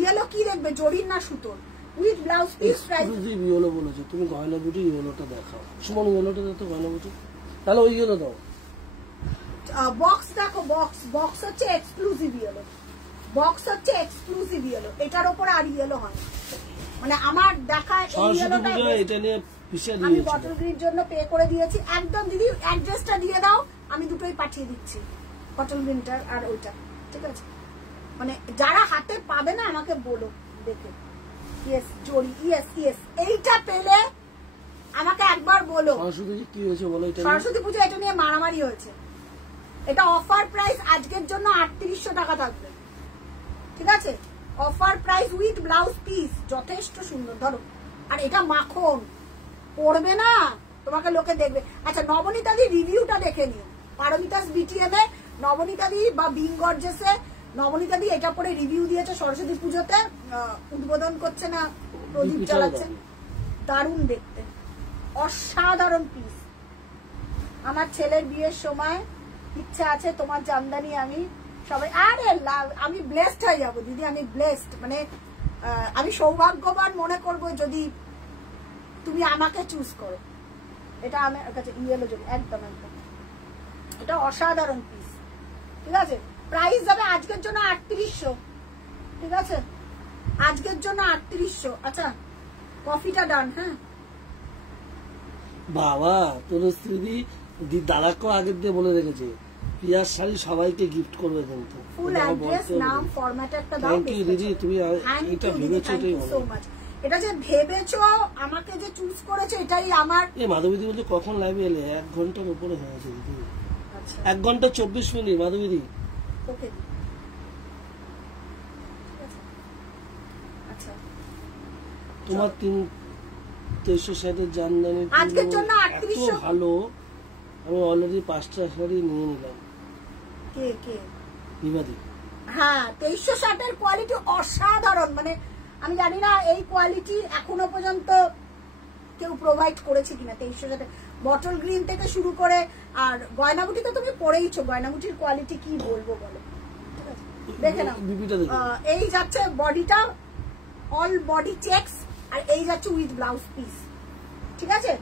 ইয়েলো কি দেখবে, জরির না সুতোর? With blouse piece price. Yellow বলেছো তুমি, গয়না বুটি ইয়েলোটা দেখাও। সুমন ইয়েলোটা দাও তো, গয়না বুটি। তাহলে ওই ইয়েলো দাও। বক্স দেখো, বক্স, বক্স হচ্ছে এক্সক্লুসিভ ইয়েলো, বক্স হচ্ছে এক্সক্লুসিভ ইয়েলো। এটার উপর আর ইয়েলো হয়, মানে আমার দেখা এই ইয়েলোটা। এটা নিয়ে আমি বটল গ্রিন জন্য পে করে দিয়েছি একদম। দিদি অ্যাড্রেসটা দিয়ে দাও, আমি দুটোই পাঠিয়ে দিচ্ছি, বটল গ্রিনটা আর ওইটা। ঠিক আছে? মানে যারা হাতে পাবে না আমাকে বলো দেখে। ইয়েস জরি, ইয়েস ইয়েস। এইটা পেলে আমাকে একবার বলো। সরস্বতী কি হয়েছে বলো? সরস্বতী পুজো এটা নিয়ে মারামারি হয়েছে। এটা অফার প্রাইস আজকের জন্য 3800 টাকা থাকবে। ঠিক আছে? Offer price with blouse piece, যথেষ্ট সুন্দর। ধরো, আর এটা মাখন পড়বে না, তোমাকে লোকে দেখবে। আচ্ছা, নবনীতাদি রিভিউটা দেখে নিও। পারমিতাস বিটিএম এ নবনীতাদি বা বিং গর্জেসে নবনীতাদি এটা পরে রিভিউ দিয়েছে সরস্বতী পুজোতে। উদ্বোধন করছে না, প্রদীপ জ্বালাচ্ছে। দারুণ দেখতে, অসাধারণ পিস। আমার ছেলের বিয়ের সময় ইচ্ছা আছে তোমার জামদানি আমি সবাই, আরে আমি ব্লেসড হয়ে যাবো দিদি। আমি ব্লেসড, মানে আমি সৌভাগ্যবান মনে করব যদি তুমি আমাকে চুজ করো। এটা আমার কাছে ইয়েলো জন্য একদম একদম, এটা অসাধারণ পিস। ঠিক আছে? প্রাইস যাবে আজকের জন্য 3800। ঠিক আছে? আজকের জন্য 3800। আচ্ছা, কফিটা ডান। হ্যাঁ বাবা, তোর স্ত্রী দাদাকেও আগের দিয়ে বলে রেখেছে পিয়ার শাড়ি সবাইকে গিফট করবে কিন্তু। ফুল অ্যাড্রেস, নাম, ফরম্যাট একটা দাও। থ্যাংক ইউ দিদি, তুমি এটা ভেবেছো, এটাই সো মাচ। এটা যে ভেবেছো, আমাকে যে চুজ করেছো, এটাই আমার। এই মাধবীদি বলতে কখন লাইভে এলে? 1 ঘন্টার উপরে হয়েছে দিদি। আচ্ছা, 1 ঘন্টা 24 মিনিট মাধবীদি। ওকে, আচ্ছা। তোমার 360 জামদানি আজকের জন্য 3800 ভালো। আমি অলরেডি 5টা শাড়ি নিয়ে নিলাম। কে কে? বিবাদী। হ্যাঁ, 2360 এর কোয়ালিটি অসাধারণ। মানে আমি জানি না এই কোয়ালিটি এখনো পর্যন্ত কেউ প্রোভাইড করেছে কিনা। 2360 বটল গ্রিন থেকে শুরু করে, আর গয়নাগুটি তো তুমি পরেইছো, গয়নাগুটির কোয়ালিটি কি বলবো বলো, ঠিক আছে দেখে নাও। এই যাচ্ছে বডিটা অল বডি চেকস, আর এই যাচ্ছে উইথ ব্লাউজ পিস, ঠিক আছে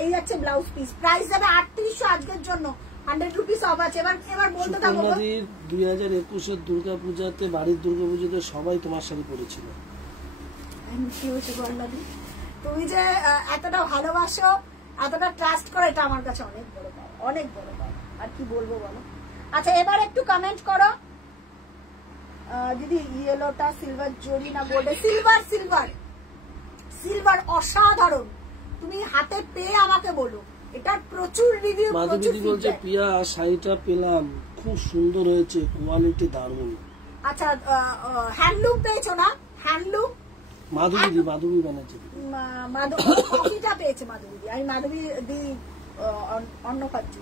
এই যাচ্ছে ব্লাউজ পিস। প্রাইস যাবে 3800 আজকের জন্য, 100 রুপিস অফ আছে। এবার বলতে থাকো। 2021 দুর্গাপূজাতে, বাড়ির দুর্গাপূজাতে সবাই তোমার শাড়ি পরেছিল। তুমি যে এতটা ভালোবাসো, এতটা ট্রাস্ট করো, এটা আমার কাছে অনেক বড় পাওয়া, অনেক বড় পাওয়া। আর কি বলবো বলো। আচ্ছা এবার একটু কমেন্ট করো দিদি, ইয়েলোটা সিলভার জরি না গোল্ডে? সিলভার সিলভার সিলভার অসাধারণ, তুমি হাতে পেয়ে আমাকে বলো। এটার প্রচুর রিভিউ, মাধবী বলছে পিয়া শাড়িটা পেলাম, খুব সুন্দর হয়েছে, কোয়ালিটি দারুণ। আচ্ছা হ্যান্ডলুম পেয়েছো না? হ্যান্ডলুম মাধবী বানাচ্ছে, কফিটা পেয়েছে মাধবী দি। আমি মাধবী দি অন্য খাচ্ছি।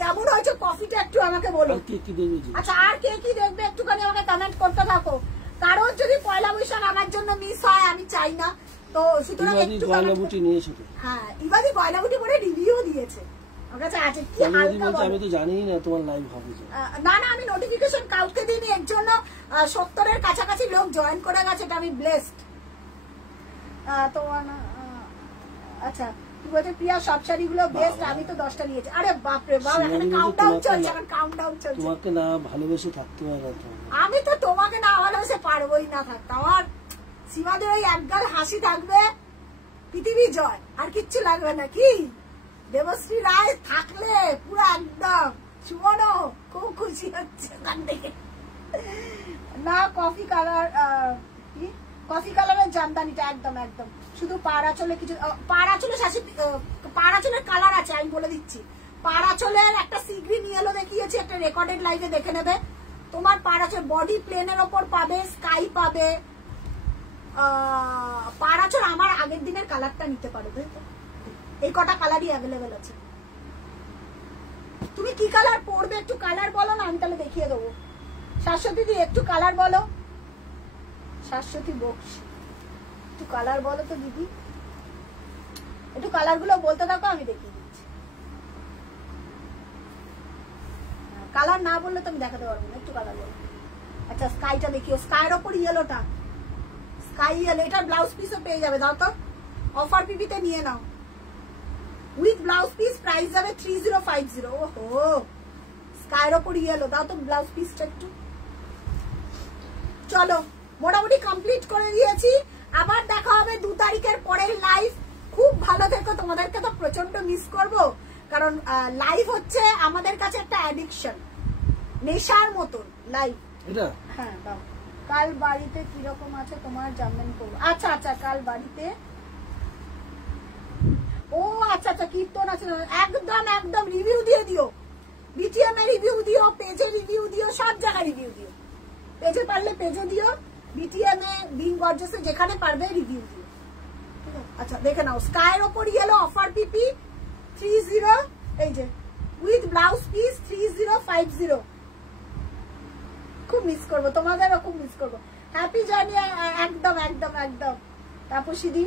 কেমন হয়েছে কফিটা একটু আমাকে বলো। আচ্ছা আর কে কি দেখবে একটুখানি আমাকে কমেন্ট করতে থাকো। কারণ যদি পয়লা বৈশাখ আমার জন্য মিস হয় আমি চাই না, তো সুতরাং একটু গয়নাবুটি নিয়েছে। হ্যাঁ ইবাদি গয়নাবুটি পরে রিভিউ দিয়েছে আমার কাছে। আছে কি হালকা বলো। আমি তো জানিই না তোমার লাইভ হবে। না না আমি নোটিফিকেশন কাউকে দিইনি, এর জন্য 70-এর কাছাকাছি লোক জয়েন করে গেছে, এটা আমি ব্লেসড। তো আচ্ছা কি বলছে প্রিয়া, সব শাড়িগুলো বেস্ট, আমি তো 10টা নিয়েছি। আরে বাপরে বাপ, এখানে কাউন্টডাউন চলছে, এখন কাউন্টডাউন চলছে। তোমাকে না ভালোবেসে থাকতে পারবো না। আমি তো তোমাকে না ভালোবেসে পারবোই না থাকতে। আমার সীমাদের ওই একগাল হাসি থাকবে, পৃথিবী জয়, আর কিচ্ছু লাগবে না। কি দেবশ্রী রায় থাকলে পুরো একদম সুমনো খুব খুশি হচ্ছে ওখান থেকে। না কফি কালার, কি কফি কালারের জামদানিটা একদম একদম, শুধু পাড়াচলে কিছু, পাড়াচলে শাসি, পাড়াচলের কালার আছে আমি বলে দিচ্ছি। পাড়াচলের একটা সি গ্রিন ইয়েলো দেখিয়েছি, একটা রেকর্ডেড লাইভে দেখে নেবে। তোমার পাড়াচল বডি প্লেনের ওপর পাবে, স্কাই পাবে। পাড়াচল আমার আগের দিনের কালারটা নিতে পারো, বুঝতো? এই কটা কালারই অ্যাভেলেবেল আছে। তুমি কি কালার পরবে একটু কালার বলো না, আমি তাহলে দেখিয়ে দেবো। শাশ্বতী দি একটু কালার বলো, শাশ্বতী বক্স একটু কালার বলো তো দিদি, একটু কালার গুলো বলতে থাকো, আমি দেখিয়ে দিচ্ছি। কালার না বললে তো আমি দেখাতে পারবো না, একটু কালার বলো। আচ্ছা স্কাইটা দেখিও, স্কাইয়ের ওপর ইয়েলোটা, স্কাই ইয়েলো, এটার ব্লাউজ পিসও পেয়ে যাবে। দাও তো অফার পিপিতে নিয়ে নাও উইথ ব্লাউজ পিস, প্রাইস যাবে 3050। ওহো স্কাইয়ের ওপর ইয়েলো, দাও তো ব্লাউজ পিসটা একটু। চলো মোটামুটি কমপ্লিট করে দিয়েছি, আবার দেখা হবে 2 তারিখের পরের লাইভ। খুব ভালো থেকো, তোমাদেরকে তো প্রচন্ড মিস করব, কারণ লাইভ হচ্ছে আমাদের কাছে একটা অ্যাডিকশন, নেশার মতন লাইভ। হ্যাঁ দাও। কাল বাড়িতে কিরকম আছে তোমার জামদানি করবো? আচ্ছা আচ্ছা কাল বাড়িতে, ও আচ্ছা আচ্ছা কীর্তন আছে, একদম একদম রিভিউ দিয়ে দিও, বিটিএম এ রিভিউ দিও, পেজে রিভিউ দিও, সব জায়গায় রিভিউ দিও। পেজে পারলে পেজে দিও, বিটিএম এ, বিং গর্জাসে যেখানে পারবে রিভিউ দিও। আচ্ছা দেখে নাও, স্কাইয়ের ওপর ইয়েলো অফার পিপি 30, এই যে উইথ ব্লাউজ পিস 3050। খুব মিস করবো তোমাদেরও, খুব মিস করবো। হ্যাপি জার্নি, একদম একদম একদম। তাপসীদি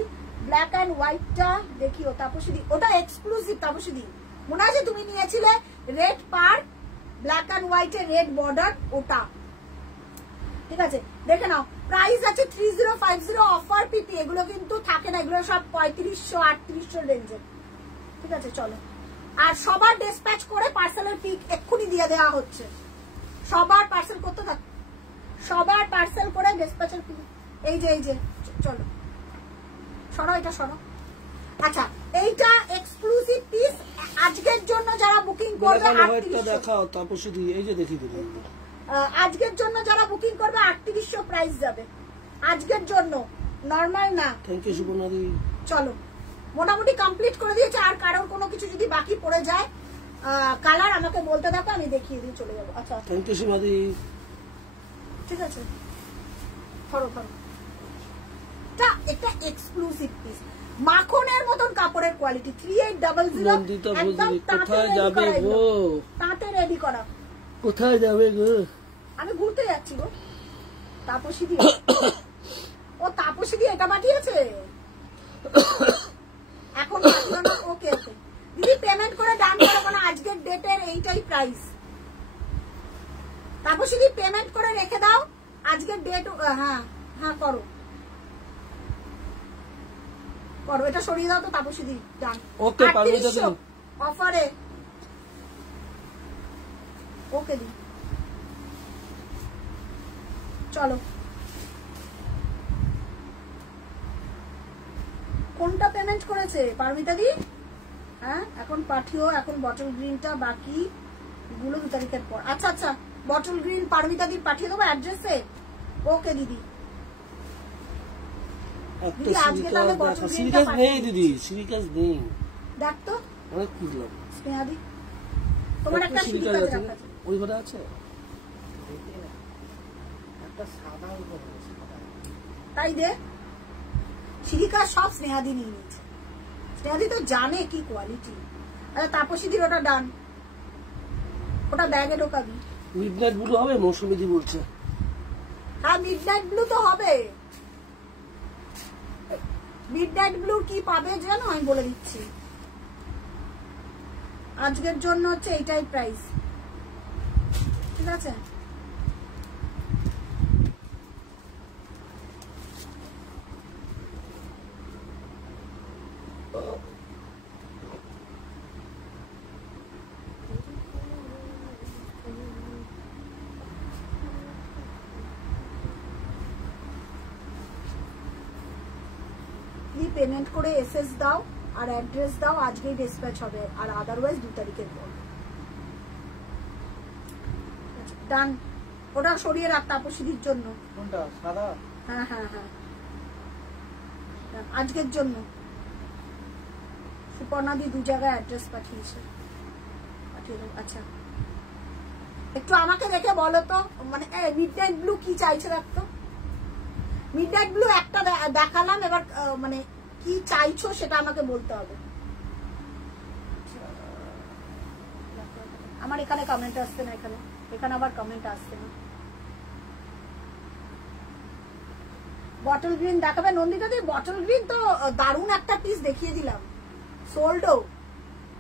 ব্ল্যাক অ্যান্ড হোয়াইটটা দেখিও, তাপসীদি ওটা এক্সক্লুসিভ। তাপসীদি মনে আছে তুমি নিয়েছিলে রেড পার, ব্ল্যাক অ্যান্ড হোয়াইটের রেড বর্ডার, ওটা ঠিক আছে দেখে নাও। প্রাইস আছে 3050, অফার পিপি, এগুলো কিন্তু থাকে না, এগুলো সব 3500-3800 রেঞ্জের, ঠিক আছে। চলো, আর সবার ডিসপ্যাচ করে পার্সেলের পিক এক্ষুনি দিয়ে দেওয়া হচ্ছে, সবার পার্সেল করতে থাক, সবার পার্সেল করে ডিসপ্যাচের পিক। এই যে চলো সরো, এটা সরো। আচ্ছা এইটা এক্সক্লুসিভ পিস আজকের জন্য, যারা বুকিং করবে 3800 দেখাও। তাপসী এই যে দেখি দিই, আজকের জন্য যারা বুকিং করবে 3800 প্রাইস যাবে আজকের জন্য, নরমাল না। থ্যাংক ইউ সুবর্ণাদি। চলো মোটামুটি কমপ্লিট করে দিয়েছে, আর কারোর কোনো কিছু যদি বাকি পড়ে যায় কালার আমাকে বলতে থাকো, আমি দেখিয়ে দিয়ে চলে যাবো। আচ্ছা থ্যাংক ইউ সুবর্ণাদি, ঠিক আছে। ধরো এটা একটা এক্সক্লুসিভ পিস, মাখনের মতন কাপড়ের কোয়ালিটি, 3800। একদম কোথায় যাবে গো? তাতে রেডি করা। কোথায় যাবে গো? আমি ঘুরতে যাচ্ছি গো। তাপসী দি, ও তাপসী দি এটা পাঠিয়েছে, এখন পাঠিও না। ওকে ওকে দিদি পেমেন্ট করে ডান করো, কারণ আজকের ডেটের এইটাই প্রাইস। তারপর শুধু পেমেন্ট করে রেখে দাও, আজকের ডেট। হ্যাঁ হ্যাঁ করো করো, এটা সরিয়ে দাও তো তারপর শুধু ডান। ওকে পারমিতা দি অফারে ওকে দি চলো। কোনটা পেমেন্ট করেছে পারমিতা দি? হ্যাঁ এখন পাঠিও, এখন বটল গ্রিনটা বাকি গুলো 2 তারিখের পর। আচ্ছা আচ্ছা বটল গ্রিন পারমিতা দি পাঠিয়ে দেবো অ্যাড্রেসে। ওকে দিদি একটা সিরিকাস নেই দিদি, সিরিকাস নেই। দেখ তো অনেক খুঁজলাম। স্নেহা দি তোমার একটা সিরিকাস আছে ওই ঘরে আছে একটা সাদা তাই দে। সিরিকাস সব স্নেহাদি নিয়ে নিয়েছে, স্নেহাদি তো জানে কি কোয়ালিটি। আচ্ছা তাপসীদির ওটা ডান, ওটা ব্যাগে ঢোকাবি। মিডনাইট ব্লু হবে মৌসুমী দি বলছে। হ্যাঁ মিডনাইট ব্লু তো হবে। মিডনাইট ব্লু কি পাবে জানো আমি বলে দিচ্ছি, আজকের জন্য হচ্ছে এইটাই প্রাইস, ঠিক আছে? পেমেন্ট করে এসএস দাও আর অ্যাড্রেস দাও, আজকেই ডিসপ্যাচ হবে, আর আদারওয়াইজ 2 তারিখের পর। ডান, ওটা সরিয়ে রাখ তাপসীদির জন্য। কোনটা সাদা? হ্যাঁ হ্যাঁ হ্যাঁ আজকের জন্য। সুপর্ণাদি 2 জায়গায় অ্যাড্রেস পাঠিয়েছে, পাঠিয়ে দেবো। আচ্ছা একটু আমাকে দেখে বলো তো, মানে মিডনাইট ব্লু কি চাইছে দেখতো। মিডনাইট ব্লু একটা দেখালাম, এবার মানে কি চাইছো সেটা আমাকে বলতে হবে। আমার এখানে কমেন্ট আসছে না, এখানে আবার কমেন্ট আসছে না। বটল গ্রিন দেখাবে নন্দিতা দি? বটল গ্রিন তো দারুণ একটা পিস দেখিয়ে দিলাম, সোল্ডও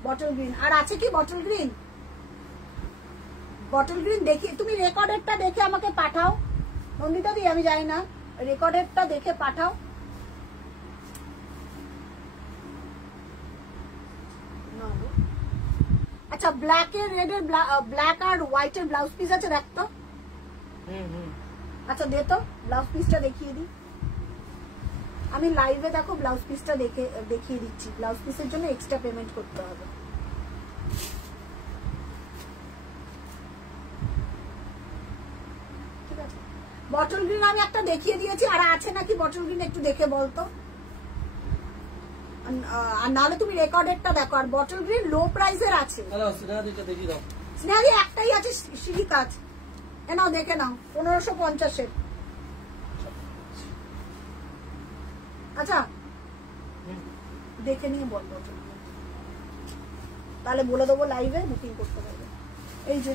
বটল গ্রিন। আর আছে কি বটল গ্রিন? বটল গ্রিন দেখি, তুমি রেকর্ডেরটা দেখে আমাকে পাঠাও নন্দিতা দি, আমি জানি না, রেকর্ডেরটা দেখে পাঠাও। আচ্ছা ব্ল্যাক এর রেড এর ব্ল্যাক আর হোয়াইট এর ব্লাউজ পিস আছে দেখতো। আচ্ছা দে তো ব্লাউজ পিসটা দেখিয়ে দিই আমি লাইভে। দেখো ব্লাউজ পিসটা দেখিয়ে দিচ্ছি। ব্লাউজ পিসের জন্য এক্সট্রা পেমেন্ট করতে হবে। ঠিক আছে বটল গ্রিন আমি একটা দেখিয়ে দিয়েছি, আর আছে নাকি বটল গ্রিন একটু দেখে বলতো, আর নাহলে তুমি রেকর্ডেরটা দেখো। আর বটল গ্রিন লো প্রাইসের আছে। স্নেহাদি একটাই আছে সিরিকাজ, এ নাও দেখে নাও 1550-এর। আচ্ছা দেখে নিয়ে বল বটল গ্রিন, তাহলে বলে দেবো লাইভে বুকিং করতে পারবে। এই যে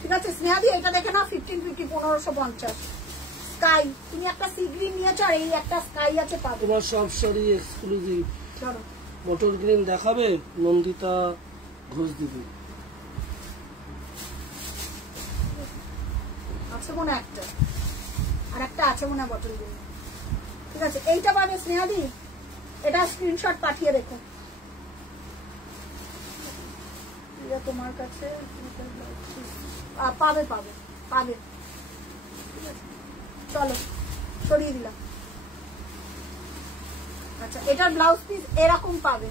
ঠিক আছে স্নেহাদি এটা দেখে নাও 1550 1550 স্কাই। তুমি একটা সি গ্রিন নিয়েছো আর এই একটা স্কাই আছে পাবে। তোমার সব শাড়ি এক্সক্লুসিভ। চলো বটল গ্রিন দেখাবে নন্দিতা ঘোষ দিদি। আছে মনে একটা, আর একটা আছে মনে বটল গ্রিন। ঠিক আছে এইটা পাবে স্নেহাদি, এটা স্ক্রিনশট পাঠিয়ে রেখো। এটা তোমার কাছে পাবে পাবে পাবে। চলো সরিয়ে দিলাম। আচ্ছা এটার ব্লাউজ পিস এরকম পাবে,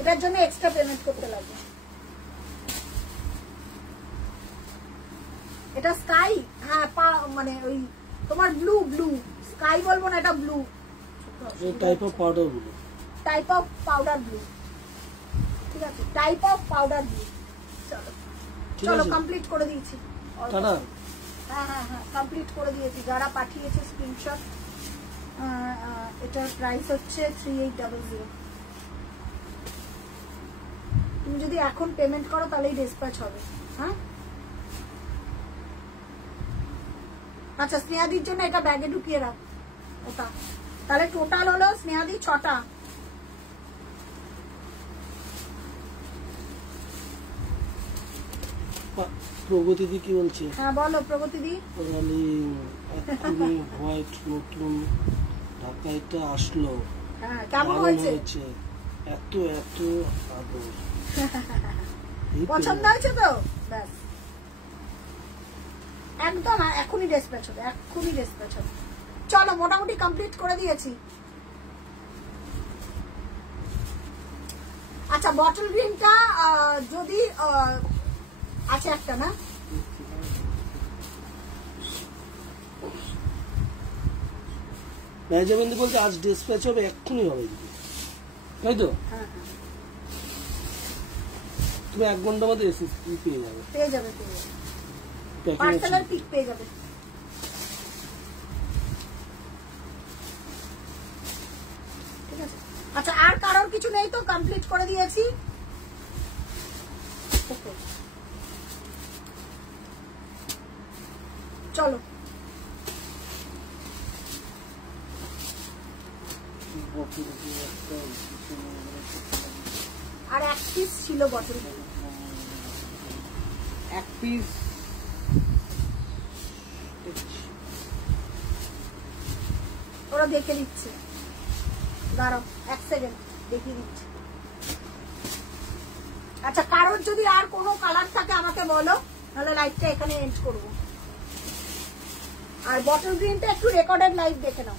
এটার জন্য এক্সট্রা পেমেন্ট করতে লাগবে। এটা স্কাই, হ্যাঁ মানে ওই তোমার ব্লু ব্লু স্কাই বলবো না, এটা blue type of powder blue, type of powder blue. ঠিক আছে টাইপ অফ পাউডার ব্লু। চলো চলো কমপ্লিট করে দিয়েছি। হ্যাঁ হ্যাঁ হ্যাঁ কমপ্লিট করে দিয়েছি। যারা পাঠিয়েছে স্ক্রিনশট, এটার প্রাইস হচ্ছে 3800। তুমি যদি এখন পেমেন্ট করো তাহলেই ডিসপ্যাচ হবে। হ্যাঁ আচ্ছা স্নেহাদির জন্য এটা ব্যাগে ঢুকিয়ে রাখ। ওটা তাহলে টোটাল হলো স্নেহাদি 6টা। প্রগতিদি কি বলছে? হ্যাঁ বলো প্রগতিদি। হোয়াইট নতুন ঢাকাইটা আসলো, হ্যাঁ কেমন হয়েছে? এত এত আদর। পছন্দ হয়েছে তো? ব্যাস একদম এখনই ডিসপ্যাচ হবে, এখনই ডিসপ্যাচ হবে। চলো মোটামুটি কমপ্লিট করে দিয়েছি। আচ্ছা বটল গ্রিনটা যদি আছে একটা না, মেজাবিন্দু বলতে আজ ডিসপ্যাচ হবে, এক্ষুনি হবে, তাই তো? তুমি 1 ঘন্টার মধ্যে এসএসপি পেয়ে যাবে, পেয়ে যাবে, পেয়ে যাবে, পার্সেলের পিক পেয়ে যাবে। ঠিক আছে। আচ্ছা আর কারোর কিছু নেই তো? কমপ্লিট করে দিয়েছি। চলো আর 1 পিস ছিল বটল, 1 পিস ওরা দেখে দিচ্ছে, দাঁড়াও 1 সেকেন্ড দেখিয়ে দিচ্ছে। আচ্ছা কারোর যদি আর কোনো কালার থাকে আমাকে বলো, তাহলে লাইভটা এখানে এন্ড করব। আর বটল গ্রিনটা একটু রেকর্ডেড লাইভ দেখে নাও।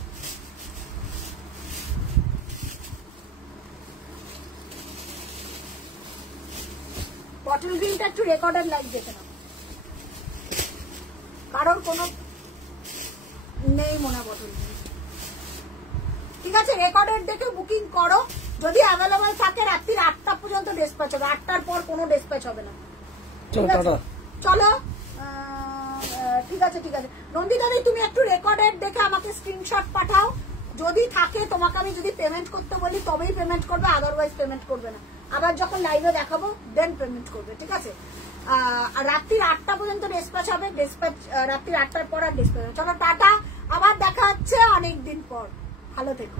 বটল গ্রিনটা একটু রেকর্ডেড লাইভ দেখে নাও। কারোর কোনো নেই মনে বটল গ্রিন। ঠিক আছে রেকর্ডেড দেখে বুকিং করো, যদি অ্যাভেলেবল থাকে রাত্রির 8টা পর্যন্ত ডিসপ্যাচ হবে, 8টার পর কোনো ডিসপ্যাচ হবে না। চলো ঠিক আছে, ঠিক আছে। নন্দিতাদি তুমি একটু রেকর্ডেড দেখে আমাকে স্ক্রিনশট পাঠাও, যদি থাকে তোমাকে আমি যদি পেমেন্ট করতে বলি তবেই পেমেন্ট করবে, আদারওয়াইজ পেমেন্ট করবে না। আবার যখন লাইভে দেখাবো দেন পেমেন্ট করবে, ঠিক আছে? আর রাত্রির 8টা পর্যন্ত ডিসপ্যাচ হবে, ডিসপ্যাচ রাত্রির 8টার পর আর ডিসপ্যাচ হবে। চলো টাটা, আবার দেখা হচ্ছে অনেকদিন পর, ভালো থেকো।